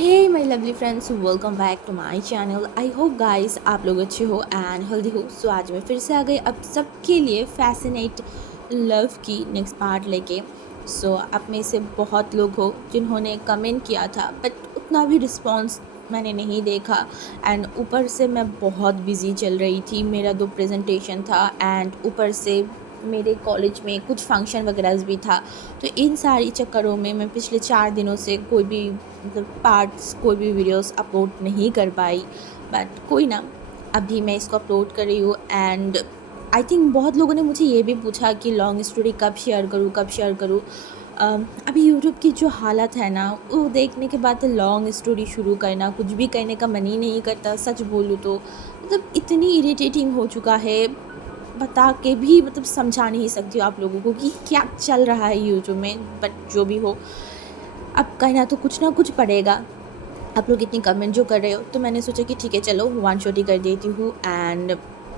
Hey my lovely friends, welcome back to my channel. I hope guys आप लोग अच्छे हो एंड हेल्दी हो। सो आज मैं फिर से आ गई अब सबके लिए फैसिनेट लव की नेक्स्ट पार्ट लेके। सो आप में से बहुत लोग हो जिन्होंने कमेंट किया था बट उतना भी रिस्पॉन्स मैंने नहीं देखा। एंड ऊपर से मैं बहुत बिज़ी चल रही थी, मेरा 2 प्रेजेंटेशन था एंड ऊपर से मेरे कॉलेज में कुछ फंक्शन वगैरह भी था। तो इन सारी चक्करों में मैं पिछले 4 दिनों से कोई भी पार्ट्स कोई भी वीडियोस अपलोड नहीं कर पाई। बट कोई ना, अभी मैं इसको अपलोड कर रही हूँ। एंड आई थिंक बहुत लोगों ने मुझे ये भी पूछा कि लॉन्ग स्टोरी कब शेयर करूँ। अभी यूट्यूब की जो हालत है ना, वो देखने के बाद लॉन्ग स्टोरी शुरू करना कुछ भी करने का मन ही नहीं करता। सच बोलूँ तो मतलब इतनी इरिटेटिंग हो चुका है, बता के भी मतलब समझा नहीं सकती हूँ आप लोगों को कि क्या चल रहा है यूट्यूब में। बट जो भी हो, अब कहना तो कुछ ना कुछ पड़ेगा। आप लोग इतनी कमेंट जो कर रहे हो तो मैंने सोचा कि ठीक है चलो वन शॉट ही कर देती हूँ। एंड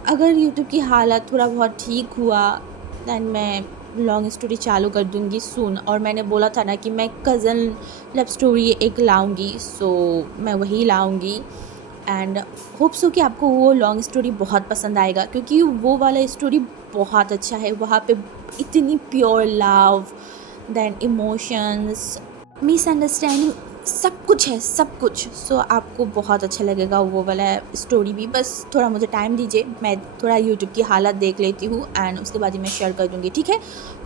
अगर यूट्यूब की हालत थोड़ा बहुत ठीक हुआ दैन मैं लॉन्ग स्टोरी चालू कर दूँगी सून। और मैंने बोला था ना कि मैं कज़न लव स्टोरी एक लाऊँगी, सो मैं वही लाऊँगी। एंड होप सो कि आपको वो लॉन्ग स्टोरी बहुत पसंद आएगा, क्योंकि वो वाला स्टोरी बहुत अच्छा है। वहाँ पे इतनी pure love, then emotions, misunderstanding, सब कुछ है, सब कुछ। सो आपको बहुत अच्छा लगेगा वो वाला स्टोरी भी। बस थोड़ा मुझे टाइम दीजिए, मैं थोड़ा यूट्यूब की हालत देख लेती हूँ एंड उसके बाद ही मैं शेयर कर दूँगी, ठीक है।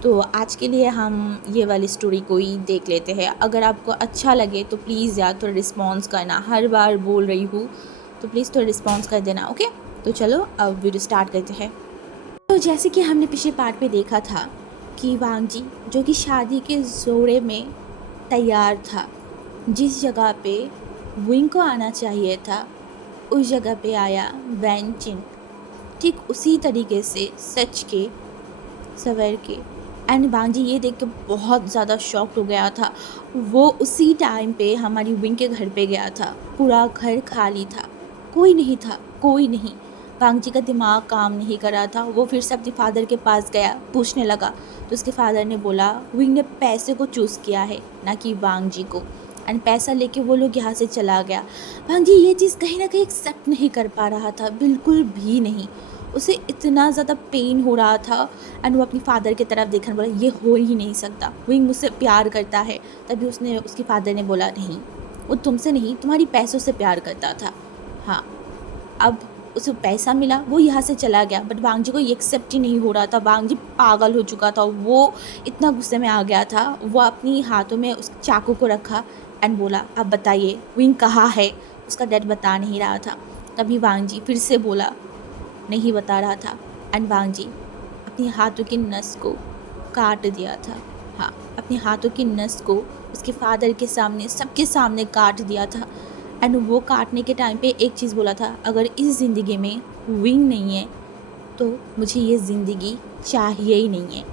तो आज के लिए हम ये वाली स्टोरी को ही देख लेते हैं। अगर आपको अच्छा लगे तो प्लीज़ यार थोड़ा रिस्पॉन्स करना, हर बार बोल रही हूँ तो प्लीज़ थोड़ा रिस्पॉन्स कर देना, ओके। तो चलो अब वीडियो स्टार्ट करते हैं। तो जैसे कि हमने पिछले पार्ट में देखा था कि वांग जी जो कि शादी के जोड़े में तैयार था, जिस जगह पे विंग को आना चाहिए था उस जगह पे आया वैन चिन, ठीक उसी तरीके से सच के सवर के। एंड बांजी ये देख के बहुत ज़्यादा शॉक्ड हो गया था। वो उसी टाइम पे हमारी विंग के घर पे गया था, पूरा घर खाली था, कोई नहीं था, कोई नहीं। वांग जी का दिमाग काम नहीं कर रहा था। वो फिर से अपने फादर के पास गया, पूछने लगा तो उसके फादर ने बोला विंग ने पैसे को चूज़ किया है ना कि वांग जी को। एंड पैसा लेके वो लोग यहाँ से चला गया। वांग जी ये चीज़ कहीं ना कहीं एक्सेप्ट नहीं कर पा रहा था, बिल्कुल भी नहीं। उसे इतना ज़्यादा पेन हो रहा था एंड वो अपनी फादर की तरफ देखने बोला ये हो ही नहीं सकता, विंग मुझसे प्यार करता है। तभी उसके फादर ने बोला नहीं, वो तुमसे नहीं तुम्हारी पैसों से प्यार करता था। हाँ, अब उसे पैसा मिला, वो यहाँ से चला गया। बट वांग जी को ये एक्सेप्ट ही नहीं हो रहा था। वांग जी पागल हो चुका था, वो इतना गुस्से में आ गया था। वो अपनी हाथों में उस चाकू को रखा एंड बोला अब बताइए विंग कहाँ है। उसका डैड बता नहीं रहा था। तभी वांग जी फिर से बोला नहीं बता रहा था। एंड वांग जी अपने हाथों की नस को काट दिया था। हाँ, अपने हाथों की नस को उसके फादर के सामने, सबके सामने काट दिया था। एंड वो काटने के टाइम पे एक चीज़ बोला था, अगर इस ज़िंदगी में विंग नहीं है तो मुझे ये ज़िंदगी चाहिए ही नहीं है।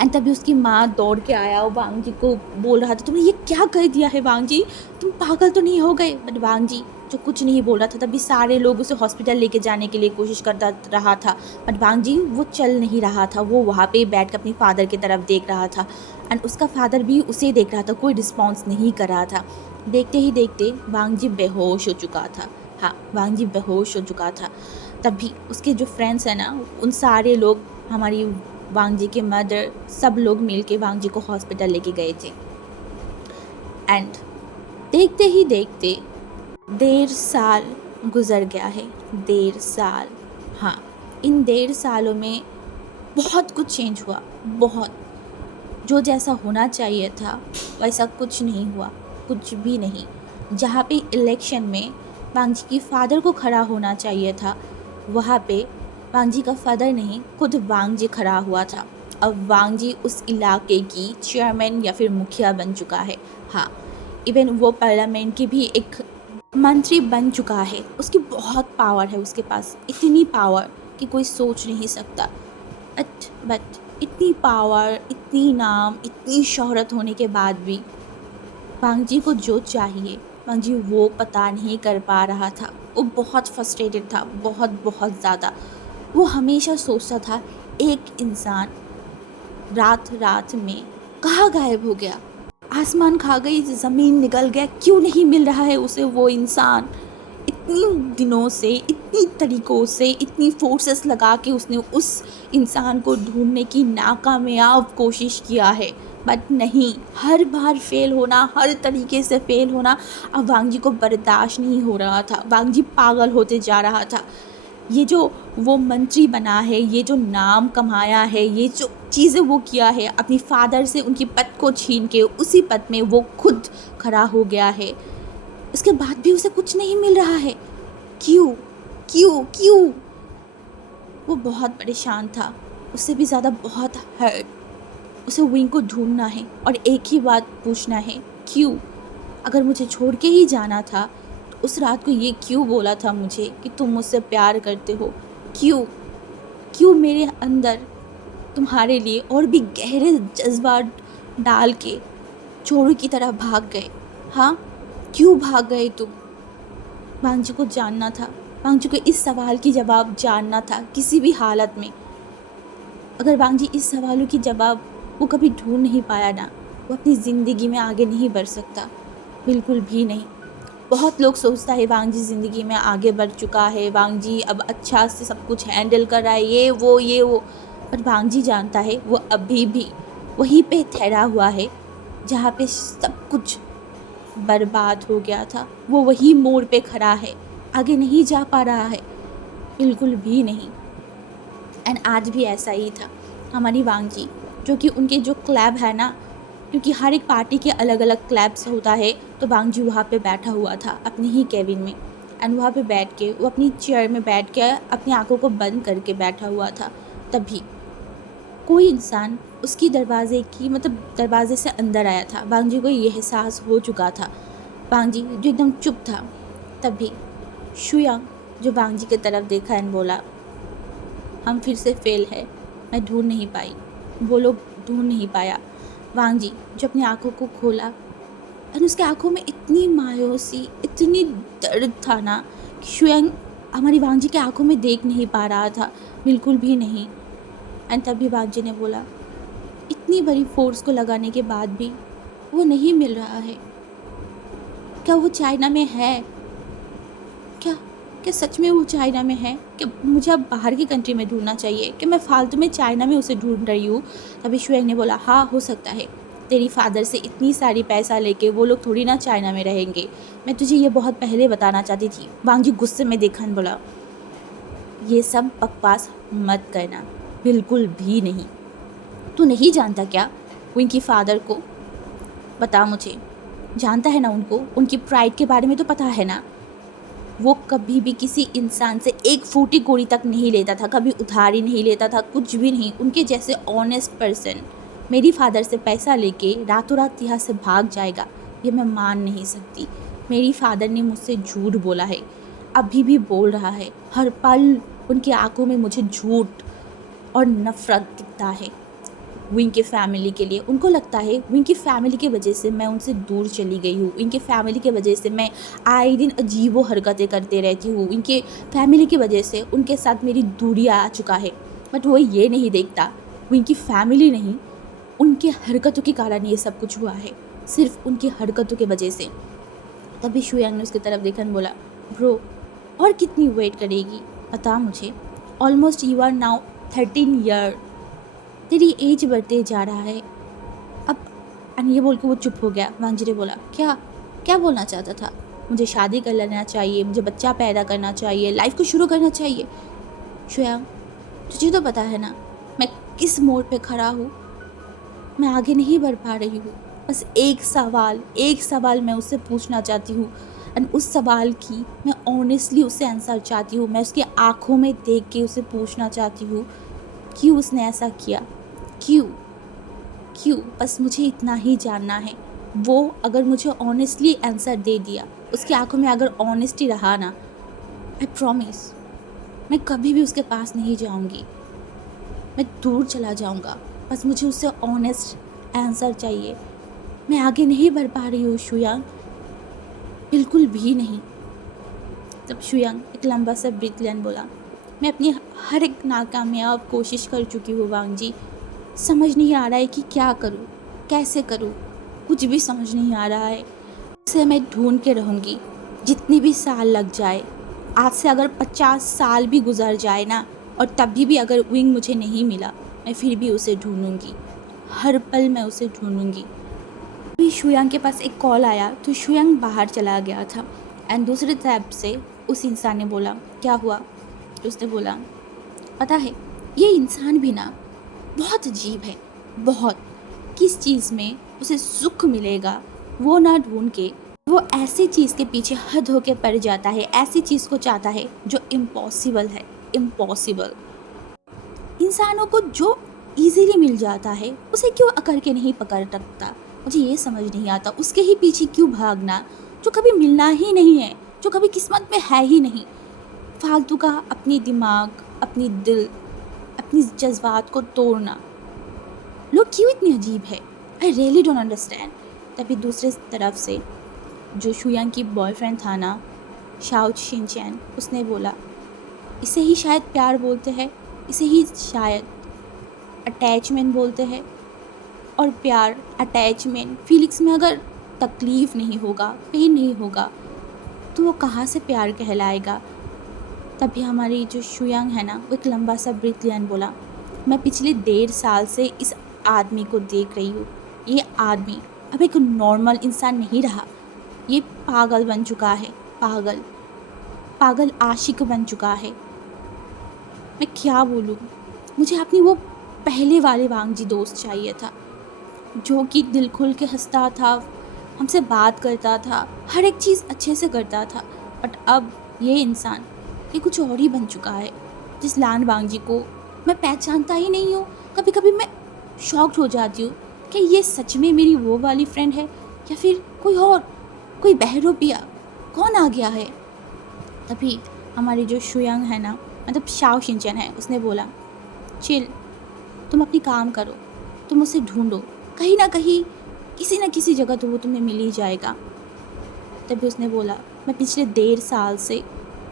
एंड तभी उसकी माँ दौड़ के आया और वांग जी को बोल रहा था तुमने ये क्या कर दिया है वांग जी, तुम पागल तो नहीं हो गए। बट वांग जी जो कुछ नहीं बोल रहा था, तभी सारे लोग उसे हॉस्पिटल लेके जाने के लिए कोशिश करता रहा था। बट वांग जी वो चल नहीं रहा था, वो वहाँ पे बैठ कर अपनी फादर की तरफ देख रहा था एंड उसका फादर भी उसे देख रहा था, कोई रिस्पॉन्स नहीं कर रहा था। देखते ही देखते वांग जी बेहोश हो चुका था। हाँ, वांग जी बेहोश हो चुका था। तभी उसके जो फ्रेंड्स हैं ना, उन सारे लोग, हमारी वांग जी के मदर, सब लोग मिल के वांग जी को हॉस्पिटल लेके गए थे। एंड देखते ही देखते 1.5 साल गुजर गया है। 1.5 साल। हाँ, इन 1.5 सालों में बहुत कुछ चेंज हुआ, बहुत। जो जैसा होना चाहिए था वैसा कुछ नहीं हुआ, कुछ भी नहीं। जहाँ पे इलेक्शन में वांग जी की फादर को खड़ा होना चाहिए था, वहाँ पे वांग जी का फादर नहीं, खुद वांग जी खड़ा हुआ था। अब वांग जी उस इलाके की चेयरमैन या फिर मुखिया बन चुका है। हाँ, इवन वो पार्लियामेंट की भी एक मंत्री बन चुका है। उसकी बहुत पावर है, उसके पास इतनी पावर कि कोई सोच नहीं सकता। बट इतनी पावर, इतनी नाम, इतनी शोहरत होने के बाद भी वांग जी को जो चाहिए वांग जी वो पता नहीं कर पा रहा था। वो बहुत फ्रस्ट्रेटेड था, बहुत बहुत ज़्यादा। वो हमेशा सोचता था एक इंसान रात रात में कहाँ गायब हो गया। आसमान खा गई, ज़मीन निकल गया, क्यों नहीं मिल रहा है उसे वो इंसान। इतनी दिनों से, इतनी तरीक़ों से, इतनी फ़ोर्सेस लगा के उसने उस इंसान को ढूँढने की नाकामयाब कोशिश किया है, बट नहीं, हर बार फ़ेल होना, हर तरीके से फ़ेल होना। अब वांग जी को बर्दाश्त नहीं हो रहा था, वांग जी पागल होते जा रहा था। ये जो वो मंत्री बना है, ये जो नाम कमाया है, ये जो चीज़ें वो किया है, अपनी फ़ादर से उनकी पद को छीन के उसी पद में वो खुद खड़ा हो गया है। इसके बाद भी उसे कुछ नहीं मिल रहा है। क्यों? क्यों? क्यों? वो बहुत परेशान था, उससे भी ज़्यादा बहुत हर्ट। उसे विंग को ढूँढना है और एक ही बात पूछना है, क्यों? अगर मुझे छोड़ के ही जाना था, तो उस रात को ये क्यों बोला था मुझे कि तुम मुझसे प्यार करते हो? क्यों? क्यों मेरे अंदर तुम्हारे लिए और भी गहरे जज़्बात डाल के चोरों की तरह भाग गए? हाँ? क्यों भाग गए तुम? वांग जी को जानना था, वांग जी को इस सवाल की जवाब जानना था किसी भी हालत में। अगर वांग जी इस सवालों की जवाब वो कभी ढूंढ नहीं पाया ना, वो अपनी ज़िंदगी में आगे नहीं बढ़ सकता, बिल्कुल भी नहीं। बहुत लोग सोचता है वांग जी ज़िंदगी में आगे बढ़ चुका है, वांग जी अब अच्छा से सब कुछ हैंडल कर रहा है, ये वो, पर वांग जी जानता है वो अभी भी वहीं पे ठहरा हुआ है जहाँ पे सब कुछ बर्बाद हो गया था। वो वही मोड़ पे खड़ा है, आगे नहीं जा पा रहा है, बिल्कुल भी नहीं। एंड आज भी ऐसा ही था। हमारी वांग जी, जो कि उनके जो क्लब है ना, क्योंकि हर एक पार्टी के अलग अलग क्लब्स होता है, तो वांग जी वहाँ पे बैठा हुआ था अपने ही केबिन में। एंड वहाँ पे बैठ के वो अपनी चेयर में बैठ के अपनी आंखों को बंद करके बैठा हुआ था। तभी कोई इंसान उसकी दरवाजे से अंदर आया था। वांग जी को ये एहसास हो चुका था। वांग जी जो एकदम चुप था, तभी शुयांग जो वांग जी की तरफ देखा एंड बोला, हम फिर से फेल है, मैं ढूंढ नहीं पाई, वो लोग ढूंढ नहीं पाया। वांग जी जो अपनी आंखों को खोला, और उसके आंखों में इतनी मायूसी, इतनी दर्द था ना कि शुयांग हमारी वांग जी के आंखों में देख नहीं पा रहा था, बिल्कुल भी नहीं। एंड तभी वांग जी ने बोला, इतनी बड़ी फोर्स को लगाने के बाद भी वो नहीं मिल रहा है। क्या वो चाइना में है? क्या क्या सच में वो चाइना में है? क्या मुझे अब बाहर की कंट्री में ढूंढना चाहिए? कि मैं फालतू में चाइना में उसे ढूंढ रही हूँ? तभी शुएंग ने बोला, हाँ हो सकता है, तेरी फादर से इतनी सारी पैसा लेके वो लोग थोड़ी ना चाइना में रहेंगे, मैं तुझे ये बहुत पहले बताना चाहती थी। वांग जी गुस्से में देखा और बोला, ये सब बकवास मत करना, बिल्कुल भी नहीं। तू नहीं जानता क्या उनकी फादर को? बता मुझे, जानता है ना उनको, उनकी प्राइड के बारे में तो पता है ना। वो कभी भी किसी इंसान से एक फूटी कौड़ी तक नहीं लेता था, कभी उधारी नहीं लेता था, कुछ भी नहीं। उनके जैसे ऑनेस्ट पर्सन मेरी फादर से पैसा लेके रातों रात यहाँ से भाग जाएगा, ये मैं मान नहीं सकती। मेरी फादर ने मुझसे झूठ बोला है, अभी भी बोल रहा है, हर पल उनकी आंखों में मुझे झूठ और नफ़रत दिखता है विंग की फ़ैमिली के लिए। उनको लगता है विंग की फ़ैमिली की वजह से मैं उनसे दूर चली गई हूँ, इनके फ़ैमिली की वजह से मैं आए दिन अजीबो हरकतें करते रहती हूँ, इनके फ़ैमिली की वजह से उनके साथ मेरी दूरी आ चुका है। बट वो ये नहीं देखता, विंग की फ़ैमिली नहीं, उनके हरकतों के कारण ये सब कुछ हुआ है, सिर्फ उनकी हरकतों की वजह से। तभी शुयांग ने उसकी तरफ देखा और बोला, ब्रो और कितनी वेट करेगी, बता मुझे। Almost you are now 13 year, तेरी एज बढ़ते जा रहा है अब। एंड ये बोल के वो चुप हो गया। वांग जी ने बोला, क्या क्या बोलना चाहता था? मुझे शादी कर लेना चाहिए, मुझे बच्चा पैदा करना चाहिए, लाइफ को शुरू करना चाहिए। शुयांग तुझे तो पता है ना मैं किस मोड़ पे खड़ा हूँ, मैं आगे नहीं बढ़ पा रही हूँ। बस एक सवाल मैं उससे पूछना चाहती हूँ, एंड उस सवाल की मैं ऑनेस्टली उससे आंसर चाहती हूँ। मैं उसकी आँखों में देख के उसे पूछना चाहती हूँ, क्यों उसने ऐसा किया? क्यों? क्यों? बस मुझे इतना ही जानना है। वो अगर मुझे ऑनेस्टली आंसर दे दिया, उसकी आंखों में अगर ऑनेस्टी रहा ना, आई प्रॉमिस मैं कभी भी उसके पास नहीं जाऊंगी, मैं दूर चला जाऊंगा। बस मुझे उससे ऑनेस्ट आंसर चाहिए। मैं आगे नहीं बढ़ पा रही हूँ शुयांग, बिल्कुल भी नहीं। तब शुयांग एक लंबा सा ब्रीथ लेन बोला, मैं अपनी हर एक नाकामयाब कोशिश कर चुकी हूँ वांग जी, समझ नहीं आ रहा है कि क्या करूँ, कैसे करूँ, कुछ भी समझ नहीं आ रहा है। इसे मैं ढूंढ के रहूँगी, जितनी भी साल लग जाए। आज से अगर 50 साल भी गुजर जाए ना, और तभी भी अगर विंग मुझे नहीं मिला, मैं फिर भी उसे ढूंढूंगी। हर पल मैं उसे ढूंढूंगी। अभी शुयांग के पास एक कॉल आया तो शुयांग बाहर चला गया था। एंड दूसरी तरफ से उस इंसान ने बोला, क्या हुआ? तो उसने बोला, पता है, ये इंसान भी ना बहुत अजीब है, बहुत। किस चीज़ में उसे सुख मिलेगा वो ना ढूंढ के वो ऐसी चीज़ के पीछे हद होके पड़ जाता है, ऐसी चीज़ को चाहता है जो इम्पॉसिबल है। इम्पॉसिबल। इंसानों को जो इजीली मिल जाता है उसे क्यों अकड़ के नहीं पकड़ सकता? मुझे ये समझ नहीं आता, उसके ही पीछे क्यों भागना जो कभी मिलना ही नहीं है, जो कभी किस्मत में है ही नहीं। फालतू का अपनी दिमाग, अपनी दिल, अपनी जज्बात को तोड़ना। लोग क्यों इतने अजीब है? I really don't understand. तभी दूसरे तरफ से जो शुयांग की बॉयफ्रेंड था ना, शाओ शिनचैन, उसने बोला, इसे ही शायद प्यार बोलते हैं, इसे ही शायद अटैचमेंट बोलते हैं। और प्यार, अटैचमेंट, फीलिंग्स में अगर तकलीफ़ नहीं होगा, पेन नहीं होगा, तो वो कहाँ से प्यार कहलाएगा? तभी हमारी जो शुयांग है ना, वो एक लंबा सा ब्रीथ लिया और बोला, मैं पिछले 1.5 साल से इस आदमी को देख रही हूँ। ये आदमी अब एक नॉर्मल इंसान नहीं रहा, ये पागल बन चुका है। पागल, पागल आशिक बन चुका है। मैं क्या बोलूँ? मुझे अपनी वो पहले वाले वांगजी दोस्त चाहिए था, जो कि दिल खुल के हंसता था, हमसे बात करता था, हर एक चीज़ अच्छे से करता था। बट अब ये इंसान, ये कुछ और ही बन चुका है। जिस लान वांगजी को मैं पहचानता ही नहीं हूँ। कभी कभी मैं शॉक्ड हो जाती हूँ कि ये सच में मेरी वो वाली फ्रेंड है या फिर कोई और, कोई बहरोपिया, कौन आ गया है? तभी हमारी जो शुयांग है ना, मतलब शाओ शिनचैन है, उसने बोला, चिल, तुम अपनी काम करो, तुम उसे ढूंढो, कहीं ना कहीं, किसी ना किसी जगह तो वो तुम्हें मिल ही जाएगा। तभी उसने बोला, मैं पिछले 1.5 साल से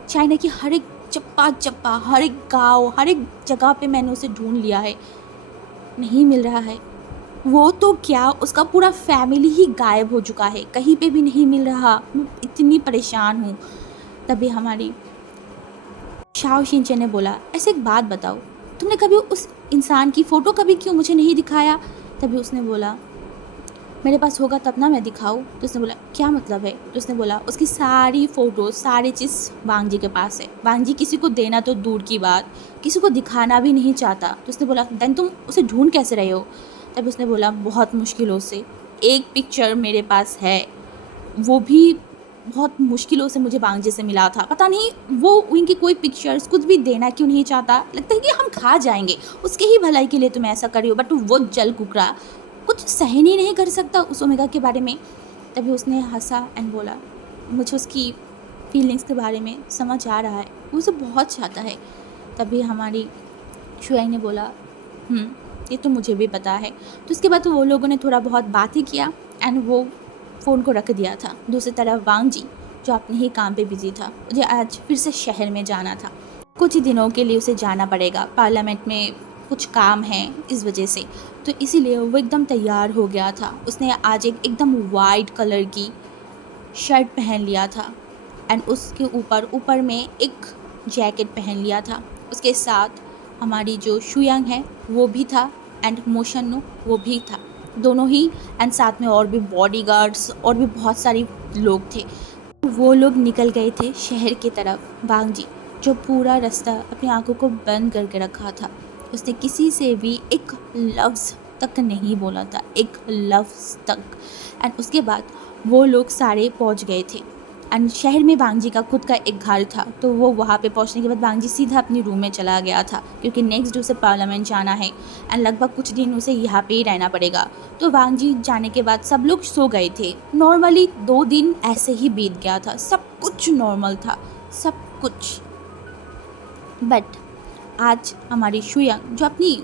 चाइना की हर एक चप्पा चप्पा, हर एक गाँव, हर एक जगह पे मैंने उसे ढूंढ लिया है, नहीं मिल रहा है। वो तो क्या, उसका पूरा फैमिली ही गायब हो चुका है, कहीं पे भी नहीं मिल रहा। मैं इतनी परेशान हूँ। तभी हमारी शाओ शिनचैन ने बोला, ऐसे एक बात बताओ, तुमने कभी उस इंसान की फ़ोटो कभी क्यों मुझे नहीं दिखाया? तभी उसने बोला, मेरे पास होगा तब ना मैं दिखाऊँ। तो उसने बोला, क्या मतलब है? तो उसने बोला, उसकी सारी फ़ोटो, सारी चीज़ वांगजी के पास है। वांगजी किसी को देना तो दूर की बात, किसी को दिखाना भी नहीं चाहता। तो उसने बोला, देन तुम उसे ढूंढ कैसे रहे हो? तभी उसने बोला, बहुत मुश्किलों से। एक पिक्चर मेरे पास है, वो भी बहुत मुश्किलों से मुझे वांगजी से मिला था। पता नहीं वो उनकी कोई पिक्चर्स कुछ भी देना क्यों नहीं चाहता। लगता है कि हम खा जाएंगे, उसके ही भलाई के लिए तुम ऐसा कर रही हो। बट वो जल कुकरा कुछ सहन ही नहीं कर सकता उस ओमेगा के बारे में। तभी उसने हंसा एंड बोला, मुझे उसकी फीलिंग्स के बारे में समझ आ रहा है, वो उसे बहुत चाहता है। तभी हमारी शुआई ने बोला, ये तो मुझे भी पता है। तो उसके बाद तो वो लोगों ने थोड़ा बहुत बात ही किया एंड वो फ़ोन को रख दिया था। दूसरी तरफ वांगजी, जो अपने ही काम पे बिजी था, मुझे आज फिर से शहर में जाना था। कुछ ही दिनों के लिए उसे जाना पड़ेगा, पार्लियामेंट में कुछ काम है इस वजह से। तो इसीलिए वो एकदम तैयार हो गया था। उसने आज एक एकदम वाइट कलर की शर्ट पहन लिया था एंड उसके ऊपर में एक जैकेट पहन लिया था। उसके साथ हमारी जो शुयांग है वो भी था एंड मोशनु वो भी था, दोनों ही। एंड साथ में और भी बॉडीगार्ड्स और भी बहुत सारे लोग थे। वो लोग निकल गए थे शहर की तरफ। वांगजी, जो पूरा रास्ता अपनी आंखों को बंद करके रखा था, उसने किसी से भी एक लफ्ज़ तक नहीं बोला था, एक लफ्ज़ तक। एंड उसके बाद वो लोग सारे पहुंच गए थे एंड शहर में वांगजी का खुद का एक घर था। तो वो वहाँ पे पहुँचने के बाद वांगजी सीधा अपनी रूम में चला गया था, क्योंकि नेक्स्ट डे उसे पार्लियामेंट जाना है एंड लगभग कुछ दिन उसे यहाँ पे ही रहना पड़ेगा। तो वांगजी जाने के बाद सब लोग सो गए थे। नॉर्मली 2 दिन ऐसे ही बीत गया था, सब कुछ नॉर्मल था, सब कुछ। बट आज हमारी शुयांग, जो अपनी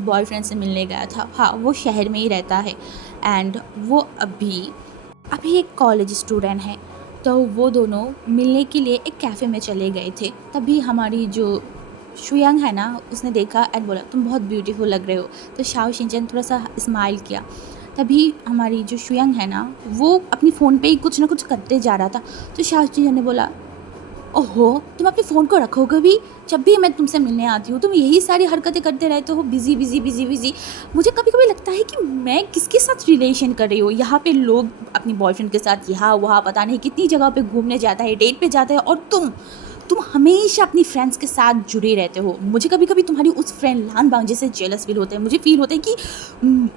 बॉयफ्रेंड से मिलने गया था, हाँ वो शहर में ही रहता है एंड वो अभी एक कॉलेज स्टूडेंट है। तो वो दोनों मिलने के लिए एक कैफ़े में चले गए थे। तभी हमारी जो शुयांग है ना, उसने देखा एंड बोला, तुम बहुत ब्यूटीफुल लग रहे हो। तो शाओ शिनचैन थोड़ा सा स्माइल किया। तभी हमारी जो शुयंग है ना, वो अपनी फ़ोन पे ही कुछ ना कुछ करते जा रहा था। तो शाओ ने बोला, ओहो! तुम अपने फ़ोन को रखो कभी? जब भी मैं तुमसे मिलने आती हूँ, तुम यही सारी हरकतें करते रहते हो, बिज़ी, बिज़ी, बिज़ी, बिज़ी। मुझे कभी-कभी लगता है कि मैं किसके साथ रिलेशन कर रही हूँ। यहाँ पे लोग अपनी बॉयफ्रेंड के साथ यहाँ-वहाँ पता नहीं कितनी जगह पे घूमने जाता है, डेट पे जाता है, और तुम हमेशा अपनी फ्रेंड्स के साथ जुड़े रहते हो। मुझे कभी-कभी तुम्हारी उस फ्रेंड लान बांग जैसे जेलस फ़ील होता है। मुझे फ़ील होता है कि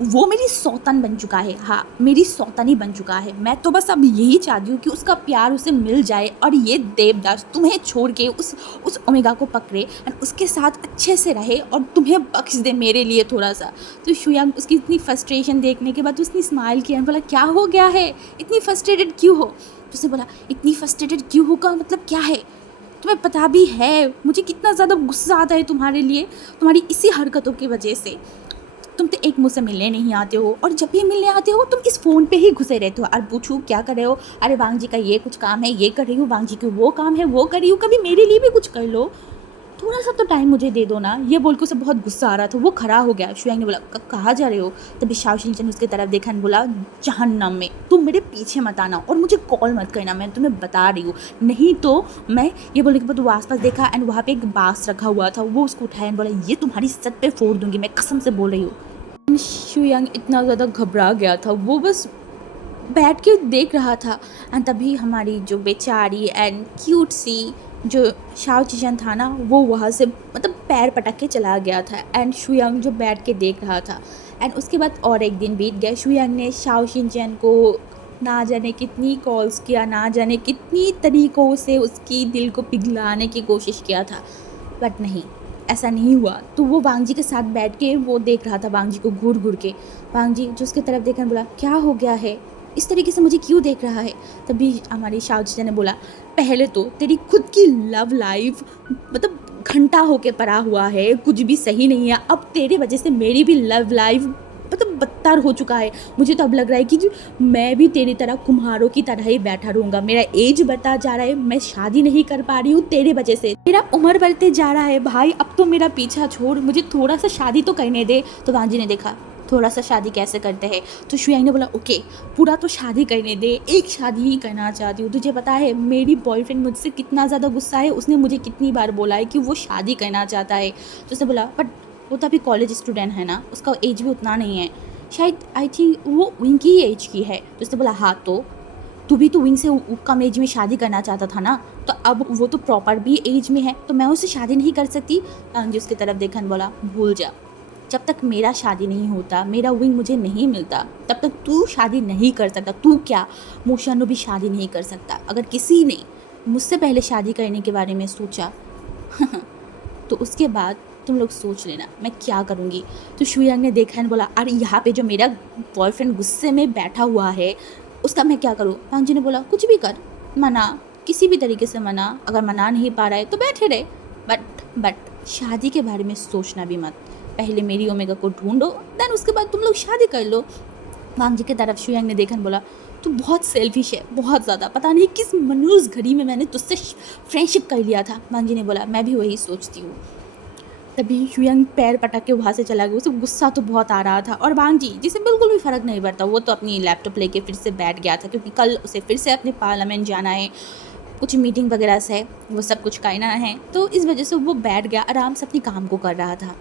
वो मेरी सौतन बन चुका है। हाँ, मेरी सौतनी बन चुका है। मैं तो बस अब यही चाहती हूँ कि उसका प्यार उसे मिल जाए और ये देवदास तुम्हें छोड़ के उस ओमेगा को पकड़े एंड उसके साथ अच्छे से रहे और तुम्हें बख्श दे मेरे लिए थोड़ा-सा। तो शुयांग उसकी इतनी फ्रस्ट्रेशन देखने के बाद उसने स्माइल किया, बोला, क्या हो गया है? इतनी फ्रस्ट्रेटेड क्यों हो? तो उसने बोला, इतनी फ्रस्ट्रेटेड क्यों हो का मतलब क्या है? तुम्हें पता भी है मुझे कितना ज़्यादा गुस्सा आता है तुम्हारे लिए, तुम्हारी इसी हरकतों की वजह से। तुम तो एक मुझसे मिलने नहीं आते हो, और जब भी मिलने आते हो तुम इस फ़ोन पे ही घुसे रहते हो। और पूछूँ क्या कर रहे हो? अरे वांग जी का ये कुछ काम है, ये कर रही हूँ, वांग जी को वो काम है, वो कर रही हूँ, कभी मेरे लिए भी कुछ कर लो, थोड़ा-सा तो टाइम मुझे दे दो ना। ये बोल के उसे बहुत गुस्सा आ रहा था, वो खड़ा हो गया। शुयांग ने बोला, कहाँ जा रहे हो? तभी शाओ शिनचैन उसकी तरफ देखा और बोला, जहन्नम में। तुम मेरे पीछे मत आना और मुझे कॉल मत करना, मैं तुम्हें बता रही हूँ। नहीं तो मैं, ये बोलने के बाद वो आस-पास देखा एंड वहाँ पे एक बाँस रखा हुआ था, वो उसको उठाया एंड बोला, ये तुम्हारी सर पे फोड़ दूँगी, मैं कसम से बोल रही हूँ। शुयांग इतना ज़्यादा घबरा गया था, वो बस बैठ के देख रहा था। एंड तभी हमारी जो बेचारी एंड क्यूट सी जो शाओ चिचन था ना, वो वहाँ से मतलब पैर पटक के चला गया था एंड शुयांग जो बैठ के देख रहा था। एंड उसके बाद और एक दिन बीत गया। शुयांग ने शाओ शिनचैन को ना जाने कितनी कॉल्स किया, ना जाने कितनी तरीक़ों से उसकी दिल को पिघलाने की कोशिश किया था, बट नहीं, ऐसा नहीं हुआ। तो वो वांग जी के साथ बैठ के वो देख रहा था वांग जी को घूर-घूर के। वांग जी जो उसकी तरफ देखकर बोला, क्या हो गया है? इस तरीके से मुझे क्यों देख रहा है? तभी हमारी शाओ चिचन ने बोला, पहले तो तेरी खुद की लव लाइफ मतलब घंटा होके पड़ा हुआ है, कुछ भी सही नहीं है। अब तेरे वजह से मेरी भी लव लाइफ मतलब बदतर हो चुका है। मुझे तो अब लग रहा है कि जो मैं भी तेरी तरह कुम्हारों की तरह ही बैठा रहूँगा। मेरा एज बढ़ता जा रहा है, मैं शादी नहीं कर पा रही हूँ तेरे वजह से। मेरा उम्र बढ़ते जा रहा है भाई, अब तो मेरा पीछा छोड़, मुझे थोड़ा-सा शादी तो करने दे। तो वांग जी ने देखा, थोड़ा-सा शादी कैसे करते हैं? तो शुयांग ने बोला, ओके, पूरा तो शादी करने दे, एक शादी ही करना चाहती हूँ। तुझे पता है मेरी बॉयफ्रेंड मुझसे कितना ज़्यादा गुस्सा है, उसने मुझे कितनी बार बोला है कि वो शादी करना चाहता है। तो उसने बोला, बट वो तो अभी कॉलेज स्टूडेंट है ना, उसका एज भी उतना नहीं है, शायद आई थिंक वो विंग की ही एज की है। तो उसने बोला, हाँ तो तू भी तो विंग से कम एज में शादी करना चाहता था ना, तो अब वो तो प्रॉपर भी एज में है, तो मैं उससे शादी नहीं कर सकती? वांग जी उसकी तरफ देखा और बोला, भूल जा, जब तक मेरा शादी नहीं होता, मेरा विंग मुझे नहीं मिलता, तब तक तू शादी नहीं कर सकता। तू क्या, मोशानो भी शादी नहीं कर सकता। अगर किसी ने मुझसे पहले शादी करने के बारे में सोचा तो उसके बाद तुम लोग सोच लेना मैं क्या करूँगी। तो शुयांग ने देखा और बोला, अरे यहाँ पे जो मेरा बॉयफ्रेंड गुस्से में बैठा हुआ है, उसका मैं क्या करूँ? वांग जी ने बोला, कुछ भी कर, मना, किसी भी तरीके से मना, अगर मना नहीं पा रहा है तो बैठे रहे, बट शादी के बारे में सोचना भी मत। पहले मेरी ओमेगा को ढूंढो, देन उसके बाद तुम लोग शादी कर लो। वांग जी की तरफ शुयांग ने देखा और बोला, तू बहुत सेल्फिश है, बहुत ज़्यादा, पता नहीं किस मनूस घड़ी में मैंने तुझसे फ्रेंडशिप कर लिया था। वांग जी ने बोला, मैं भी वही सोचती हूँ। तभी शुयांग पैर पटक के वहाँ से चला गया। उसे गुस्सा तो बहुत आ रहा था, और वांग जी जिसे बिल्कुल भी फ़र्क नहीं पड़ता, वो तो अपनी लैपटॉप लेके फिर से बैठ गया था, क्योंकि कल उसे फिर से अपने पार्लियामेंट जाना है, कुछ मीटिंग वगैरह से वो सब कुछ करना है। तो इस वजह से वो बैठ गया, आराम से अपने काम को कर रहा था।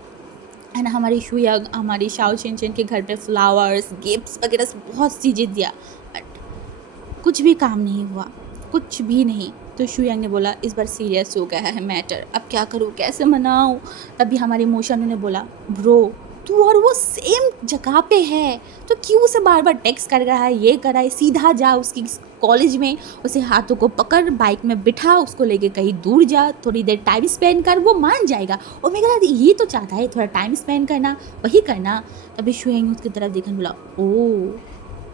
एंड हमारी शुयांग हमारी शाओ शिनचैन के घर पे फ्लावर्स, गिफ्ट्स वगैरह से बहुत चीज़ें दिया, बट कुछ भी काम नहीं हुआ, कुछ भी नहीं। तो शुयांग ने बोला, इस बार सीरियस हो गया है मैटर, अब क्या करूँ, कैसे मनाऊँ? तभी हमारी मोशानो ने बोला, ब्रो तू और वो सेम जगह पे है, तो क्यों उसे बार बार टेक्स्ट कर रहा है, ये कर रहा है? सीधा जा उसकी कॉलेज में, उसे हाथों को पकड़, बाइक में बिठा, उसको लेके कहीं दूर जा, थोड़ी देर टाइम स्पेंड कर, वो मान जाएगा। और मेरा ये तो चाहता है थोड़ा टाइम स्पेंड करना, वही करना। तभी शुयांग उसकी तरफ देखने बोला, ओ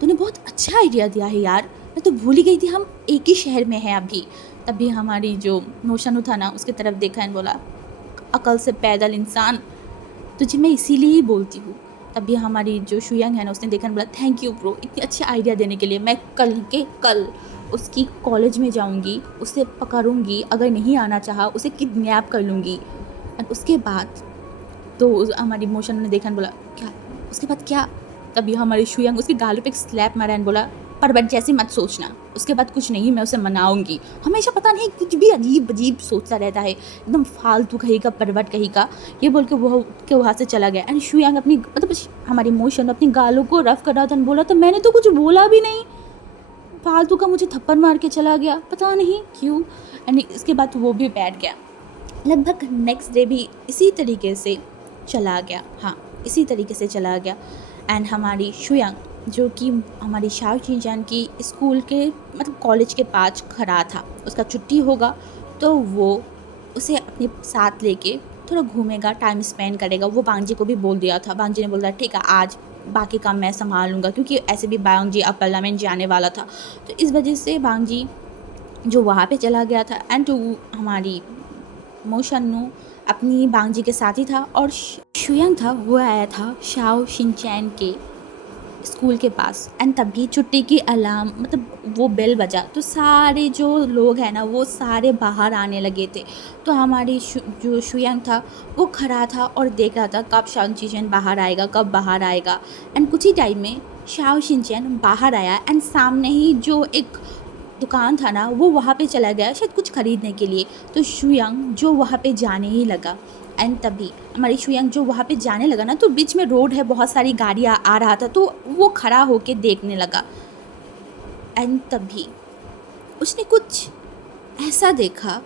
तूने बहुत अच्छा आइडिया दिया है यार, मैं तो भूल ही गई थी हम एक ही शहर में हैं अभी। तभी हमारी जो मोशानु था ना, उसकी तरफ देखा और बोला, अकल से पैदल इंसान, तुझे मैं इसीलिए ही बोलती हूँ। तभी हमारी जो शुयांग है ना, उसने देखा और बोला, थैंक यू ब्रो, इतने अच्छे आइडिया देने के लिए। मैं कल के कल उसकी कॉलेज में जाऊँगी, उसे पकड़ूँगी, अगर नहीं आना चाहा उसे किडनैप कर लूँगी। और उसके बाद तो हमारी मोशानु ने देखा और बोला, क्या उसके बाद क्या? तभी हमारे शुयांग उसके गालों पे एक स्लैप मारा एंड बोला, परवट जैसे मत सोचना, उसके बाद कुछ नहीं, मैं उसे मनाऊंगी। हमेशा पता नहीं कुछ भी अजीब अजीब सोचता रहता है, एकदम फालतू कहीं का, परवट कहीं का। ये बोल के वो के वहाँ से चला गया एंड शुयांग अपनी मतलब हमारी इमोशन अपनी गालों को रफ कर रहा था, बोला तो मैंने तो कुछ बोला भी नहीं, फालतू का मुझे थप्पड़ मार के चला गया, पता नहीं क्यों। एंड इसके बाद वो भी बैठ गया। लगभग नेक्स्ट डे भी इसी तरीके से चला गया, हाँ इसी तरीके से चला गया। एंड हमारी शुयांग जो कि हमारी शाओ चिंचान की स्कूल के मतलब कॉलेज के पास खड़ा था, उसका छुट्टी होगा तो वो उसे अपने साथ लेके थोड़ा घूमेगा, टाइम स्पेंड करेगा। वो बांग जी को भी बोल दिया था, बांग जी ने बोला ठीक है आज बाकी काम मैं संभाल लूँगा, क्योंकि ऐसे भी बांग जी अब पार्लियामेंट जाने वाला था। तो इस वजह से बांग जी जो वहाँ पे चला गया था एंड हमारी मोशन्नू अपनी बांग जी के साथ ही था, और शुयांग था वो आया था शाओ शिनचैन के स्कूल के पास। एंड तभी छुट्टी की अलार्म मतलब वो बेल बजा तो सारे जो लोग हैं ना वो सारे बाहर आने लगे थे। तो हमारी जो शुयांग था वो खड़ा था और देख रहा था कब शाओ शिनचैन बाहर आएगा, कब बाहर आएगा। एंड कुछ ही टाइम में शाओ शिनचैन बाहर आया एंड सामने ही जो एक दुकान था ना वो वहाँ पे चला गया शायद कुछ ख़रीदने के लिए। तो शुयांग जो वहाँ पे जाने ही लगा एंड तभी हमारी शुयांग जो वहाँ पे जाने लगा ना तो बीच में रोड है, बहुत सारी गाड़ियाँ आ रहा था, तो वो खड़ा होके देखने लगा। एंड तभी उसने कुछ ऐसा देखा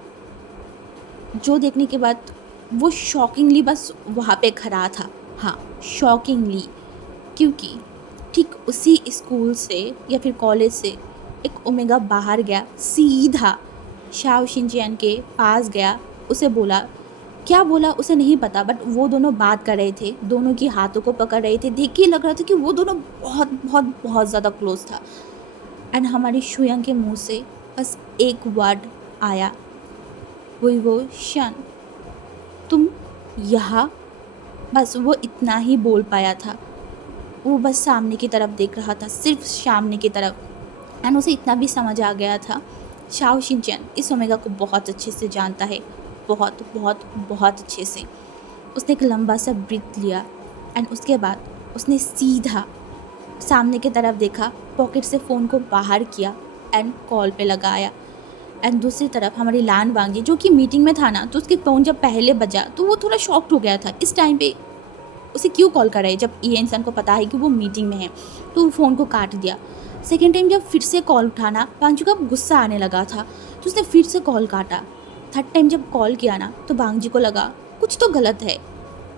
जो देखने के बाद वो शॉकिंगली बस वहाँ पे खड़ा था, हाँ शॉकिंगली, क्योंकि ठीक उसी स्कूल से या फिर कॉलेज से एक ओमेगा बाहर गया, सीधा शाओ शिनचैन के पास गया, उसे बोला, क्या बोला उसे नहीं पता, बट वो दोनों बात कर रहे थे, दोनों की हाथों को पकड़ रहे थे, देख के लग रहा था कि वो दोनों बहुत बहुत बहुत ज़्यादा क्लोज था। एंड हमारी शुयांग के मुंह से बस एक वर्ड आया, वो शन तुम यहाँ, बस वो इतना ही बोल पाया था। वो बस सामने की तरफ देख रहा था, सिर्फ सामने की तरफ। एंड उसे इतना भी समझ आ गया था शाओ शिनचैन इस ओमेगा को बहुत अच्छे से जानता है, बहुत बहुत बहुत अच्छे से। उसने एक लंबा सा ब्रीथ लिया एंड उसके बाद उसने सीधा सामने की तरफ देखा, पॉकेट से फ़ोन को बाहर किया एंड कॉल पे लगाया। एंड दूसरी तरफ हमारी लान वांग जी जो कि मीटिंग में था ना, तो उसके फ़ोन जब पहले बजा तो वो थोड़ा शॉक्ड हो गया था, इस टाइम पे उसे क्यों कॉल कर रहा है जब ये इंसान को पता है कि वो मीटिंग में है। तो वो फ़ोन को काट दिया। सेकेंड टाइम जब फिर से कॉल उठाना, बांग जी को अब गुस्सा आने लगा था तो उसने फिर से कॉल काटा। थर्ड टाइम जब कॉल किया ना तो बांग जी को लगा कुछ तो गलत है,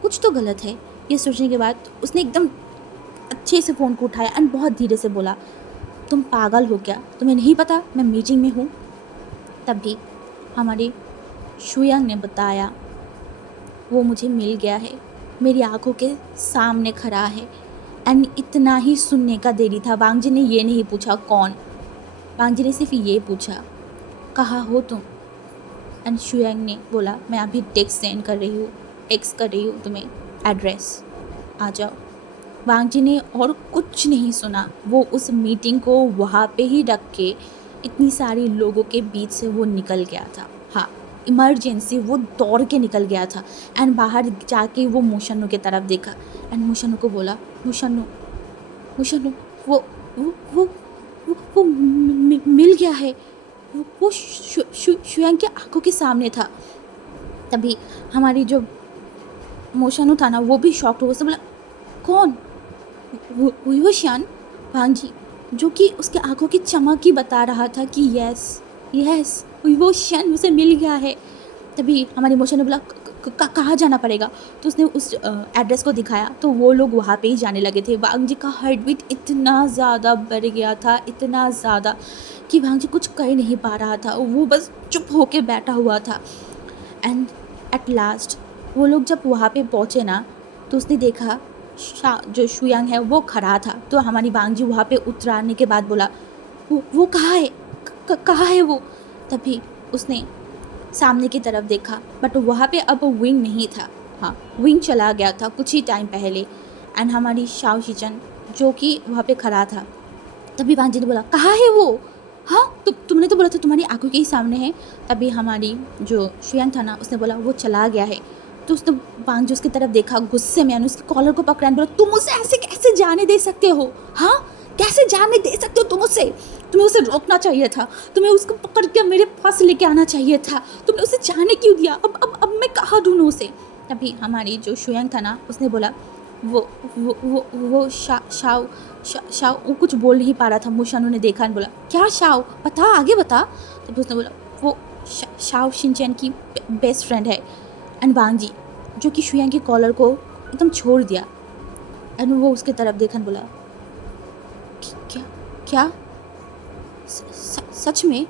कुछ तो गलत है। ये सोचने के बाद उसने एकदम अच्छे से फ़ोन को उठाया एंड बहुत धीरे से बोला, तुम पागल हो क्या, तुम्हें नहीं पता मैं मीटिंग में हूँ। तभी हमारी शुयांग ने बताया, वो मुझे मिल गया है, मेरी आंखों के सामने खड़ा है। एंड इतना ही सुनने का देरी था। बांग जी ने ये नहीं पूछा कौन, बांग जी ने सिर्फ ये पूछा कहाँ हो तुम। एंड शुयांग ने बोला मैं अभी टेक्स्ट सेंड कर रही हूँ, टेक्स्ट कर रही हूँ तुम्हें एड्रेस, आ जाओ। बांग जी ने और कुछ नहीं सुना, वो उस मीटिंग को वहाँ पे ही रख के इतनी सारी लोगों के बीच से वो निकल गया था। हाँ इमरजेंसी वो दौड़ के निकल गया था। एंड बाहर जाके वो मोशन्नू की तरफ देखा एंड मोशन्नू को बोला, मोशन्नू मोशन्नू वो मिल गया है, वो शुयांग की आंखों के सामने था। तभी हमारी जो मोशन्नू था ना वो भी शॉक्ड हो गया, बोला कौन, वो शान बांग जी जो कि उसके आंखों की चमक ही बता रहा था कि यस यस वो शान उसे मिल गया है। तभी हमारी मोशन ने बोला कहाँ जाना पड़ेगा, तो उसने उस एड्रेस को दिखाया तो वो लोग वहाँ पे ही जाने लगे थे। बांग जी का हार्ट बीट इतना ज़्यादा बढ़ गया था, इतना ज़्यादा कि बांग जी कुछ कर नहीं पा रहा था, वो बस चुप होके बैठा हुआ था। एंड एट लास्ट वो लोग जब वहाँ पे पहुँचे ना तो उसने देखा जो शुयांग है वो खड़ा था। तो हमारी बांग जी वहाँ पे उतरने के बाद बोला वो कहाँ है, कहाँ है वो। तभी उसने सामने की तरफ देखा बट वहाँ पे अब विंग नहीं था, हाँ विंग चला गया था कुछ ही टाइम पहले। एंड हमारी शाओ शिचन जो कि वहाँ पे खड़ा था। तभी बांग जी ने बोला कहाँ है वो, हाँ तुमने तो बोला था तुम्हारी आंखों के ही सामने है। तभी हमारी जो शुयांग था ना उसने बोला वो चला गया है। तो उसने बांग जी उसकी तरफ देखा गुस्से में, उसके कॉलर को पकड़ा बोला तुम मुझसे ऐसे कैसे जाने दे सकते हो? हाँ, कैसे जाने दे सकते हो तुम उसे? तुम्हें उसे रोकना चाहिए था, तुम्हें उसको पकड़ के मेरे पास लेके आना चाहिए था, तुमने उसे जाने क्यों दिया? अब मैं कहाँ ढूंढूं उसे? तभी हमारी जो शुयंग था ना, उसने बोला वो शाव वो कुछ बोल नहीं पा रहा था। मुशानु ने देखा और बोला, क्या शाव, बता, आगे बता। तभी उसने बोला, वो शाव शिनचैन की बेस्ट फ्रेंड है। एंड वांग जी, जो कि शुयंग के कॉलर को एकदम छोड़ दिया। एंड वो उसके तरफ देखा और बोला, क्या क्या सच में?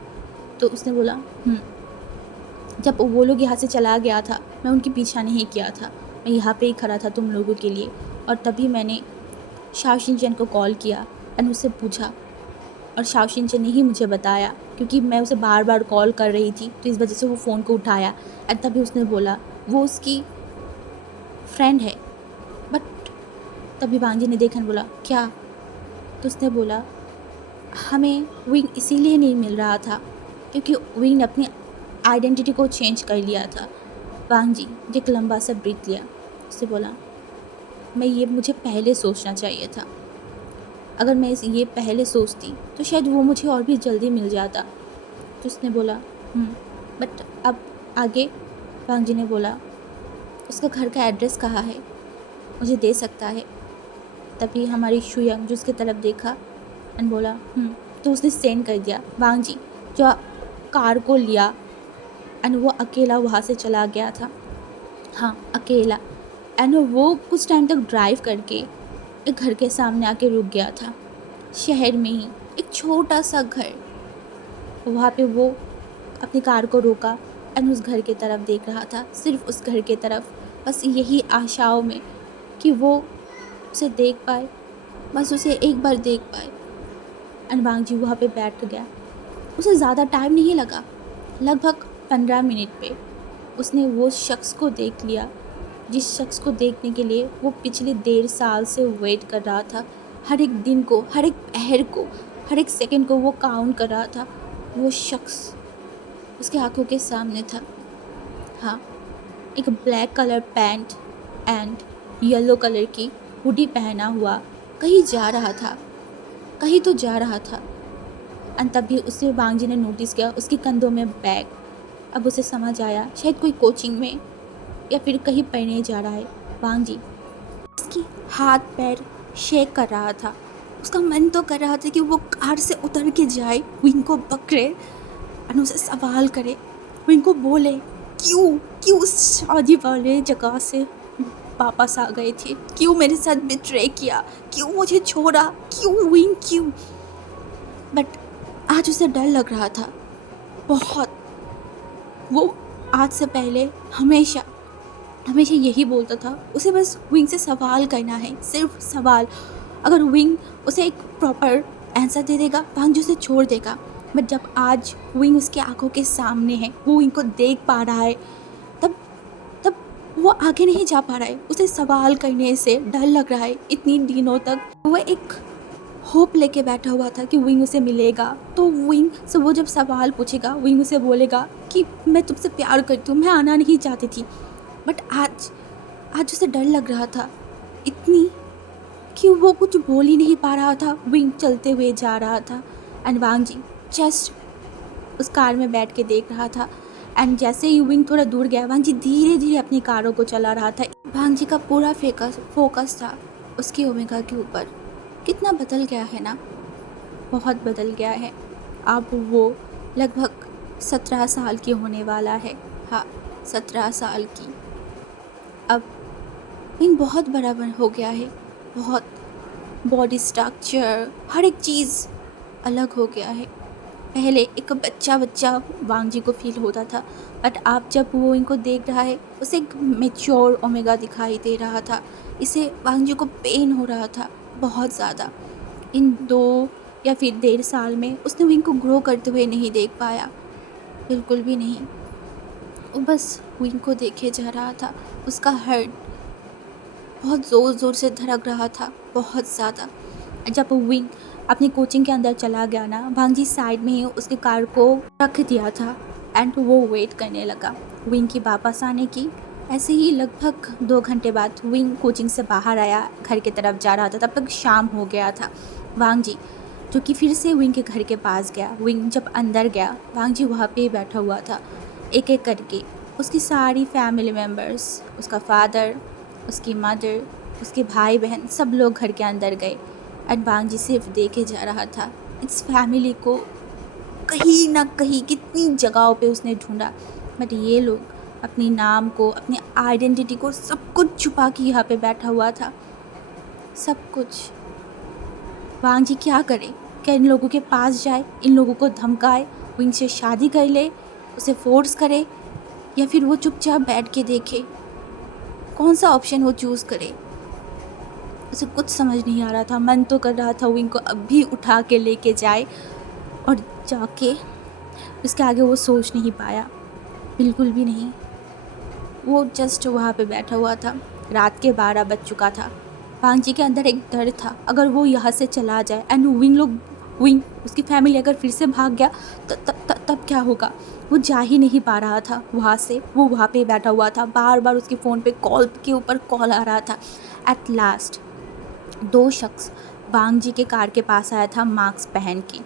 तो उसने बोला, जब वो लोग यहाँ से चला गया था, मैं उनके पीछा नहीं किया था, मैं यहाँ पे ही खड़ा था तुम लोगों के लिए। और तभी मैंने शाओ शिनचैन को कॉल किया एंड उससे पूछा, और शाओ शिनचैन ने ही मुझे बताया, क्योंकि मैं उसे बार बार कॉल कर रही थी तो इस वजह से वो फ़ोन को उठाया। एंड तभी उसने बोला वो उसकी फ्रेंड है। बट तभी वांग ने देखा और बोला, क्या? तो उसने बोला, हमें विंग इसीलिए नहीं मिल रहा था क्योंकि विंग ने अपनी आइडेंटिटी को चेंज कर लिया था। वांग जी एक लंबा सा ब्रीथ लिया, उससे बोला, मुझे पहले सोचना चाहिए था। अगर मैं ये पहले सोचती तो शायद वो मुझे और भी जल्दी मिल जाता। तो उसने बोला, बट अब आगे? वांग जी ने बोला, उसका घर का एड्रेस कहाँ है, मुझे दे सकता है? तभी हमारी शुयंग जो उसकी तरफ देखा एंड बोला, तो उसने सेंड कर दिया। वांग जी जो कार को लिया एंड वो अकेला वहाँ से चला गया था। हाँ, अकेला। एंड वो कुछ टाइम तक ड्राइव करके एक घर के सामने आके रुक गया था। शहर में ही एक छोटा सा घर। वहाँ पे वो अपनी कार को रोका एंड उस घर की तरफ देख रहा था, सिर्फ उस घर की तरफ, बस यही आशाओं में कि वो उसे देख पाए, बस उसे एक बार देख पाए। एंड वांग जी वहाँ पे बैठ गया। उसे ज़्यादा टाइम नहीं लगा, लगभग 15 मिनट पे उसने वो शख्स को देख लिया, जिस शख्स को देखने के लिए वो पिछले 1.5 साल से वेट कर रहा था। हर एक दिन को, हर एक पहर को, हर एक सेकंड को वो काउंट कर रहा था। वो शख्स उसके आंखों के सामने था। हाँ, एक black colour pant and yellow colour की हुडी पहना हुआ कहीं जा रहा था, कहीं तो जा रहा था। और तभी उसे वांग जी ने नोटिस किया, उसके कंधों में बैग। अब उसे समझ आया, शायद कोई कोचिंग में या फिर कहीं पढ़ने जा रहा है। वांग जी उसकी हाथ पैर शेक कर रहा था। उसका मन तो कर रहा था कि वो कार से उतर के जाए, विंग को पकड़े और उसे सवाल करे, विंग को बोले, क्यों उस शादी वाले जगह से वापस आ गए थे, क्यों मेरे साथ बिट्रे किया, क्यों मुझे छोड़ा, क्यों विंग, क्यों? बट आज उसे डर लग रहा था बहुत। वो आज से पहले हमेशा यही बोलता था, उसे बस विंग से सवाल करना है, सिर्फ सवाल। अगर विंग उसे एक प्रॉपर आंसर दे देगा, वांग जी उसे छोड़ देगा। बट जब आज विंग उसके आंखों के सामने है, वो विंग को देख पा रहा है, तब वो आगे नहीं जा पा रहा है। उसे सवाल करने से डर लग रहा है। इतनी दिनों तक वो एक होप लेके बैठा हुआ था कि विंग उसे मिलेगा, तो विंग से वो जब सवाल पूछेगा, विंग उसे बोलेगा कि मैं तुमसे प्यार करती हूँ, मैं आना नहीं चाहती थी। बट आज उसे डर लग रहा था इतनी कि वो कुछ बोल ही नहीं पा रहा था। विंग चलते हुए जा रहा था एंड वांग जी जस्ट उस कार में बैठ के देख रहा था। एंड जैसे ही विंग थोड़ा दूर गया, वांग जी धीरे धीरे अपनी कारों को चला रहा था। वांग जी का पूरा फोकस था उसकी ओमेगा के ऊपर। कितना बदल गया है ना, बहुत बदल गया है। अब वो लगभग 17 साल की होने वाला है। हाँ, 17 साल की। अब विंग बहुत बड़ा हो गया है, बहुत बॉडी स्ट्रक्चर, हर एक चीज़ अलग हो गया है। पहले एक बच्चा वांग जी को फील होता था, बट अब जब वो इनको देख रहा है, उसे एक मैच्योर ओमेगा दिखाई दे रहा था। इसे वांग जी को पेन हो रहा था बहुत ज़्यादा। इन 2 या फिर 1.5 साल में उसने विंग को ग्रो करते हुए नहीं देख पाया, बिल्कुल भी नहीं। वो बस विंग को देखे जा रहा था। उसका हार्ट बहुत ज़ोर से धड़क रहा था, बहुत ज़्यादा। जब विंग अपनी कोचिंग के अंदर चला गया ना, वांग जी साइड में ही उसकी कार को रख दिया था एंड वो वेट करने लगा विंग की वापस आने की। ऐसे ही लगभग 2 घंटे बाद विंग कोचिंग से बाहर आया, घर की तरफ जा रहा था। तब तक शाम हो गया था। वांग जी जो कि फिर से विंग के घर के पास गया। विंग जब अंदर गया, वांग जी वहाँ पे ही बैठा हुआ था। एक एक करके उसकी सारी फैमिली मेम्बर्स, उसका फादर, उसकी मदर, उसके भाई बहन, सब लोग घर के अंदर गए। एंड वांग जी सिर्फ देखे जा रहा था। इस फैमिली को कहीं ना कहीं कितनी जगहों पे उसने ढूंढा, बट ये लोग अपनी नाम को, अपनी आइडेंटिटी को, सब कुछ छुपा के यहाँ पे बैठा हुआ था। सब कुछ। वांग जी क्या करे? क्या इन लोगों के पास जाए, इन लोगों को धमकाए, वो इनसे शादी कर ले, उसे फोर्स करे, या फिर वो चुपचाप बैठ के देखे? कौन सा ऑप्शन वो चूज़ करे? उसे कुछ समझ नहीं आ रहा था। मन तो कर रहा था वो इनको अभी उठा के लेके जाए और जाके उसके आगे वो सोच नहीं पाया, बिल्कुल भी नहीं। वो जस्ट वहाँ पे बैठा हुआ था। रात के 12 बज चुका था। वांग जी के अंदर एक डर था, अगर वो यहाँ से चला जाए एंड विंग उसकी फैमिली अगर फिर से भाग गया तब क्या होगा? वो जा ही नहीं पा रहा था वहाँ से। वो वहाँ पे बैठा हुआ था। बार बार उसके फ़ोन पे कॉल के ऊपर कॉल आ रहा था। एट लास्ट 2 शख्स वांग जी के कार के पास आया था, मास्क पहन के।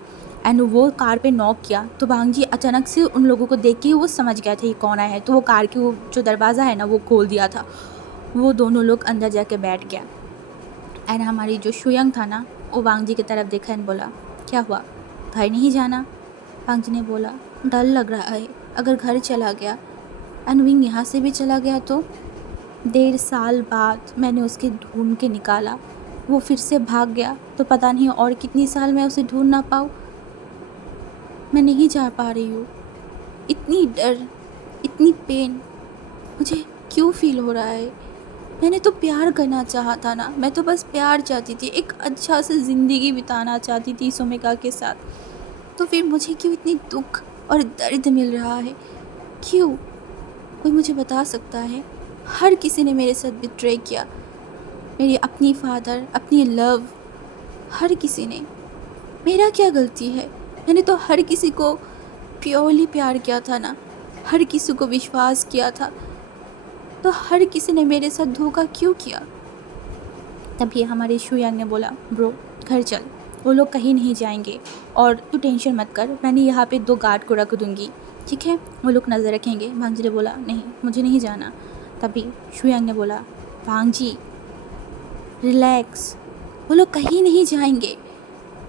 एंड वो कार पे नॉक किया तो वांग जी अचानक से उन लोगों को देख के वो समझ गया था ये कौन आया है। तो वो कार की वो जो दरवाज़ा है ना, वो खोल दिया था। वो दोनों लोग अंदर जाके बैठ गया। एंड हमारी जो शुयंग था ना, वो वांग जी की तरफ देखा एंड बोला, क्या हुआ, घर नहीं जाना? वांग जी ने बोला, डर लग रहा है, अगर घर चला गया एंड विंग यहाँ से भी चला गया तो? 1.5 साल बाद मैंने उसके ढूंढ के निकाला, वो फिर से भाग गया तो पता नहीं और कितनी साल मैं उसे ढूंढ ना पाऊँ। मैं नहीं जा पा रही हूँ। इतनी डर, इतनी पेन मुझे क्यों फील हो रहा है? मैंने तो प्यार करना चाहा था ना, मैं तो बस प्यार चाहती थी, एक अच्छा से ज़िंदगी बिताना चाहती थी सोमिका के साथ। तो फिर मुझे क्यों इतनी दुख और दर्द मिल रहा है? क्यों? कोई मुझे बता सकता है? हर किसी ने मेरे साथ बिट्रे किया, मेरी अपनी फादर, अपनी लव, हर किसी ने। मेरा क्या गलती है? मैंने तो हर किसी को प्योरली प्यार किया था ना, हर किसी को विश्वास किया था, तो हर किसी ने मेरे साथ धोखा क्यों किया? तभी हमारे शुयांग ने बोला, ब्रो घर चल, वो लोग कहीं नहीं जाएंगे और तू टेंशन मत कर, मैंने यहाँ पे 2 गार्ड को रख दूँगी, ठीक है, वो लोग नज़र रखेंगे। भांग जी ने बोला, नहीं मुझे नहीं जाना। तभी शुयांग ने बोला, भांग जी रिलैक्स, वो लोग कहीं नहीं जाएंगे,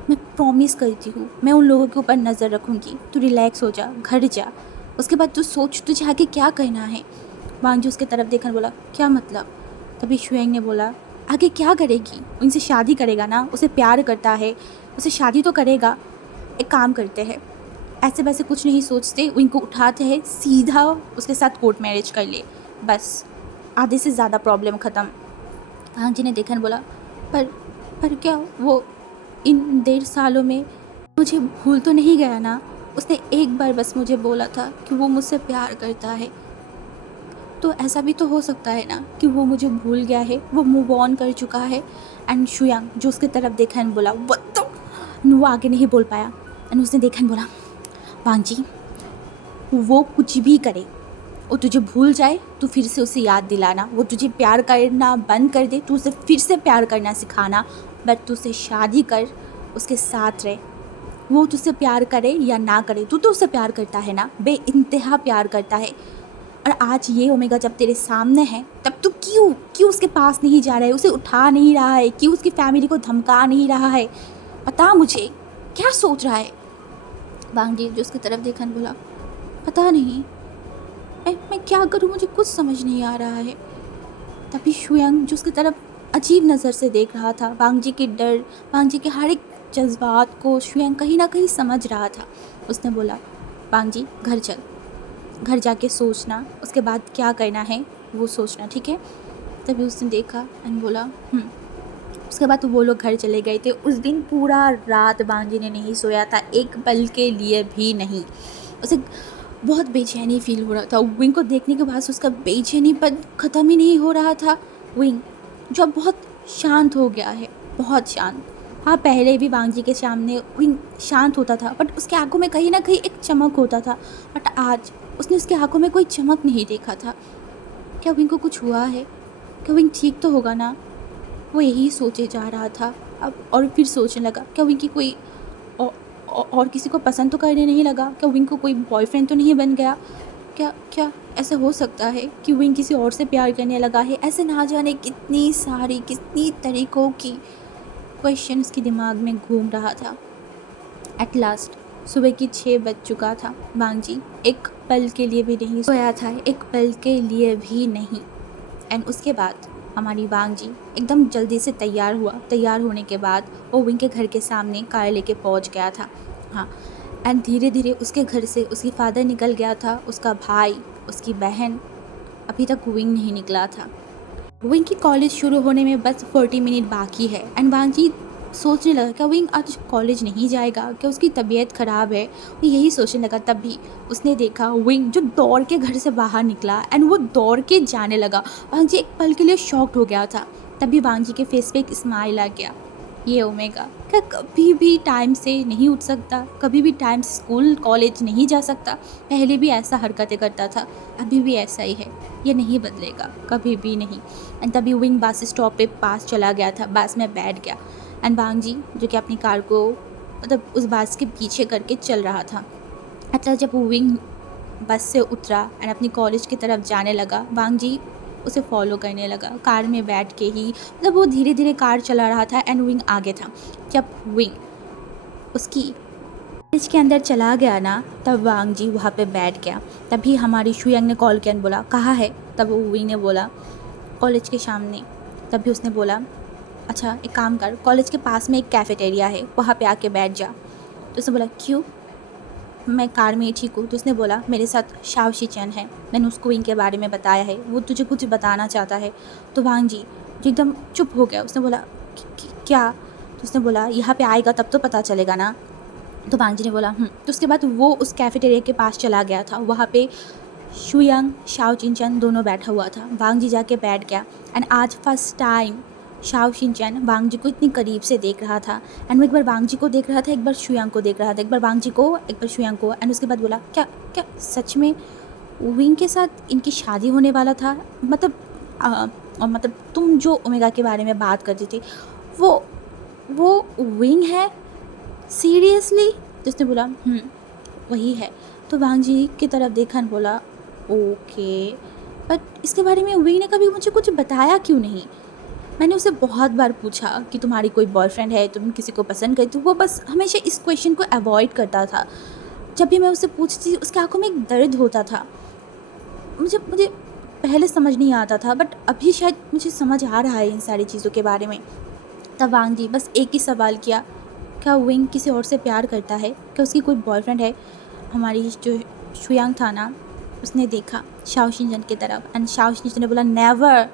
मैं प्रॉमिस करती हूँ, मैं उन लोगों के ऊपर नज़र रखूँगी, तू रिलैक्स हो जा, घर जा, उसके बाद तू सोच तुझे आगे क्या करना है। वांग जी उसके तरफ देखकर बोला, क्या मतलब? तभी शुएंग ने बोला, आगे क्या करेगी? उनसे शादी करेगा ना, उसे प्यार करता है, उसे शादी तो करेगा। एक काम करते हैं, ऐसे वैसे कुछ नहीं सोचते, उनको उठाते हैं, सीधा उसके साथ कोर्ट मैरिज कर ले, बस आधे से ज़्यादा प्रॉब्लम ख़त्म। वांग जी ने देखा और बोला, पर क्या वो इन 1.5 सालों में मुझे भूल तो नहीं गया ना? उसने एक बार बस मुझे बोला था कि वो मुझसे प्यार करता है, तो ऐसा भी तो हो सकता है ना कि वो मुझे भूल गया है, वो मूव ऑन कर चुका है। एंड शुयांग जो उसकी तरफ देखा एंड बोला, वो तो वो आगे नहीं बोल पाया। एंड उसने देखा एंड बोला, वांग जी वो कुछ भी करे, वो तुझे भूल जाए तो फिर से उसे याद दिलाना, वो तुझे प्यार करना बंद कर दे तो उसे फिर से प्यार करना सिखाना, बट तू उसे शादी कर, उसके साथ रहे, वो तुझसे प्यार करे या ना करे, तू तो उससे प्यार करता है ना, बेइंतहा प्यार करता है। और आज ये ओमेगा जब तेरे सामने है, तब तू क्यों उसके पास नहीं जा रहा है, उसे उठा नहीं रहा है, क्यों उसकी फैमिली को धमका नहीं रहा है? पता मुझे क्या सोच रहा है? वांग जी जो उसकी तरफ देखा और बोला, पता नहीं, मैं क्या करूँ, मुझे कुछ समझ नहीं आ रहा है। तभी शुयांग जो उसकी तरफ अजीब नज़र से देख रहा था, वांग जी के डर, वांग जी के हर एक जज्बात को शुयांग कहीं ना कहीं समझ रहा था। उसने बोला, वांग जी घर चल, घर जाके सोचना, उसके बाद क्या करना है वो सोचना, ठीक है? तभी उसने देखा एंड बोला, उसके बाद तो वो लोग घर चले गए थे। उस दिन पूरा रात वांग जी ने नहीं सोया था, एक पल के लिए भी नहीं। उसे बहुत बेचैनी फील हो रहा था। विंग को देखने के बाद उसका बेचैनीपन ख़त्म ही नहीं हो रहा था। विंग जो अब बहुत शांत हो गया है, बहुत शांत। हाँ, पहले भी वांग जी के सामने विंग शांत होता था, बट उसके आंखों में कहीं ना कहीं एक चमक होता था, बट आज उसने उसके आंखों में कोई चमक नहीं देखा था। क्या विंग को कुछ हुआ है? क्या विंग ठीक तो होगा ना? वो यही सोचे जा रहा था अब, और फिर सोचने लगा क्या विंग की कोई और किसी को पसंद तो करने नहीं लगा? क्या विंग को कोई बॉयफ्रेंड तो नहीं बन गया? क्या क्या ऐसा हो सकता है कि विंग किसी और से प्यार करने लगा है? ऐसे ना जाने कितनी तरीक़ों की क्वेश्चन उसके दिमाग में घूम रहा था। एट लास्ट सुबह की 6 बज चुका था। बांगजी एक पल के लिए भी नहीं सोया था, एक पल के लिए भी नहीं। एंड उसके बाद हमारी बांगजी एकदम जल्दी से तैयार हुआ। तैयार होने के बाद वो विंग के घर के सामने कार लेके पहुंच गया था। हाँ, एंड धीरे धीरे उसके घर से उसकी फादर निकल गया था, उसका भाई, उसकी बहन। अभी तक विंग नहीं निकला था। विंग की कॉलेज शुरू होने में बस 40 मिनट बाकी है। एंड बांगजी सोचने लगा क्या विंग आज कॉलेज नहीं जाएगा, क्या उसकी तबीयत ख़राब है? वो यही सोचने लगा, तभी उसने देखा विंग जो दौड़ के घर से बाहर निकला एंड वो दौड़ के जाने लगा। बांगजी एक पल के लिए शॉक्ड हो गया था। तभी बांगजी के फेस पे एक स्माइल आ गया। ये ओमेगा क्या कभी भी टाइम से नहीं उठ सकता? कभी भी टाइम से स्कूल कॉलेज नहीं जा सकता? पहले भी ऐसा हरकतें करता था, अभी भी ऐसा ही है। ये नहीं बदलेगा कभी भी नहीं। एंड तभी विंग बस स्टॉप पे पास चला गया था, बस में बैठ गया। एंड बांगजी जो कि अपनी कार को मतलब उस बस के पीछे करके चल रहा था। मतलब जब वो विंग बस से उतरा एंड अपनी कॉलेज की तरफ जाने लगा, बांगजी उसे फॉलो करने लगा कार में बैठ के ही। मतलब वो धीरे धीरे कार चला रहा था एंड विंग आगे था। जब विंग उसकी कॉलेज के अंदर चला गया ना, तब बांगजी वहाँ पे बैठ गया। तभी हमारी शुयांग ने कॉल किया, बोला कहाँ है? तब वो विंग ने बोला कॉलेज के सामने। तभी उसने बोला अच्छा एक काम कर, कॉलेज के पास में एक कैफ़ेटेरिया है, वहाँ पे आके बैठ जा। तो उसने बोला क्यों? मैं कार में ही ठीक हूँ। तो उसने बोला मेरे साथ शाओ शिचेन है, मैंने उसको इनके बारे में बताया है, वो तुझे कुछ बताना चाहता है। तो वांगजी जो एकदम चुप हो गया, उसने बोला क्या? तो उसने बोला यहाँ पे आएगा तब तो पता चलेगा ना। तो वांगजी ने बोला तो उसके बाद वो उस कैफ़ेटेरिया के पास चला गया था। वहाँ पे शुयांग, शाओ शिनचैन दोनों बैठा हुआ था। वांगजी जाके बैठ गया एंड आज फर्स्ट टाइम शाओ शिनचैन वांगजी को इतनी करीब से देख रहा था। एंड वो एक बार वांगजी को देख रहा था, एक बार शुयांग को देख रहा था, एक बार वांगजी को, एक बार शुयांग को। एंड उसके बाद बोला क्या क्या सच में विंग के साथ इनकी शादी होने वाला था? मतलब तुम जो ओमेगा के बारे में बात करती थी वो विंग है? सीरियसली? तो उसने बोला वही है। तो वांगजी की तरफ देखा और बोला ओके, बट इसके बारे में विंग ने कभी मुझे कुछ बताया क्यों नहीं? मैंने उसे बहुत बार पूछा कि तुम्हारी कोई बॉयफ्रेंड है, तुम किसी को पसंद करती हो? वो बस हमेशा इस क्वेश्चन को अवॉइड करता था। जब भी मैं उससे पूछती उसकी आंखों में एक दर्द होता था। मुझे पहले समझ नहीं आता था, बट अभी शायद मुझे समझ आ रहा है इन सारी चीज़ों के बारे में। तब वांगजी बस एक ही सवाल किया, क्या विंग किसी और से प्यार करता है? क्या उसकी कोई बॉयफ्रेंड है? हमारी जो शुयांग था ना, उसने देखा शाओ शिनचैन की तरफ एंड शाओ शिनचैन ने बोला नेवर,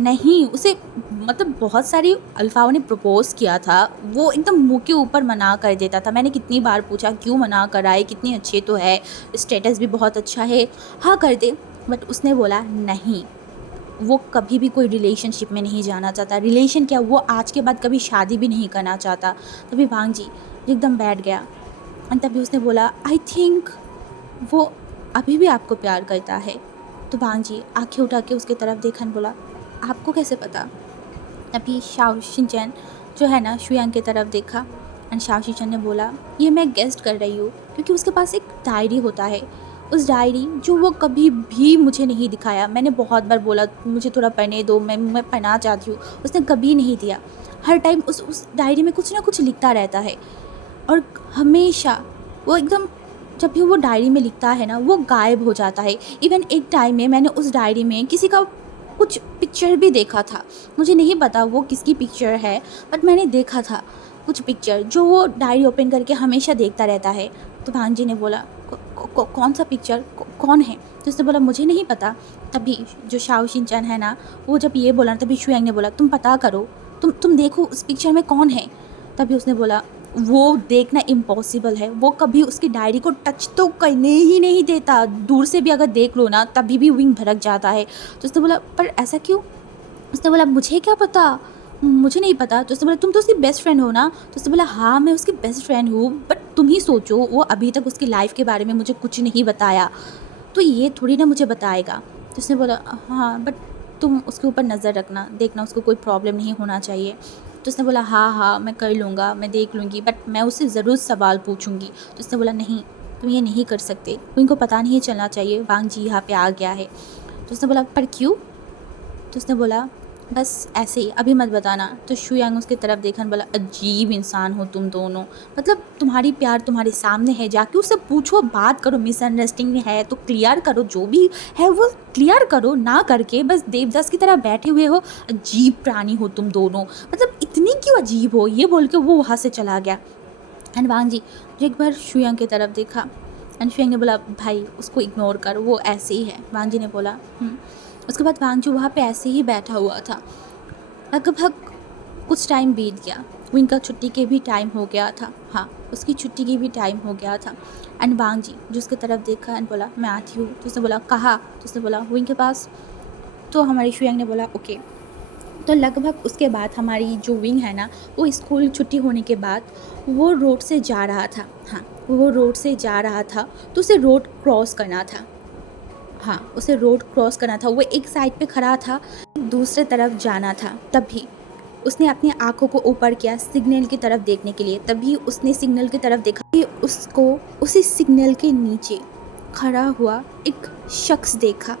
नहीं। उसे मतलब बहुत सारी अल्फाओं ने प्रपोज़ किया था, वो एकदम मुंह के ऊपर मना कर देता था। मैंने कितनी बार पूछा क्यों मना कराए, कितनी अच्छे तो है, स्टेटस भी बहुत अच्छा है, हाँ कर दे। बट उसने बोला नहीं, वो कभी भी कोई रिलेशनशिप में नहीं जाना चाहता। रिलेशन क्या, वो आज के बाद कभी शादी भी नहीं करना चाहता। तभी वांगजी एकदम बैठ गया एंड तभी उसने बोला आई थिंक वो अभी भी आपको प्यार करता है। तो वांगजी आंखें उठा के उसकी तरफ देखा और बोला आपको कैसे पता? तभी शाओ शिनचैन जो है ना शुयांग की तरफ देखा एंड शाओ शिनचैन ने बोला ये मैं गेस्ट कर रही हूँ, क्योंकि उसके पास एक डायरी होता है। उस डायरी जो वो कभी भी मुझे नहीं दिखाया। मैंने बहुत बार बोला मुझे थोड़ा पढ़ने दो, मैं पढ़ना चाहती हूँ, उसने कभी नहीं दिया। हर टाइम उस डायरी में कुछ ना कुछ लिखता रहता है और हमेशा वो एकदम जब भी वो डायरी में लिखता है ना वो गायब हो जाता है। इवन एक टाइम में मैंने उस डायरी में किसी का कुछ पिक्चर भी देखा था, मुझे नहीं पता वो किसकी पिक्चर है, बट मैंने देखा था कुछ पिक्चर जो वो डायरी ओपन करके हमेशा देखता रहता है। तो भांजी ने बोला कौन सा पिक्चर, कौन है? तो उसने बोला मुझे नहीं पता। तभी जो शाओ शिनचैन है ना, वो जब ये बोला तभी शुयांग ने बोला तुम पता करो, तुम देखो उस पिक्चर में कौन है। तभी उसने बोला वो देखना इम्पॉसिबल है, वो कभी उसकी डायरी को टच तो करने ही नहीं देता, दूर से भी अगर देख लो ना तभी भी विंग भड़क जाता है। तो उसने बोला पर ऐसा क्यों? उसने बोला मुझे क्या पता, मुझे नहीं पता। तो उसने बोला तुम तो उसकी बेस्ट फ्रेंड हो ना? तो उसने बोला हाँ मैं उसकी बेस्ट फ्रेंड हूँ, बट तुम ही सोचो वो अभी तक उसकी लाइफ के बारे में मुझे कुछ नहीं बताया, तो ये थोड़ी ना मुझे बताएगा। तो उसने बोला हाँ बट तुम उसके ऊपर नज़र रखना, देखना उसको कोई प्रॉब्लम नहीं होना चाहिए। तो उसने बोला हाँ हाँ मैं कर लूँगा, मैं देख लूँगी, बट मैं उससे ज़रूर सवाल पूछूंगी। तो उसने बोला नहीं, तुम ये नहीं कर सकते, उनको पता नहीं चलना चाहिए वांग जी यहाँ पे आ गया है। तो उसने बोला पर क्यों? तो उसने बोला बस ऐसे ही, अभी मत बताना। तो शुयांग उसकी तरफ देखा और बोला अजीब इंसान हो तुम दोनों, मतलब तुम्हारी प्यार तुम्हारे सामने है, जाके उससे पूछो, बात करो, मिसअंडरस्टैंडिंग है तो क्लियर करो, जो भी है वो क्लियर करो, ना करके बस देवदास की तरह बैठे हुए हो। अजीब प्राणी हो तुम दोनों, मतलब इतनी क्यों अजीब हो, ये बोल के वो वहाँ से चला गया। एंड वांग जी जो एक बार शुयांग की तरफ देखा एंड शुयांग ने बोला भाई उसको इग्नोर कर, वो ऐसे ही है। वांग जी ने बोला उसके बाद वांग जी वहाँ पे ऐसे ही बैठा हुआ था। लगभग कुछ टाइम बीत गया, विंग का छुट्टी के भी टाइम हो गया था। हाँ, उसकी छुट्टी की भी टाइम हो गया था। एंड वांग जी जो उसकी तरफ देखा एंड बोला मैं आती हूँ। तो उसने बोला कहाँ? तो उसने बोला विंग के पास। तो हमारी शुयांग ने बोला ओके। तो लगभग उसके बाद हमारी जो विंग है ना, वो स्कूल छुट्टी होने के बाद वो रोड से जा रहा था। हाँ, वो रोड से जा रहा था, तो उसे रोड क्रॉस करना था। हाँ, उसे रोड क्रॉस करना था, वो एक साइड पे खड़ा था, दूसरे तरफ जाना था। तभी उसने अपनी आंखों को ऊपर किया सिग्नल की तरफ देखने के लिए। तभी उसने सिग्नल की तरफ देखा कि उसको उसी सिग्नल के नीचे खड़ा हुआ एक शख्स देखा।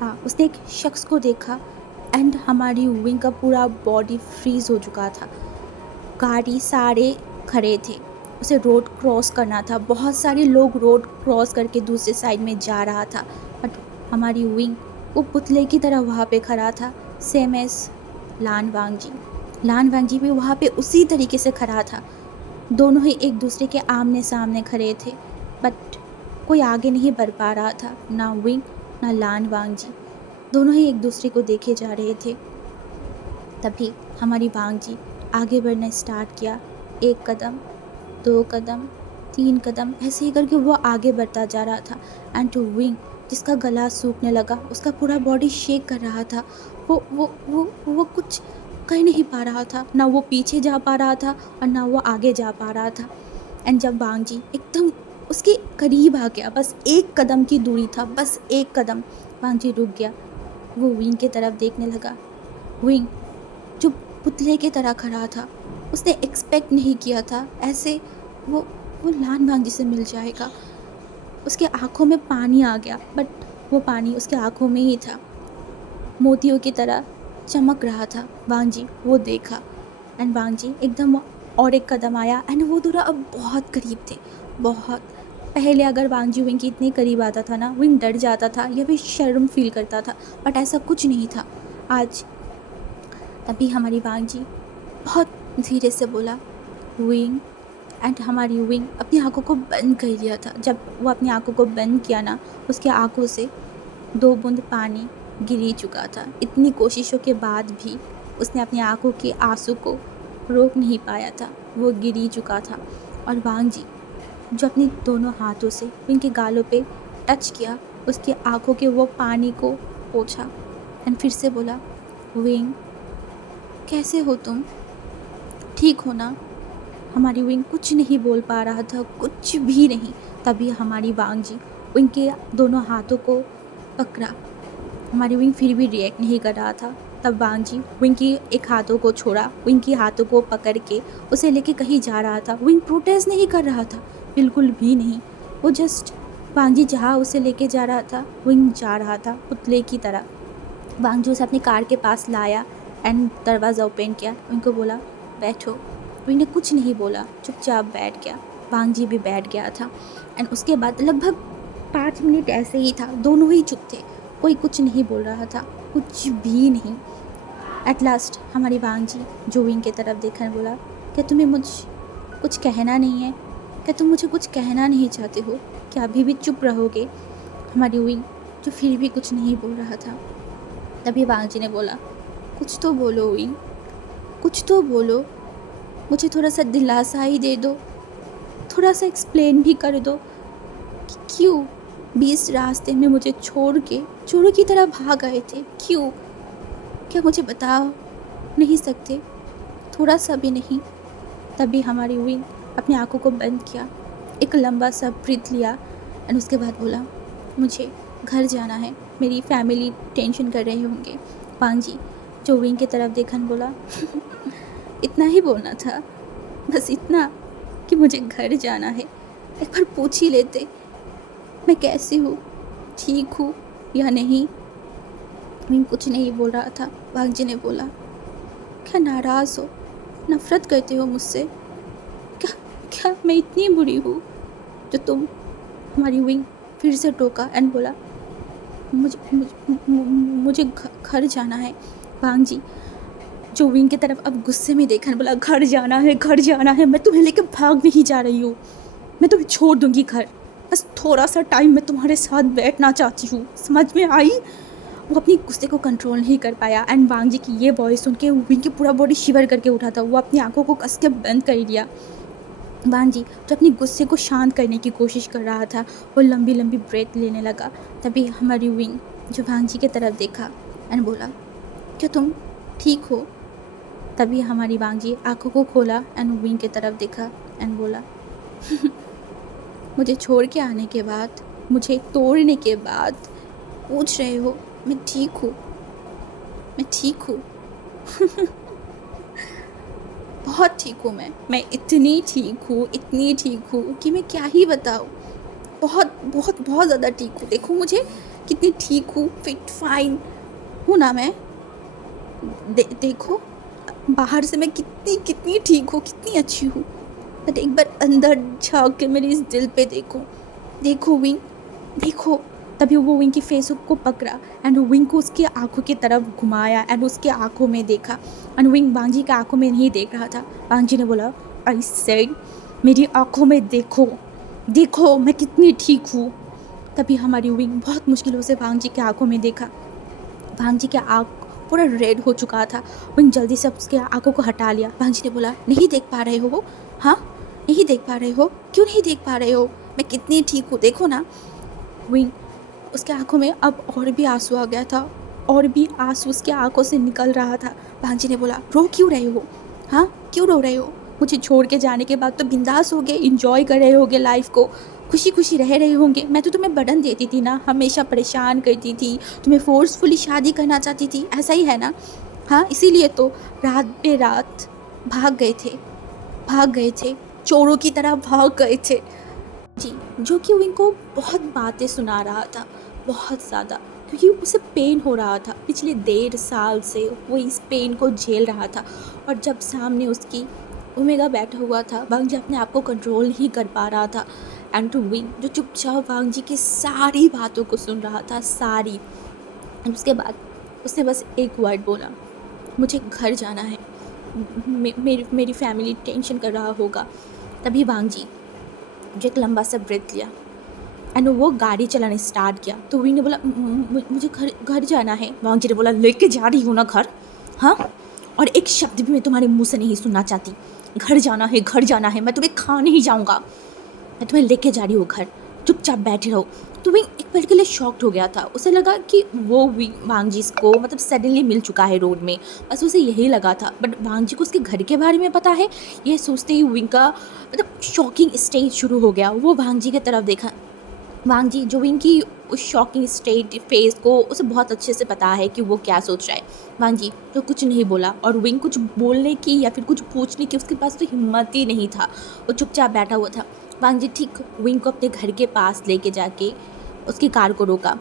हाँ, उसने एक शख्स को देखा एंड हमारी विंग का पूरा बॉडी फ्रीज हो चुका था। गाड़ी सारे खड़े थे, उसे रोड क्रॉस करना था, बहुत सारे लोग रोड क्रॉस करके दूसरे साइड में जा रहा था। बट हमारी विंग वो पुतले की तरह वहाँ पे खड़ा था, सेम एज लान वांग जी। लान वांग जी भी वहाँ पे उसी तरीके से खड़ा था। दोनों ही एक दूसरे के आमने सामने खड़े थे, बट कोई आगे नहीं बढ़ पा रहा था, ना विंग ना लान वांग जी। दोनों ही एक दूसरे को देखे जा रहे थे। तभी हमारी वांग जी आगे बढ़ना स्टार्ट किया। एक कदम, दो कदम, तीन कदम, ऐसे ही करके वो आगे बढ़ता जा रहा था। एंड टू विंग जिसका गला सूखने लगा, उसका पूरा बॉडी शेक कर रहा था। वो कुछ कर नहीं पा रहा था, ना वो पीछे जा पा रहा था और ना वो आगे जा पा रहा था। एंड जब वांग जी एकदम उसके करीब आ गया, बस एक कदम की दूरी था, बस एक कदम, वांग जी रुक गया। वो विंग की तरफ देखने लगा। विंग जो पुतले की तरह खड़ा था, उसने एक्सपेक्ट नहीं किया था ऐसे वो वो लान वांग जी से मिल जाएगा। उसके आँखों में पानी आ गया, बट वो पानी उसके आँखों में ही था, मोतियों की तरह चमक रहा था। वांग जी वो देखा एंड वांग जी एकदम और एक कदम आया एंड वो दोनों अब बहुत करीब थे, बहुत। पहले अगर वांग जी विंग के इतने करीब आता था ना, विंग डर जाता था या फिर शर्म फील करता था, बट ऐसा कुछ नहीं था आज। तभी हमारी वांग जी बहुत धीरे से बोला विंग। एंड हमारी विंग अपनी आंखों को बंद कर लिया था। जब वो अपनी आंखों को बंद किया ना, उसकी आंखों से दो बूंद पानी गिर ही चुका था। इतनी कोशिशों के बाद भी उसने अपनी आंखों के आंसू को रोक नहीं पाया था, वो गिर ही चुका था। और वांग जी जो अपनी दोनों हाथों से विंग के गालों पे टच किया, उसकी आंखों के वो पानी को पोंछा एंड फिर से बोला विंग कैसे हो तुम, ठीक हो ना? हमारी विंग कुछ नहीं बोल पा रहा था, कुछ भी नहीं। तभी हमारी वांग जी विंग के दोनों हाथों को पकड़ा। हमारी विंग फिर भी रिएक्ट नहीं कर रहा था। तब वांग जी विंग की एक हाथों को छोड़ा, विंग की हाथों को पकड़ के उसे लेके कहीं जा रहा था। विंग प्रोटेस्ट नहीं कर रहा था, बिल्कुल भी नहीं। वो जस्ट वांग जी जहाँ उसे लेके जा रहा था, विंग जा रहा था पुतले की तरह। वांग जी उसे अपनी कार के पास लाया एंड दरवाज़ा ओपन किया, उनको बोला बैठो। विंग ने कुछ नहीं बोला, चुपचाप बैठ गया। वांग जी भी बैठ गया था। एंड उसके बाद लगभग 5 मिनट ऐसे ही था, दोनों ही चुप थे, कोई कुछ नहीं बोल रहा था, कुछ भी नहीं। एट लास्ट हमारी वांग जी जो विंग की तरफ देखा और बोला क्या तुम्हें मुझ कुछ कहना नहीं है? क्या तुम मुझे कुछ कहना नहीं चाहते हो? क्या अभी भी चुप रहोगे? हमारी विंग जो फिर भी कुछ नहीं बोल रहा था। तभी वांग जी ने बोला कुछ तो बोलो विंग, कुछ तो बोलो, मुझे थोड़ा सा दिलासा ही दे दो, थोड़ा सा एक्सप्लेन भी कर दो कि क्यों बीच रास्ते में मुझे छोड़ के चोरों की तरह भाग आए थे, क्यों? क्या मुझे बता नहीं सकते, थोड़ा सा भी नहीं? तभी हमारी विंग अपनी आंखों को बंद किया, एक लंबा सा ब्रीथ लिया एंड उसके बाद बोला मुझे घर जाना है, मेरी फैमिली टेंशन कर रहे होंगे। वांग जी जो विंग की तरफ देखा और बोला इतना ही बोलना था, बस इतना कि मुझे घर जाना है। एक बार पूछ ही लेते मैं कैसी हूँ, ठीक हूँ या नहीं। विंग कुछ नहीं बोल रहा था। वांग जी ने बोला, क्या नाराज़ हो, नफ़रत करते हो मुझसे? क्या क्या मैं इतनी बुरी हूँ जो तुम? हमारी विंग फिर से टोका एंड बोला, मुझे मुझे मुझे घर जाना है। वांग जी जो विंग की तरफ अब गुस्से में देखा, बोला, घर जाना है, घर जाना है, मैं तुम्हें लेकर भाग नहीं जा रही हूँ, मैं तुम्हें छोड़ दूंगी घर, बस थोड़ा सा टाइम मैं तुम्हारे साथ बैठना चाहती हूँ, समझ में आई? वो अपनी गुस्से को कंट्रोल नहीं कर पाया एंड वांग जी की ये वॉइस सुन के विंग की पूरा बॉडी शिवर करके उठा था। वो अपनी आंखों को कस के बंद कर लिया। वांग जी जो अपनी गुस्से को शांत करने की कोशिश कर रहा था, वो लंबी लंबी ब्रेथ लेने लगा। तभी हमारी विंग जो वांग जी की तरफ देखा एंड बोला, क्या तुम ठीक हो? तभी हमारी वांग जी आँखों को खोला एंड विंग की तरफ देखा एंड बोला, मुझे छोड़ के आने के बाद, मुझे तोड़ने के बाद पूछ रहे हो मैं ठीक हूँ? मैं ठीक हूँ। बहुत ठीक हूँ मैं इतनी ठीक हूँ, इतनी ठीक हूँ कि मैं क्या ही बताऊँ। बहुत बहुत बहुत ज़्यादा ठीक हूँ। देखो मुझे कितनी ठीक हूँ, फिट फाइन हूँ ना मैं। देखो बाहर से मैं कितनी कितनी ठीक हूँ, कितनी अच्छी हूँ, बट एक बार अंदर झाँक के मेरे इस दिल पे देखो। देखो विंग, देखो। तभी वो विंग की फेस को पकड़ा एंड विंग को उसकी आंखों की तरफ घुमाया एंड उसके आंखों में देखा एंड विंग वांग जी के आंखों में नहीं देख रहा था। वांग जी ने बोला, आई सेड मेरी आंखों में देखो, देखो मैं कितनी ठीक हूँ। तभी हमारी विंग बहुत मुश्किलों से वांग जी के आंखों में देखा। वांग जी के आँख पूरा रेड हो चुका था। विंग जल्दी से उसके आंखों को हटा लिया। वांग जी ने बोला, नहीं देख पा रहे हो? हाँ नहीं देख पा रहे हो? क्यों नहीं देख पा रहे हो? मैं कितनी ठीक हूँ, देखो ना। विंग उसके आंखों में अब और भी आंसू आ गया था, और भी आंसू उसके आंखों से निकल रहा था। वांग जी ने बोला, रो क्यों रहे हो? हाँ क्यों रो रहे हो? मुझे छोड़ के जाने के बाद तो बिंदास हो गए, इंजॉय कर रहे होगे लाइफ को, खुशी खुशी रह रहे होंगे। मैं तो तुम्हें बर्डन देती थी ना, हमेशा परेशान करती थी, तुम्हें फोर्सफुली शादी करना चाहती थी, ऐसा ही है ना? हाँ इसीलिए तो रात पे रात भाग गए थे, भाग गए थे, चोरों की तरह भाग गए थे। जी जो कि विंग को बहुत बातें सुना रहा था, बहुत ज़्यादा, क्योंकि उसे पेन हो रहा था। पिछले 1.5 साल से वो इस पेन को झेल रहा था और जब सामने उसकी ओमेगा बैठा हुआ था, वांग जी अपने आप को कंट्रोल नहीं कर पा रहा था। एंड टू विंग जो चुपचाप वांग जी की सारी बातों को सुन रहा था, सारी। उसके बाद उसने बस एक वर्ड बोला, मुझे घर जाना है, मेरी फैमिली टेंशन कर रहा होगा। तभी वांग जी जो एक लंबा सा ब्रेथ लिया एंड वो गाड़ी चलाने स्टार्ट किया। तो विंग ने बोला, मुझे घर जाना है। वांग जी ने बोला, लेके जा रही हूँ ना घर, हाँ, और एक शब्द भी मैं तुम्हारे मुंह से नहीं सुनना चाहती। घर जाना है, घर जाना है, मैं तुम्हें खा नहीं जाऊँगा, मैं तुम्हें लेके जा रही हूँ घर, चुपचाप बैठे रहो। तो विंग एक पल के लिए शॉक्ड हो गया था। उसे लगा कि वो वांग जी को मतलब सडनली मिल चुका है रोड में, बस उसे यही लगा था। बट वांग जी को उसके घर के बारे में पता है, ये सोचते ही विंग का मतलब शॉकिंग स्टेज शुरू हो गया। वो वांग जी की तरफ देखा। वांग जी जो विंग की उस शॉकिंग स्टेट फेस को उसे बहुत अच्छे से पता है कि वो क्या सोच रहा है। वांग जी तो कुछ नहीं बोला और विंग कुछ बोलने की या फिर कुछ पूछने की उसके पास तो हिम्मत ही नहीं था। वो चुपचाप बैठा हुआ था। वांग जी ठीक विंग को अपने घर के पास लेके जाके उसकी कार को रोका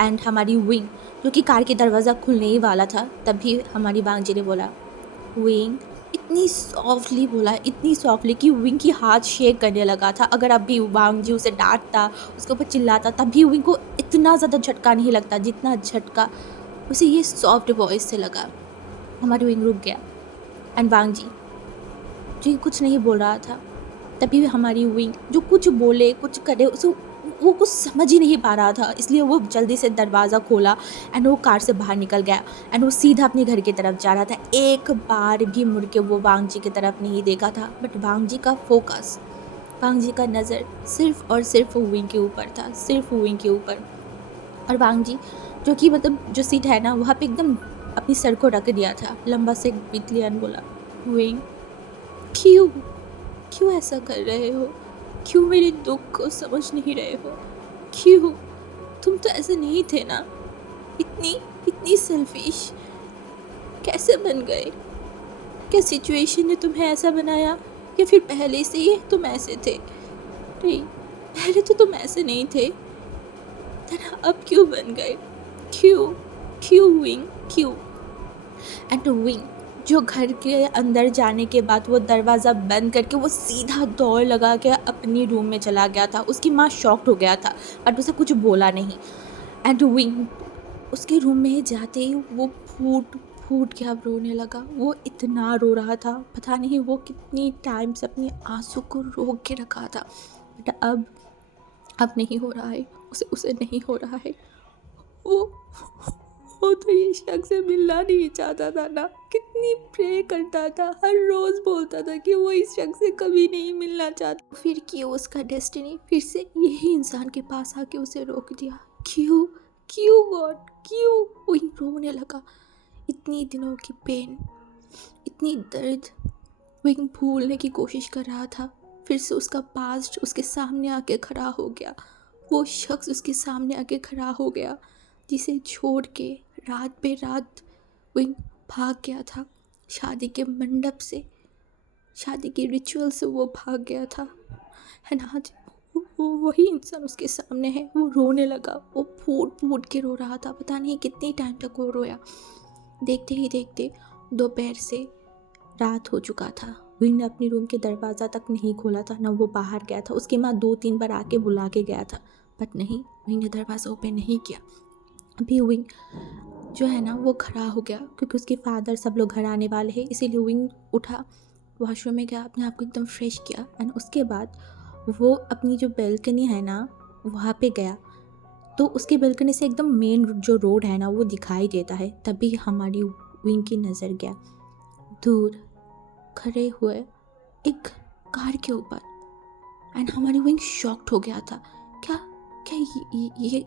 एंड हमारी विंग जो कि कार के दरवाज़ा खुलने ही वाला था, तभी हमारी वांग जी ने बोला, विंग, इतनी सॉफ्टली बोला, इतनी सॉफ्टली कि विंग की हाथ शेक करने लगा था। अगर अभी वांग जी उसे डांटता, उसके ऊपर चिल्लाता, तब भी विंग को इतना ज़्यादा झटका नहीं लगता जितना झटका उसे ये सॉफ्ट वॉइस से लगा। हमारी विंग रुक गया एंड वांग जी जो कुछ नहीं बोल रहा था, तभी हमारी विंग जो कुछ बोले कुछ करे उसे वो कुछ समझ ही नहीं पा रहा था, इसलिए वो जल्दी से दरवाज़ा खोला एंड वो कार से बाहर निकल गया एंड वो सीधा अपने घर की तरफ जा रहा था। एक बार भी मुड़ के वो वांग जी की तरफ नहीं देखा था। बट वांग जी का फोकस, वांग जी का नज़र सिर्फ और सिर्फ विंग के ऊपर था, सिर्फ विंग के ऊपर। और वांग जी जो कि मतलब जो सीट है ना वहाँ पे एकदम अपनी सर को रख दिया था, लंबा से बीत लिया, बोला, विंग, क्यों क्यों ऐसा कर रहे हो? क्यों मेरे दुख को समझ नहीं रहे हो? क्यों? तुम तो ऐसे नहीं थे ना, इतनी इतनी सेल्फिश कैसे बन गए? क्या सिचुएशन ने तुम्हें ऐसा बनाया, या फिर पहले से ही तुम ऐसे थे? नहीं, पहले तो तुम ऐसे नहीं थे, फिर अब क्यों बन गए? क्यों? क्यों विंग, क्यों? एंड विंग जो घर के अंदर जाने के बाद वो दरवाज़ा बंद करके वो सीधा दौड़ लगा के अपनी रूम में चला गया था। उसकी माँ शॉक्ड हो गया था बट उसे कुछ बोला नहीं। एंड विंग उसके रूम में जाते ही वो फूट फूट के अब रोने लगा। वो इतना रो रहा था, पता नहीं वो कितनी टाइम से अपने आंसू को रोक के रखा था, बट अब नहीं हो रहा है, उसे नहीं हो रहा है। वो वो तो ये शख्स से मिलना नहीं चाहता था ना, कितनी प्रे करता था, हर रोज़ बोलता था कि वो इस शख्स से कभी नहीं मिलना चाहता। फिर क्यों उसका डेस्टिनी फिर से यही इंसान के पास आके उसे रोक दिया? क्यों? क्यों गॉड, क्यों? वो रोने लगा। इतनी दिनों की पेन, इतनी दर्द विंग भूलने की कोशिश कर रहा था। फिर से उसका पास्ट उसके सामने आके खड़ा हो गया। वो शख्स उसके सामने आके खड़ा हो गया जिसे छोड़ के रात पे रात विंग भाग गया था। शादी के मंडप से, शादी के रिचुअल से वो भाग गया था। है ना, आज वही इंसान उसके सामने है। वो रोने लगा, वो फूट फूट के रो रहा था। पता नहीं कितनी टाइम तक वो रोया। देखते ही देखते दोपहर से रात हो चुका था। विंग ने अपनी रूम के दरवाज़ा तक नहीं खोला था, ना वो बाहर गया था। उसकी माँ 2-3 बार आके बुला के गया था बट नहीं, विंग ने दरवाज़ा ओपन नहीं किया। अभी विंग जो है ना वो खड़ा हो गया क्योंकि उसके फादर सब लोग घर आने वाले हैं, इसीलिए विंग उठा, वॉशरूम में गया, अपने आप को एकदम फ्रेश किया। एंड उसके बाद वो अपनी जो बैल्कनी है ना वहाँ पे गया, तो उसकी बैल्कनी से एकदम मेन जो रोड है ना वो दिखाई देता है। तभी हमारी विंग की नज़र गया दूर खड़े हुए एक कार के ऊपर। एंड हमारी विंग शॉक्ड हो गया था। क्या क्या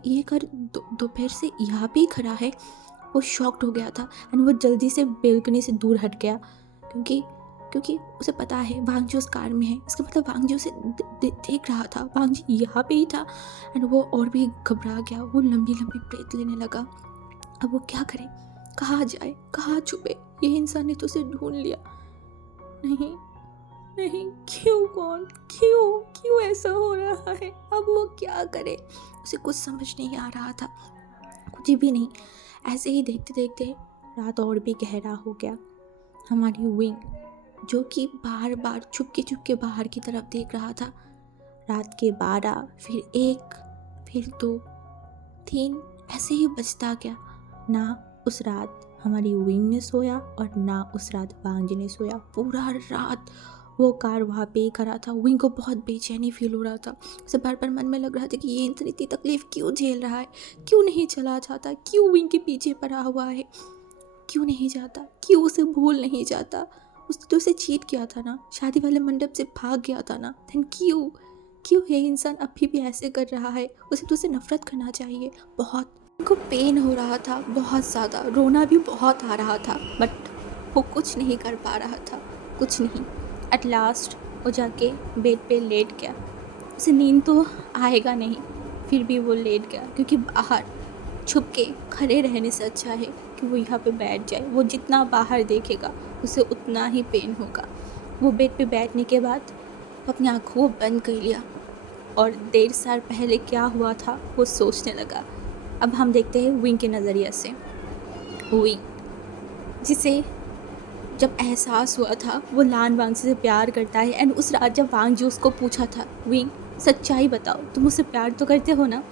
ये कार दोपहर से यहाँ पे ही खड़ा है? वो शॉक्ड हो गया था एंड वो जल्दी से बैल्कनी से दूर हट गया क्योंकि उसे पता है वांग जी उस कार में है। इसका मतलब वांग जी उसे देख रहा था, वांग जी यहाँ पे ही था। एंड वो और भी घबरा गया। वो लंबी लंबी ब्रेथ लेने लगा। अब वो क्या करे, कहाँ जाए, कहाँ छुपे? ये इंसान ने तो उसे ढूंढ लिया। नहीं नहीं, क्यों? कौन? क्यों ऐसा हो रहा है? अब वो क्या करे? उसे कुछ समझ नहीं आ रहा था, कुछ भी नहीं। ऐसे ही देखते देखते रात और भी गहरा हो गया। हमारी विंग जो कि बार बार छुप के बाहर की तरफ देख रहा था। रात के 12, फिर 1, फिर 2, 3 ऐसे ही बजता गया। ना उस रात हमारी विंग ने सोया और ना उस रात वांग जी ने सोया। पूरा रात वो कार वहाँ पे ही खड़ा था। विंग को बहुत बेचैनी फील हो रहा था। उसे बार बार मन में लग रहा था कि ये इंसान इतनी तकलीफ़ क्यों झेल रहा है, क्यों नहीं चला जाता, क्यों विंग के पीछे पड़ा हुआ है, क्यों नहीं जाता, क्यों उसे भूल नहीं जाता? उसने तो उसे चीट किया था ना, शादी वाले मंडप से भाग गया था ना, देन क्यों ये इंसान अभी भी ऐसे कर रहा है? उसे तो उसे नफरत करना चाहिए। बहुत उनको पेन हो रहा था, बहुत ज़्यादा रोना भी बहुत आ रहा था बट वो कुछ नहीं कर पा रहा था, कुछ नहीं। एट लास्ट वो जाके बेड पे लेट गया। उसे नींद तो आएगा नहीं, फिर भी वो लेट गया क्योंकि बाहर छुप के खड़े रहने से अच्छा है कि वो यहाँ पे बैठ जाए। वो जितना बाहर देखेगा उसे उतना ही पेन होगा। वो बेड पे बैठने के बाद अपनी आँखों को बंद कर लिया और 1.5 साल पहले क्या हुआ था वो सोचने लगा। अब हम देखते हैं विंग के नज़रिए से। विंग जिसे जब एहसास हुआ था वो लान वांग से प्यार करता है। एंड उस रात जब वांग जी उसको पूछा था, विंग सच्चाई बताओ, तुम उससे प्यार तो करते हो ना?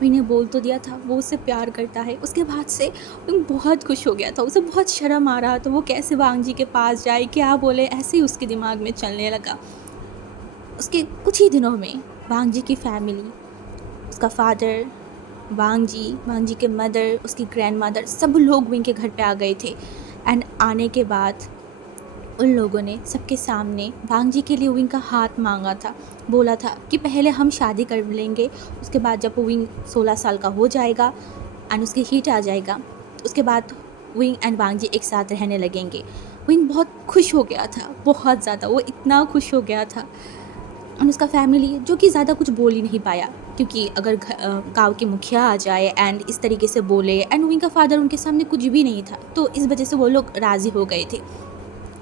विंग ने बोल तो दिया था वो उससे प्यार करता है। उसके बाद से विंग बहुत खुश हो गया था। उसे बहुत शर्म आ रहा था, वो कैसे वांग जी के पास जाए, क्या बोले, ऐसे ही उसके दिमाग में चलने लगा। उसके कुछ ही दिनों में वांग जी की फैमिली, उसका फादर, वांग जी के मदर, उसकी ग्रैंड मदर, सब लोग विंग के घर पे आ गए थे। एंड आने के बाद उन लोगों ने सबके सामने वांग जी के लिए विंग का हाथ मांगा था। बोला था कि पहले हम शादी कर लेंगे, उसके बाद जब विंग 16 साल का हो जाएगा एंड उसकी हीट आ जाएगा तो उसके बाद विंग एंड वांग जी एक साथ रहने लगेंगे। विंग बहुत खुश हो गया था, बहुत ज़्यादा, वो इतना खुश हो गया था। और उसका फैमिली जो कि ज़्यादा कुछ बोल ही नहीं पाया क्योंकि अगर गांव के मुखिया आ जाए एंड इस तरीके से बोले एंड विंग का फादर उनके सामने कुछ भी नहीं था, तो इस वजह से वो लोग राज़ी हो गए थे।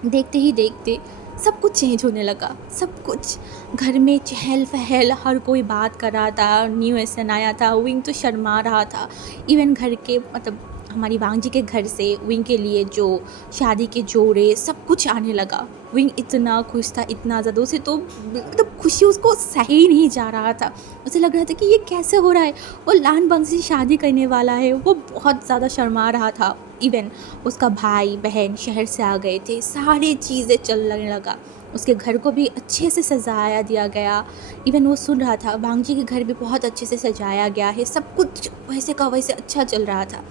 देखते ही देखते सब कुछ चेंज होने लगा। सब कुछ घर में चहल पहल, हर कोई बात कर रहा था, न्यू एसन आया था, विंग तो शर्मा रहा था। इवन घर के मतलब हमारी वांग जी के घर से विंग के लिए जो शादी के जोड़े सब कुछ आने लगा। विंग इतना खुश था, इतना ज़्यादा, उसे तो मतलब खुशी उसको सही नहीं जा रहा था। उसे लग रहा था कि ये कैसे हो रहा है, वो लान बंग से शादी करने वाला है। वो बहुत ज़्यादा शर्मा रहा था। इवन उसका भाई बहन शहर से आ गए थे, सारी चीज़ें चलने लगा। उसके घर को भी अच्छे से सजाया दिया गया। इवन वो सुन रहा था वांग जी के घर भी बहुत अच्छे से सजाया गया है, सब कुछ वैसे का वैसे अच्छा चल रहा था।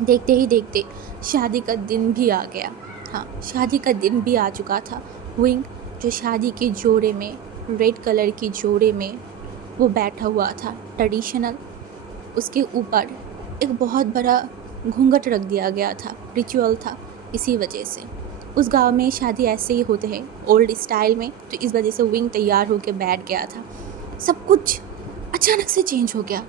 देखते ही देखते शादी का दिन भी आ गया। हाँ, शादी का दिन भी आ चुका था। विंग जो शादी के जोड़े में, रेड कलर की जोड़े में वो बैठा हुआ था ट्रेडिशनल, उसके ऊपर एक बहुत बड़ा घूंघट रख दिया गया था, रिचुअल था। इसी वजह से उस गांव में शादी ऐसे ही होते हैं, ओल्ड स्टाइल में, तो इस वजह से विंग तैयार होकर बैठ गया था। सब कुछ अचानक से चेंज हो गया।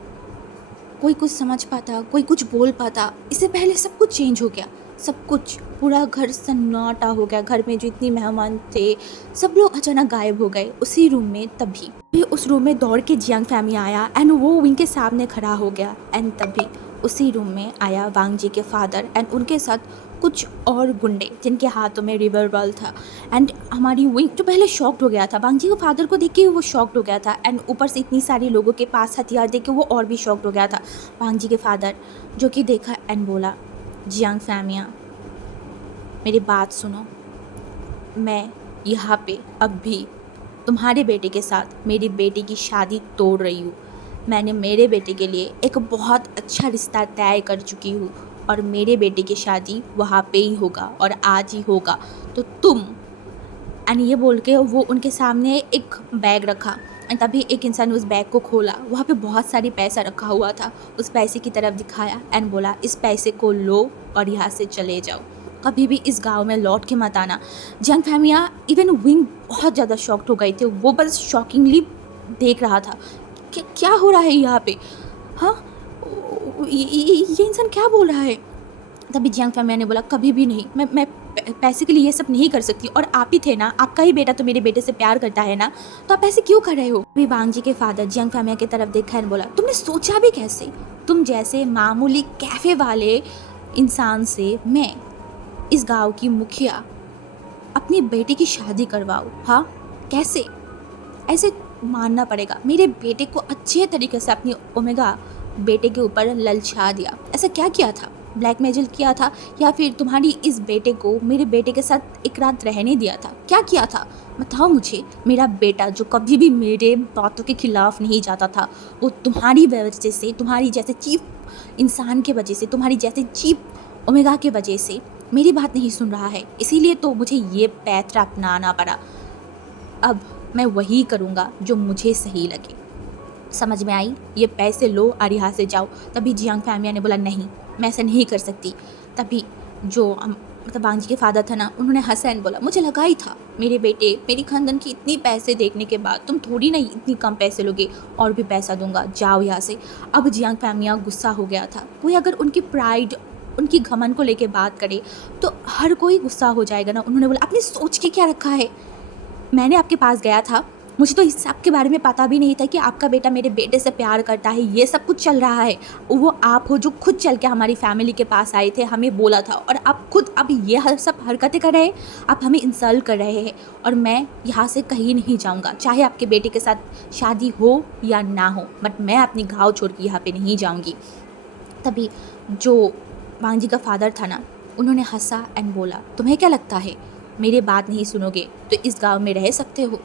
कोई कुछ समझ पाता, कोई कुछ बोल पाता, इससे पहले सब कुछ चेंज हो गया। सब कुछ, पूरा घर सन्नाटा हो गया। घर में जो इतने मेहमान थे सब लोग अचानक गायब हो गए उसी रूम में। तभी उस रूम में दौड़ के जियांग फैमिली आया एंड वो विंग के सामने खड़ा हो गया। एंड तभी उसी रूम में आया वांग जी के फादर एंड उनके साथ कुछ और गुंडे जिनके हाथों में रिवॉल्वर था। एंड हमारी विंग जो पहले शॉक्ड हो गया था, वांग जी के फादर को देख के वो शॉक्ड हो गया था एंड ऊपर से इतनी सारी लोगों के पास हथियार देख के वो और भी शॉक्ड हो गया था। वांग जी के फादर जो कि देखा एंड बोला, जियांग फैमिया मेरी बात सुनो, मैं यहाँ पे अब भी तुम्हारे बेटे के साथ मेरी बेटी की शादी तोड़ रही हूँ। मैंने मेरे बेटे के लिए एक बहुत अच्छा रिश्ता तय कर चुकी हूँ और मेरे बेटे की शादी वहाँ पे ही होगा और आज ही होगा। तो तुम, एंड ये बोल के वो उनके सामने एक बैग रखा एंड तभी एक इंसान ने उस बैग को खोला। वहाँ पे बहुत सारी पैसा रखा हुआ था। उस पैसे की तरफ दिखाया एंड बोला, इस पैसे को लो और यहाँ से चले जाओ, कभी भी इस गांव में लौट के मत आना। जियांग फैमिया इवन विंग बहुत ज़्यादा शॉक्ड हो गए थे। वो बस शॉकिंगली देख रहा था कि क्या हो रहा है यहाँ पे। हाँ, ये इंसान क्या बोल रहा है। तभी जियांग फैमिया ने बोला, कभी भी नहीं, मैं पैसे के लिए ये सब नहीं कर सकती। और आप ही थे ना, आपका ही बेटा तो मेरे बेटे से प्यार करता है ना, तो आप ऐसे क्यों कर रहे हो। अभी वांग जी के फादर जियांग फैमिया की तरफ देखा और बोला, तुमने सोचा भी कैसे, तुम जैसे मामूली कैफ़े वाले इंसान से मैं इस गांव की मुखिया अपनी बेटी की शादी करवाओ। हाँ, कैसे, ऐसे मानना पड़ेगा। मेरे बेटे को अच्छे तरीके से अपनी ओमेगा बेटे के ऊपर ललचा दिया। ऐसा क्या किया था, ब्लैकमेल किया था या फिर तुम्हारी इस बेटे को मेरे बेटे के साथ एक रात रहने दिया था, क्या किया था बताओ मुझे। मेरा बेटा जो कभी भी मेरे बातों के खिलाफ नहीं जाता था, वो तुम्हारी वजह से, तुम्हारी जैसे चीप इंसान के वजह से, तुम्हारी जैसे चीप ओमेगा के वजह से मेरी बात नहीं सुन रहा है। इसीलिए तो मुझे ये पैतरा अपनाना पड़ा। अब मैं वही करूँगा जो मुझे सही लगे। समझ में आई, ये पैसे लो और यहाँ से जाओ। तभी जियांग फैमिया ने बोला, नहीं मैं ऐसा नहीं कर सकती। तभी जो मतलब वांग जी के फादर था ना, उन्होंने हंसा एंड बोला, मुझे लगा ही था मेरे बेटे, मेरी खानदान की इतनी पैसे देखने के बाद तुम थोड़ी ना इतनी कम पैसे लोगे, और भी पैसा दूंगा, जाओ यहाँ से। अब जियांग फैमिया गुस्सा हो गया था। कोई अगर उनकी प्राइड, उनकी घमंड को लेके बात करे तो हर कोई गुस्सा हो जाएगा ना। उन्होंने बोला, आपने सोच के क्या रखा है, मैंने आपके पास गया था, मुझे तो इस सब के बारे में पता भी नहीं था कि आपका बेटा मेरे बेटे से प्यार करता है, ये सब कुछ चल रहा है। वो आप हो जो खुद चल के हमारी फैमिली के पास आए थे, हमें बोला था, और आप खुद अब ये सब हरकतें कर रहे हैं, आप हमें इंसल्ट कर रहे हैं। और मैं यहाँ से कहीं नहीं जाऊँगा, चाहे आपके बेटे के साथ शादी हो या ना हो, बट मैं अपनी घाव छोड़ के यहाँ पर नहीं जाऊँगी। तभी जो वांग जी का फादर था ना, उन्होंने हंसा एंड बोला, तुम्हें क्या लगता है मेरी बात नहीं सुनोगे तो इस गांव में रह सकते हो।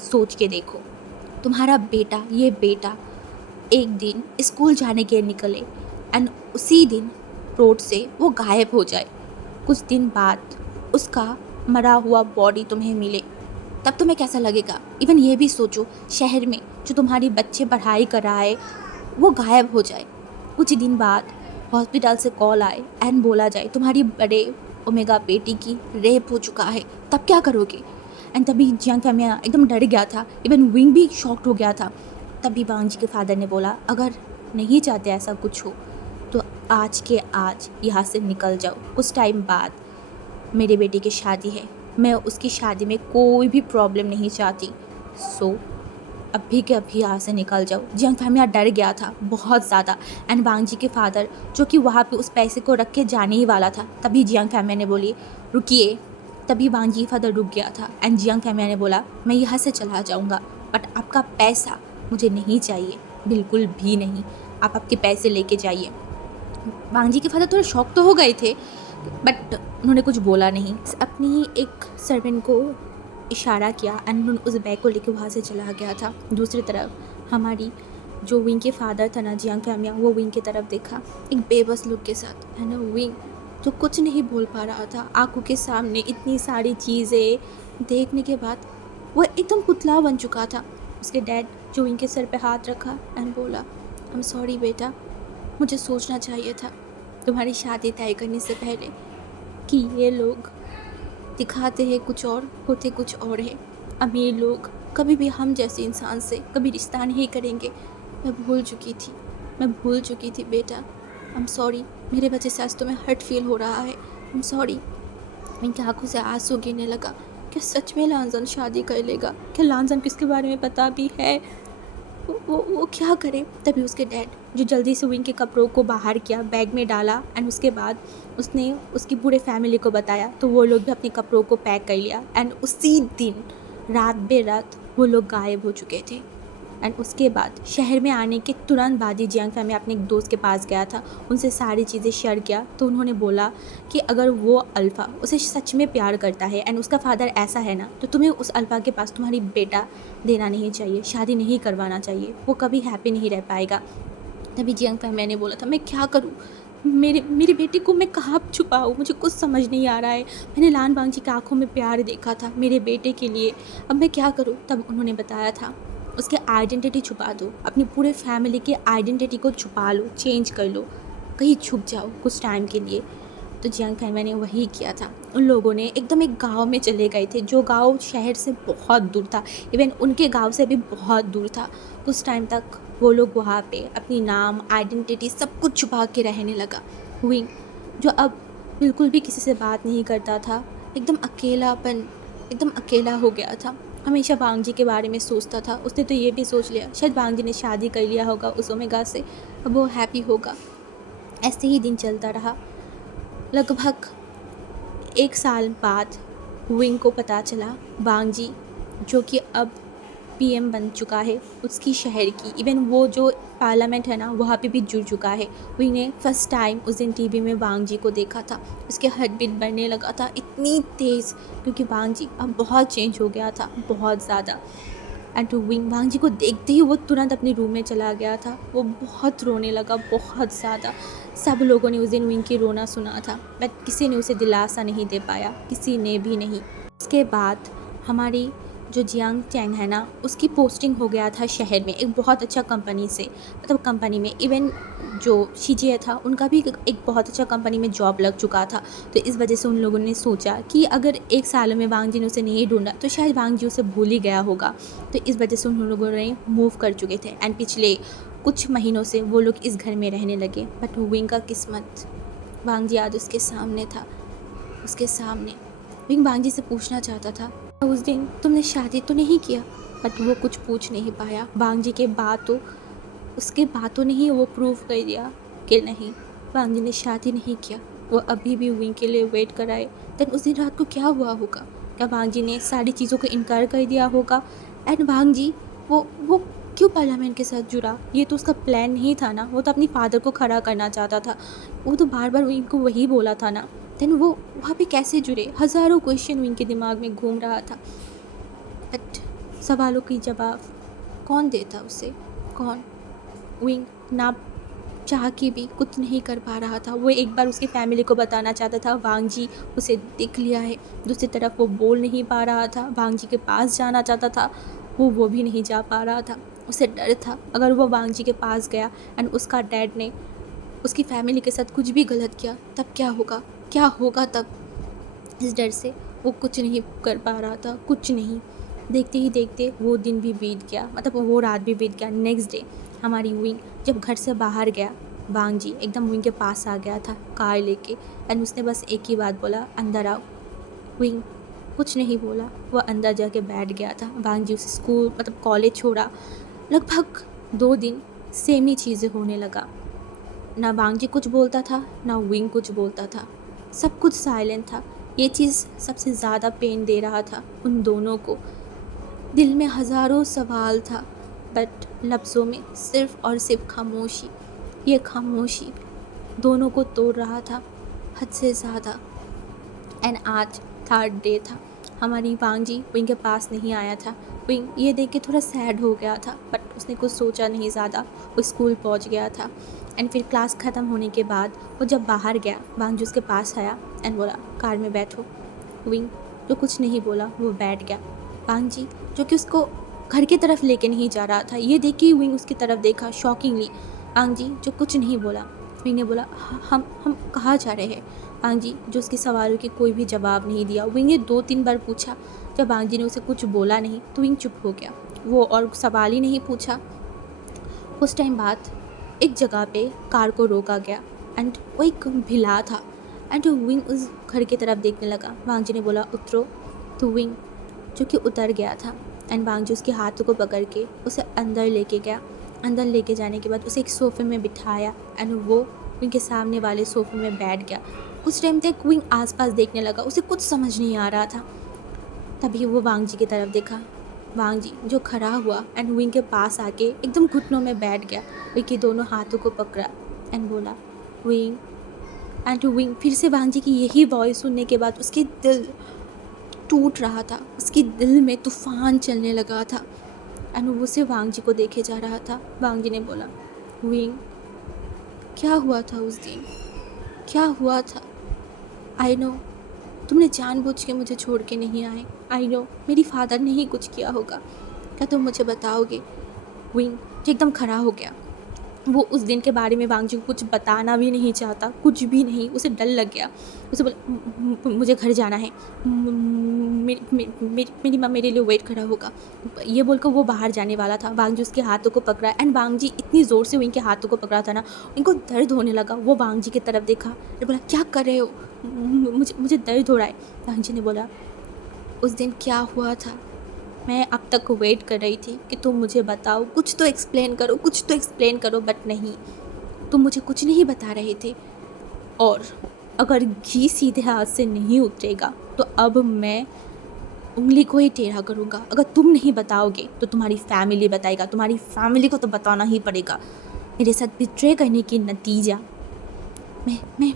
सोच के देखो, तुम्हारा बेटा, ये बेटा एक दिन स्कूल जाने के निकले एंड उसी दिन रोड से वो गायब हो जाए। कुछ दिन बाद उसका मरा हुआ बॉडी तुम्हें मिले, तब तुम्हें कैसा लगेगा। इवन ये भी सोचो, शहर में जो तुम्हारी बच्चे पढ़ाई कर रहा है वो गायब हो जाए। कुछ दिन बाद हॉस्पिटल से कॉल आए एंड बोला जाए तुम्हारी बड़े ओमेगा बेटी की रेप हो चुका है, तब क्या करोगे। एंड तभी जियांग फैमिया एकदम डर गया था। इवन विंग भी शॉक्ड हो गया था। तभी वांग जी के फादर ने बोला, अगर नहीं चाहते ऐसा कुछ हो तो आज के आज यहाँ से निकल जाओ। कुछ टाइम बाद मेरे बेटे की शादी है, मैं उसकी शादी में कोई भी प्रॉब्लम नहीं चाहती। सो अभी के अभी यहाँ से निकल जाओ। जियांग फैमिली डर गया था बहुत ज़्यादा। एंड वांग जी के फादर जो कि वहाँ पे उस पैसे को रख के जाने ही वाला था, तभी जियांग फैमिली ने बोली रुकिए। तभी वांग जी फादर रुक गया था एंड जियांग फैमिली ने बोला, मैं यहाँ से चला जाऊँगा बट आपका पैसा मुझे नहीं चाहिए, बिल्कुल भी नहीं। आप आपके पैसे लेके जाइए। वांग जी के फादर थोड़े शॉक तो हो गए थे बट उन्होंने कुछ बोला नहीं। अपनी ही एक सर्वेंट को इशारा किया एंड उन्होंने उस बैग को लेकर वहाँ से चला गया था। दूसरी तरफ हमारी जो विंग के फादर था ना, जियांग फैमिली, वो विंग की तरफ देखा एक बेबस लुक के साथ। है ना, विंग जो कुछ नहीं बोल पा रहा था। आंखों के सामने इतनी सारी चीज़ें देखने के बाद वो एकदम पुतला बन चुका था। उसके डैड जो विंग के सर पे हाथ रखा एंड बोला, आई एम सॉरी बेटा, मुझे सोचना चाहिए था तुम्हारी शादी तय करने से पहले कि ये लोग दिखाते हैं कुछ और, होते कुछ और है। अमीर लोग कभी भी हम जैसे इंसान से कभी रिश्ता नहीं करेंगे। मैं भूल चुकी थी बेटा। आई एम सॉरी, मेरे वजह से आज तुम्हें हर्ट फील हो रहा है। आई एम सॉरी। इनकी आंखों से आंसू गिरने लगा। क्या सच में लांजन शादी कर लेगा? क्या लांजन किसके बारे में पता भी है? वो क्या करे? तभी उसके डैड जो जल्दी से विंग के कपड़ों को बाहर किया, बैग में डाला एंड उसके बाद उसने उसकी पूरे फैमिली को बताया। तो वो लोग भी अपने कपड़ों को पैक कर लिया एंड उसी दिन रात बेरात वो लोग गायब हो चुके थे। एंड उसके बाद शहर में आने के तुरंत बाद ही जियांग फैमिली अपने एक दोस्त के पास गया था, उनसे सारी चीज़ें शेयर किया। तो उन्होंने बोला कि अगर वो अल्फ़ा उसे सच में प्यार करता है एंड उसका फादर ऐसा है ना, तो तुम्हें उस अल्फ़ा के पास तुम्हारी बेटा देना नहीं चाहिए, शादी नहीं करवाना चाहिए। वो कभी हैप्पी नहीं रह पाएगा। तभी जियांग फैमिली ने बोला था, मैं क्या करूँ? मेरे बेटे को मैं कहाँ छुपाऊँ? मुझे कुछ समझ नहीं आ रहा है। मैंने लान वांग जी की आँखों में प्यार देखा था मेरे बेटे के लिए, अब मैं क्या करूँ? तब उन्होंने बताया था, उसकी आइडेंटिटी छुपा दो, अपनी पूरे फैमिली की आइडेंटिटी को छुपा लो, चेंज कर लो, कहीं छुप जाओ कुछ टाइम के लिए। तो जियांग फैमिली ने वही किया था। उन लोगों ने एकदम एक गांव में चले गए थे, जो गांव शहर से बहुत दूर था, इवन उनके गांव से भी बहुत दूर था। कुछ टाइम तक वो लोग वहाँ पे अपनी नाम, आइडेंटिटी सब कुछ छुपा के रहने लगा। विंग जो अब बिल्कुल भी किसी से बात नहीं करता था, एकदम अकेला हो गया था। हमेशा वांग जी के बारे में सोचता था। उसने तो ये भी सोच लिया शायद वांग जी ने शादी कर लिया होगा उस ओमेगा से, अब वो हैप्पी होगा। ऐसे ही दिन चलता रहा। लगभग 1 साल बाद विंग को पता चला वांग जी जो कि अब पीएम बन चुका है उसकी शहर की, इवन वो जो पार्लियामेंट है ना वहाँ पे भी जुड़ चुका है। विंग ने फर्स्ट टाइम उस दिन टीवी में वांग जी को देखा था। उसके हार्ट बीट बढ़ने लगा था इतनी तेज़, क्योंकि वांग जी अब बहुत चेंज हो गया था, बहुत ज़्यादा। एंड विंग वांग जी को देखते ही वो तुरंत अपने रूम में चला गया था। वो बहुत रोने लगा, बहुत ज़्यादा। सब लोगों ने उस दिन विंग की रोना सुना था बट किसी ने उसे दिलासा नहीं दे पाया, किसी ने भी नहीं। इसके बाद हमारी जो जियांग चैंग है ना, उसकी पोस्टिंग हो गया था शहर में एक बहुत अच्छा कंपनी से, मतलब कंपनी में। इवन जो शीजिए था उनका भी एक बहुत अच्छा कंपनी में जॉब लग चुका था। तो इस वजह से उन लोगों ने सोचा कि अगर 1 साल में वांग जी ने उसे नहीं ढूंढा तो शायद वांग जी उसे भूल ही गया होगा। तो इस वजह से उन लोगों ने मूव कर चुके थे एंड पिछले कुछ महीनों से वो लोग इस घर में रहने लगे। बट विंग का किस्मत, वांग जी आज उसके सामने था, उसके सामने। विंग वांग जी से पूछना चाहता था, उस दिन तुमने शादी तो नहीं किया? बट वो कुछ पूछ नहीं पाया। वांग जी के उसके बातों ने ही वो प्रूव कर दिया कि नहीं, वांग जी ने शादी नहीं किया। वो अभी भी विंग के लिए वेट कर आए। देन उस दिन रात को क्या हुआ होगा? क्या वांग जी ने सारी चीज़ों को इनकार कर दिया होगा? एंड वांग जी वो क्यों पार्लियामेंट के साथ जुड़ा? ये तो उसका प्लान नहीं था ना। वो तो अपनी फादर को खड़ा करना चाहता था। वो तो बार बार विंग को वही बोला था ना। देन वो वहाँ पे कैसे जुड़े? हज़ारों क्वेश्चन विंग के दिमाग में घूम रहा था। बट सवालों की जवाब कौन देता उसे? कौन? विंग ना चाह के भी कुछ नहीं कर पा रहा था। वो एक बार उसकी फैमिली को बताना चाहता था वांग जी उसे देख लिया है। दूसरी तरफ वो बोल नहीं पा रहा था। वांग जी के पास जाना चाहता था, वो भी नहीं जा पा रहा था। उसे डर था अगर वो वांग जी के पास गया एंड उसका डैड ने उसकी फैमिली के साथ कुछ भी गलत किया तब क्या होगा तब? इस डर से वो कुछ नहीं कर पा रहा था, कुछ नहीं। देखते ही देखते वो दिन भी बीत गया, मतलब वो रात भी बीत गया। नेक्स्ट डे हमारी विंग जब घर से बाहर गया, बांग जी एकदम विंग के पास आ गया था कार लेके, एंड उसने बस एक ही बात बोला, अंदर आओ। विंग कुछ नहीं बोला, वो अंदर जाके बैठ गया था। बांग जी उसे स्कूल मतलब कॉलेज छोड़ा। लगभग 2 दिन सेम ही चीज़ें होने लगा। ना बांग जी कुछ बोलता था, ना विंग कुछ बोलता था, सब कुछ साइलेंट था। ये चीज़ सबसे ज़्यादा पेन दे रहा था उन दोनों को। दिल में हज़ारों सवाल था, बट लफ्ज़ों में सिर्फ़ और सिर्फ खामोशी। ये खामोशी दोनों को तोड़ रहा था हद से ज़्यादा। एंड आज 3rd डे था। हमारी वांग जी विंग के पास नहीं आया था। विंग ये देख के थोड़ा सैड हो गया था, बट उसने कुछ सोचा नहीं ज़्यादा, वो स्कूल पहुंच गया था। एंड फिर क्लास ख़त्म होने के बाद वो जब बाहर गया, वांग जी उसके पास आया एंड बोला, कार में बैठो। विंग जो कुछ नहीं बोला, वो बैठ गया। वांग जी जो कि उसको घर की तरफ लेके नहीं जा रहा था, ये देख के विंग उसकी तरफ देखा शॉकिंगली। वांग जी जो कुछ नहीं बोला। विंग ने बोला, हम कहाँ जा रहे हैं?" वांग जी जो उसके सवालों के कोई भी जवाब नहीं दिया। विंग ने 2-3 बार पूछा, जब वांग जी ने उसे कुछ बोला नहीं तो विंग चुप हो गया, वो और सवाल ही नहीं पूछा। कुछ टाइम बाद एक जगह पे कार को रोका गया एंड वो एक भिला था एंड विंग उस घर की तरफ देखने लगा। वांग जी ने बोला, उतरो। तो विंग जो कि उतर गया था एंड वांग जी उसके हाथों को पकड़ के उसे अंदर लेके गया। अंदर लेके जाने के बाद उसे एक सोफ़े में बिठाया एंड वो विंग के सामने वाले सोफ़े में बैठ गया। कुछ टाइम तक विंग आसपास देखने लगा, उसे कुछ समझ नहीं आ रहा था। तभी वो वांग जी की तरफ देखा। वांग जी जो खड़ा हुआ एंड विंग के पास आके एकदम घुटनों में बैठ गया, विंग के दोनों हाथों को पकड़ा एंड बोला, विंग। एंड विंग फिर से वांग जी की यही वॉइस सुनने के बाद उसके दिल टूट रहा था, उसके दिल में तूफान चलने लगा था एंड वो उसे वांग जी को देखे जा रहा था। वांग जी ने बोला, विंग क्या हुआ था उस दिन, क्या हुआ था? आई नो तुमने जानबूझ के मुझे छोड़ के नहीं आए। आई नो मेरी फादर ने ही कुछ किया होगा। क्या तुम मुझे बताओगे? विंग जो एकदम खड़ा हो गया, वो उस दिन के बारे में वांग जी को कुछ बताना भी नहीं चाहता, कुछ भी नहीं। उसे डर लग गया। उसे बोला, मुझे घर जाना है, मेरी माँ मेरे लिए वेट करा होगा। ये बोलकर वो बाहर जाने वाला था। वांग जी उसके हाथों को पकड़ा एंड वांग जी इतनी ज़ोर से उनके हाथों को पकड़ा था ना, उनको दर्द होने लगा। वो वांग जी की तरफ देखा और बोला, क्या कर रहे हो? मुझे दर्द हो रहा है। वांग जी ने बोला, उस दिन क्या हुआ था? मैं अब तक वेट कर रही थी कि तुम मुझे बताओ, कुछ तो एक्सप्लेन करो, कुछ तो एक्सप्लेन करो, बट नहीं, तुम मुझे कुछ नहीं बता रहे थे। और अगर घी सीधे हाथ से नहीं उतरेगा तो अब मैं उंगली को ही टेढ़ा करूँगा। अगर तुम नहीं बताओगे तो तुम्हारी फैमिली बताएगा, तुम्हारी फैमिली को तो बताना ही पड़ेगा। मेरे साथ बिट्रे करने की नतीजा मैं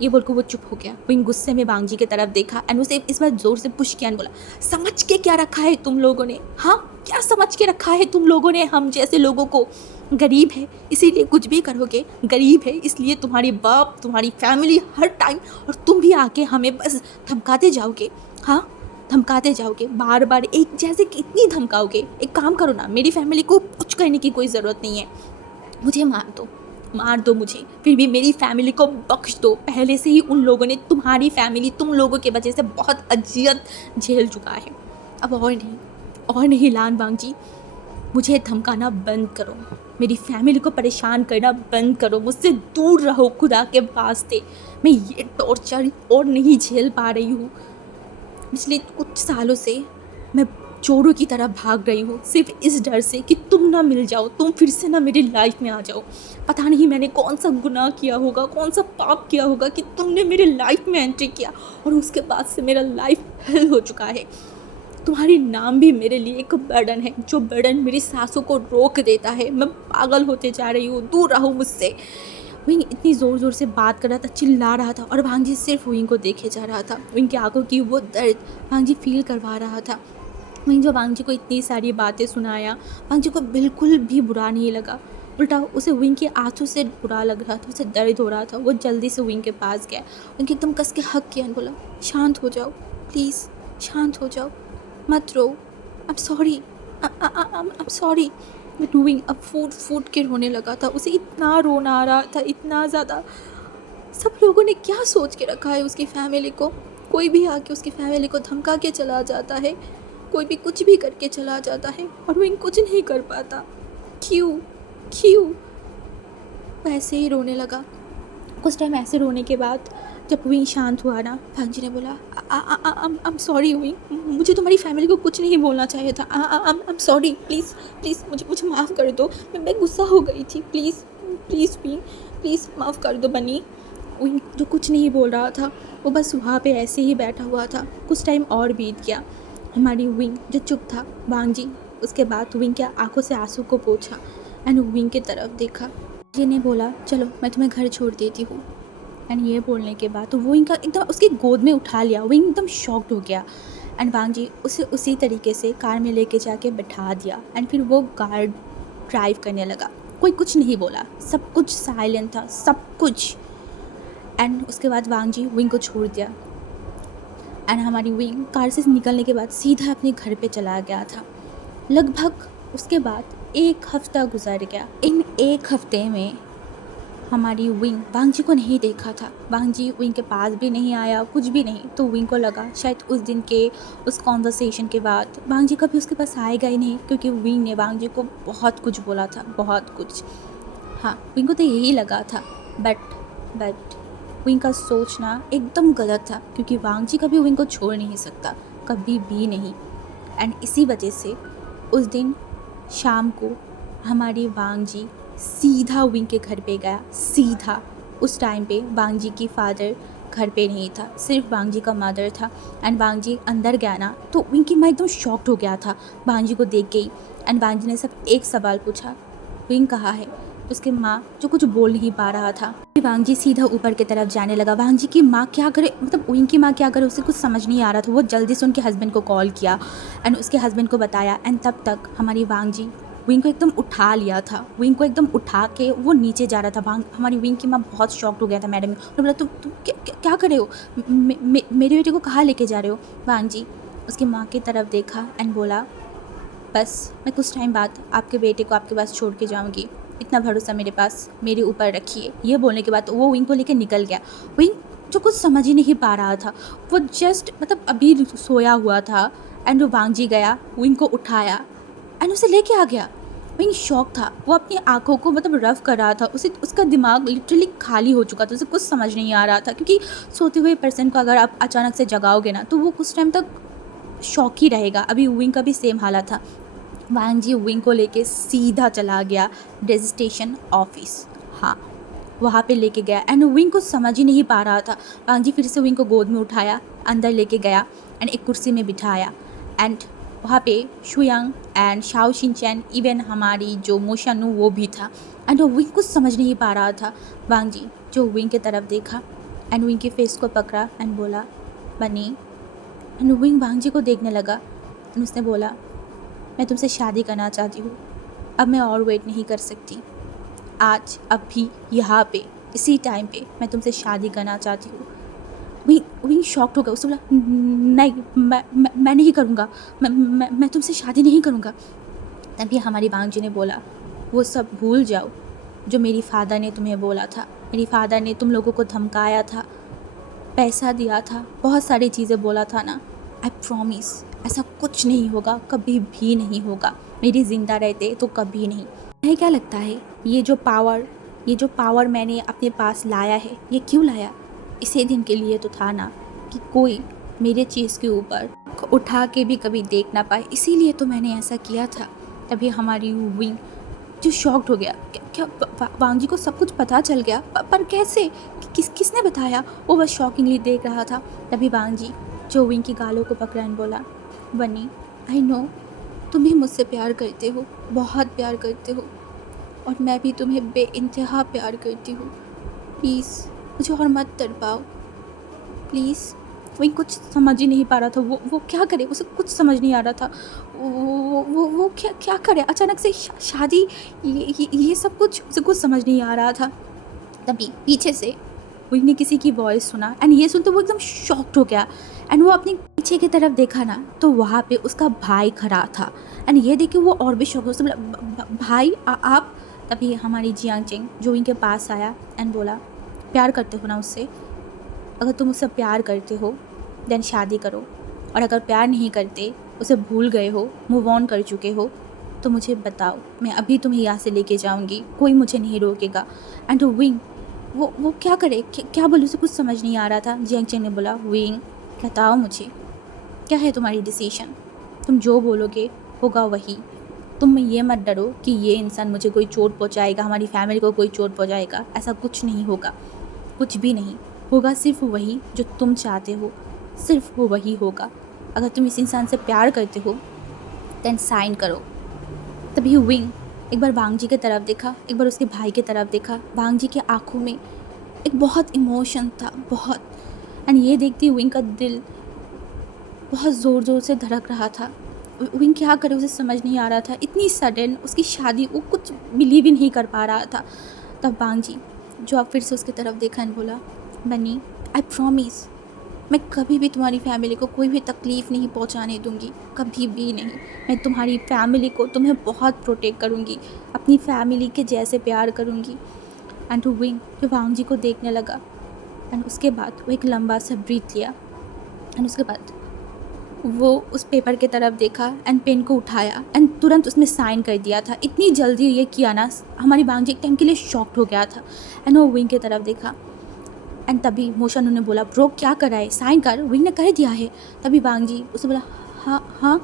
ये बोलकर वो चुप हो गया। विंग गुस्से में वांग जी की तरफ देखा एंड उसे इस बार जोर से पुश किया, बोला, समझ के क्या रखा है तुम लोगों ने? हाँ, क्या समझ के रखा है तुम लोगों ने हम जैसे लोगों को? गरीब है इसीलिए कुछ भी करोगे, गरीब है इसलिए तुम्हारे बाप तुम्हारी फैमिली हर टाइम, और तुम भी आके हमें बस धमकाते जाओगे। हाँ, धमकाते जाओगे बार बार, एक जैसे कितनी धमकाओगे? एक काम करो ना, मेरी फैमिली को कुछ करने की कोई ज़रूरत नहीं है, मुझे मार दो मुझे, फिर भी मेरी फैमिली को बख्श दो। पहले से ही उन लोगों ने, तुम्हारी फैमिली तुम लोगों के वजह से बहुत अजियत झेल चुका है। अब और नहीं लान वांग जी, मुझे धमकाना बंद करो, मेरी फैमिली को परेशान करना बंद करो, मुझसे दूर रहो खुदा के वास्ते। मैं ये टॉर्चर और नहीं झेल पा रही हूँ। पिछले कुछ सालों से मैं चोरों की तरह भाग रही हूँ, सिर्फ इस डर से कि तुम ना मिल जाओ, तुम फिर से ना मेरी लाइफ में आ जाओ। पता नहीं मैंने कौन सा गुनाह किया होगा, कौन सा पाप किया होगा कि तुमने मेरी लाइफ में एंट्री किया और उसके बाद से मेरा लाइफ हेल हो चुका है। तुम्हारी नाम भी मेरे लिए एक बर्डन है, जो बर्डन मेरी सांसों को रोक देता है। मैं पागल होते जा रही हूँ, दूर रहो मुझसे। विंग इतनी ज़ोर ज़ोर से बात कर रहा था, चिल्ला रहा था और वांग जी सिर्फ विंग को देखे जा रहा था। विंग की आंखों की वो दर्द वांग जी फील करवा रहा था। विंग जो वांग जी को इतनी सारी बातें सुनाया, वांग जी को बिल्कुल भी बुरा नहीं लगा, उल्टा उसे विंग के आंसू से बुरा लग रहा था, उसे दर्द हो रहा था। वो जल्दी से विंग के पास गया, विंग एकदम कस के हक किया, बोला, शांत हो जाओ प्लीज़, शांत हो जाओ, मत रो, I am sorry, I am sorry. Wing अब फूट के रोने लगा था, उसे इतना रोना आ रहा था, इतना ज़्यादा। सब लोगों ने क्या सोच के रखा है उसकी फैमिली को? कोई भी आके उसकी फैमिली को धमका के चला जाता है। कोई भी कुछ भी करके चला जाता है और विंग कुछ नहीं कर पाता। क्यों क्यों? वैसे ही रोने लगा। कुछ टाइम ऐसे रोने के बाद जब विंग शांत हुआ ना, भांजी ने बोला आई एम सॉरी विंग, मुझे तुम्हारी फैमिली को कुछ नहीं बोलना चाहिए था। आई एम सॉरी, प्लीज़ प्लीज़ मुझे माफ़ कर दो, मैं गुस्सा हो गई थी, प्लीज़ प्लीज़ विंग, प्लीज़ माफ़ कर दो बनी। विंग जो कुछ नहीं बोल रहा था वो बस वहाँ पे ऐसे ही बैठा हुआ था। कुछ टाइम और बीत गया। हमारी विंग जो चुप था, भांजी उसके बाद विंग के आंखों से आंसू को पोंछा एंड विंग की तरफ देखा। ये ने बोला चलो मैं तुम्हें घर छोड़ देती हूँ। एंड ये बोलने के बाद तो वो इनका एकदम उसकी गोद में उठा लिया। वो एकदम शॉक्ड हो गया एंड वांग जी उसे उसी तरीके से कार में लेके जाके बैठा दिया एंड फिर वो कार ड्राइव करने लगा। कोई कुछ नहीं बोला, सब कुछ साइलेंट था, सब कुछ। एंड उसके बाद वांग जी विंग को छोड़ दिया एंड हमारी विंग कार से निकलने के बाद सीधा अपने घर पे चला गया था। लगभग उसके बाद 1 हफ्ता गुजर गया। इन 1 हफ्ते में हमारी विंग वांग जी को नहीं देखा था। वांग जी विंग के पास भी नहीं आया, कुछ भी नहीं। तो विंग को लगा शायद उस दिन के उस कॉन्वर्सेशन के बाद वांग जी कभी उसके पास आएगा ही नहीं, क्योंकि विंग ने वांग जी को बहुत कुछ बोला था, बहुत कुछ। हाँ, विंग को तो यही लगा था। बट विंग का सोचना एकदम गलत था, क्योंकि वांग जी कभी विंग को छोड़ नहीं सकता, कभी भी नहीं। एंड इसी वजह से उस दिन शाम को हमारी वांग जी सीधा विंग के घर पे गया, सीधा। उस टाइम पे वांग जी की फादर घर पे नहीं था, सिर्फ वांग जी का मदर था। एंड वांग जी अंदर गया ना तो विंग की माँ एकदम शॉक्ड हो गया था वांग जी को देख के ही। एंड वांग जी ने सब एक सवाल पूछा, विंग कहाँ है? तो उसके माँ जो कुछ बोल नहीं पा रहा था। वांग जी सीधा ऊपर की तरफ जाने लगा। वांग जी की माँ क्या करे, मतलब विंग की माँ क्या करे उसे कुछ समझ नहीं आ रहा था। वो जल्दी से उनके हस्बैंड को कॉल किया एंड उसके हस्बैंड को बताया। एंड तब तक हमारी वांग जी विंग को एकदम उठा लिया था। विंग को एकदम उठा के वो नीचे जा रहा था। हमारी विंग की माँ बहुत शॉक्ड हो गया था। मैडम उन्होंने बोला तुम क्या कर रहे हो? मेरे बेटे को कहाँ लेके जा रहे हो? वांग जी उसकी माँ की तरफ देखा एंड बोला बस मैं कुछ टाइम बाद आपके बेटे को आपके पास छोड़ के जाऊँगी, इतना भरोसा मेरे पास मेरे ऊपर रखिए। ये बोलने के बाद तो वो विंग को लेके निकल गया। विंग जो कुछ समझ ही नहीं पा रहा था, वो जस्ट मतलब अभी सोया हुआ था एंड वो वांग जी गया, विंग को उठाया एंड उसे लेके आ गया। विंग शॉक था। वो अपनी आंखों को मतलब रफ कर रहा था। उसे उसका दिमाग लिटरली खाली हो चुका था। उसे कुछ समझ नहीं आ रहा था, क्योंकि सोते हुए पर्सन को अगर आप अचानक से जगाओगे ना तो वो कुछ टाइम तक शॉक ही रहेगा। अभी विंग का भी सेम हालत था। वांग जी विंग को लेके सीधा चला गया रजिस्ट्रेशन ऑफिस। हाँ, वहाँ पे लेके गया एंड विंग को समझ ही नहीं पा रहा था। वांग जी फिर से विंग को गोद में उठाया, अंदर लेके गया एंड एक कुर्सी में बिठाया। एंड वहाँ पे शुयांग एंड शाओ शिनचैन, इवन हमारी जो मोशानू वो भी था। एंड वो विंग कुछ समझ नहीं पा रहा था। वांग जी जो विंग की तरफ देखा एंड विंग के फेस को पकड़ा एंड बोला बनी। एंड विंग वांग जी को देखने लगा एंड उसने बोला मैं तुमसे शादी करना चाहती हूँ, अब मैं और वेट नहीं कर सकती। आज अभी यहाँ पे इसी टाइम पे मैं तुमसे शादी करना चाहती हूँ। विंग शॉक्ड हो गया। उसने बोला नहीं, मैं नहीं करूँगा, मैं तुमसे शादी नहीं करूँगा। तभी हमारी वांग जी ने बोला वो सब भूल जाओ जो मेरी फादर ने तुम्हें बोला था। मेरी फादर ने तुम लोगों को धमकाया था, पैसा दिया था, बहुत सारी चीज़ें बोला था ना। आई प्रॉमिस ऐसा कुछ नहीं होगा, कभी भी नहीं होगा। मेरी ज़िंदा रहते तो कभी नहीं। तुम्हें क्या लगता है ये जो पावर मैंने अपने पास लाया है, ये क्यों लाया? इसी दिन के लिए तो था ना कि कोई मेरे चीज़ के ऊपर उठा के भी कभी देख ना पाए, इसीलिए तो मैंने ऐसा किया था। तभी हमारी विंग जो शॉक्ड हो गया। क्या वांग जी को सब कुछ पता चल गया? पर कैसे? किसने बताया? वो बस शॉकिंगली देख रहा था। तभी वांग जी जो विंग की गालों को पकड़ा और बोला बनी आई नो तुम भी मुझसे प्यार करते हो, बहुत प्यार करते हो, और मैं भी तुम्हें बेइंतहा प्यार करती हूँ। प्लीज़ मुझे और मत तड़पाओ, प्लीज़। विंग कुछ समझ ही नहीं पा रहा था। वो क्या करे, उसे कुछ समझ नहीं आ रहा था। वो क्या करे? अचानक से शादी, ये सब कुछ उसे कुछ समझ नहीं आ रहा था। तभी पीछे से विंग ने किसी की वॉइस सुना एंड ये सुनते वो एकदम शॉक्ड हो गया। एंड वो अपने पीछे की तरफ देखा ना तो वहाँ पे उसका भाई खड़ा था। एंड ये देख के वो और भी शॉक हो, उसने बोला भाई आप? तभी हमारी जियांग चेंग जो विंग के पास आया एंड बोला प्यार करते हो ना उससे? अगर तुम उससे प्यार करते हो देन शादी करो, और अगर प्यार नहीं करते उसे भूल गए हो, मूव ऑन कर चुके हो, तो मुझे बताओ, मैं अभी तुम्हें यहाँ से लेके जाऊँगी, कोई मुझे नहीं रोकेगा। एंड विंग वो क्या करे, क्या बोलूँ, उसे कुछ समझ नहीं आ रहा था। जियांग चैंग ने बोला, विंग बताओ मुझे, क्या है तुम्हारी डिसीजन? तुम जो बोलोगे होगा वही। तुम ये मत डरो कि ये इंसान मुझे कोई चोट पहुंचाएगा, हमारी फैमिली को कोई चोट पहुंचाएगा, ऐसा कुछ नहीं होगा, कुछ भी नहीं होगा। सिर्फ वही जो तुम चाहते हो, सिर्फ वो वही होगा। अगर तुम इस इंसान से प्यार करते हो देन साइन करो। तभी विंग एक बार वांग जी की तरफ देखा, एक बार उसके भाई की तरफ देखा। वांग जी की आंखों में एक बहुत इमोशन था, बहुत। एंड ये देखती विंग का दिल बहुत ज़ोर ज़ोर से धड़क रहा था। विंग क्या करे, उसे समझ नहीं आ रहा था। इतनी सडन उसकी शादी, वो कुछ बिलीव ही नहीं कर पा रहा था। तब वांग जी जो अब फिर से उसकी तरफ देखा एंड बोला, बनी आई प्रॉमिस, मैं कभी भी तुम्हारी फैमिली को कोई भी तकलीफ़ नहीं पहुंचाने दूंगी, कभी भी नहीं। मैं तुम्हारी फैमिली को, तुम्हें बहुत प्रोटेक्ट करूंगी, अपनी फैमिली के जैसे प्यार करूंगी। एंड विंग जो वांग जी को देखने लगा एंड उसके बाद वो एक लंबा सा ब्रीथ लिया एंड उसके बाद वो उस पेपर के तरफ देखा एंड पेन को उठाया एंड तुरंत उसमें साइन कर दिया था। इतनी जल्दी ये किया ना, हमारी वांग जी एक टाइम के लिए शॉक्ड हो गया था। एंड वो विंग की तरफ देखा एंड तभी मोशन उन्होंने बोला, ब्रो क्या कर रहा है, साइन कर, विंग ने कर दिया है। तभी वांग जी उसे बोला, हाँ हाँ।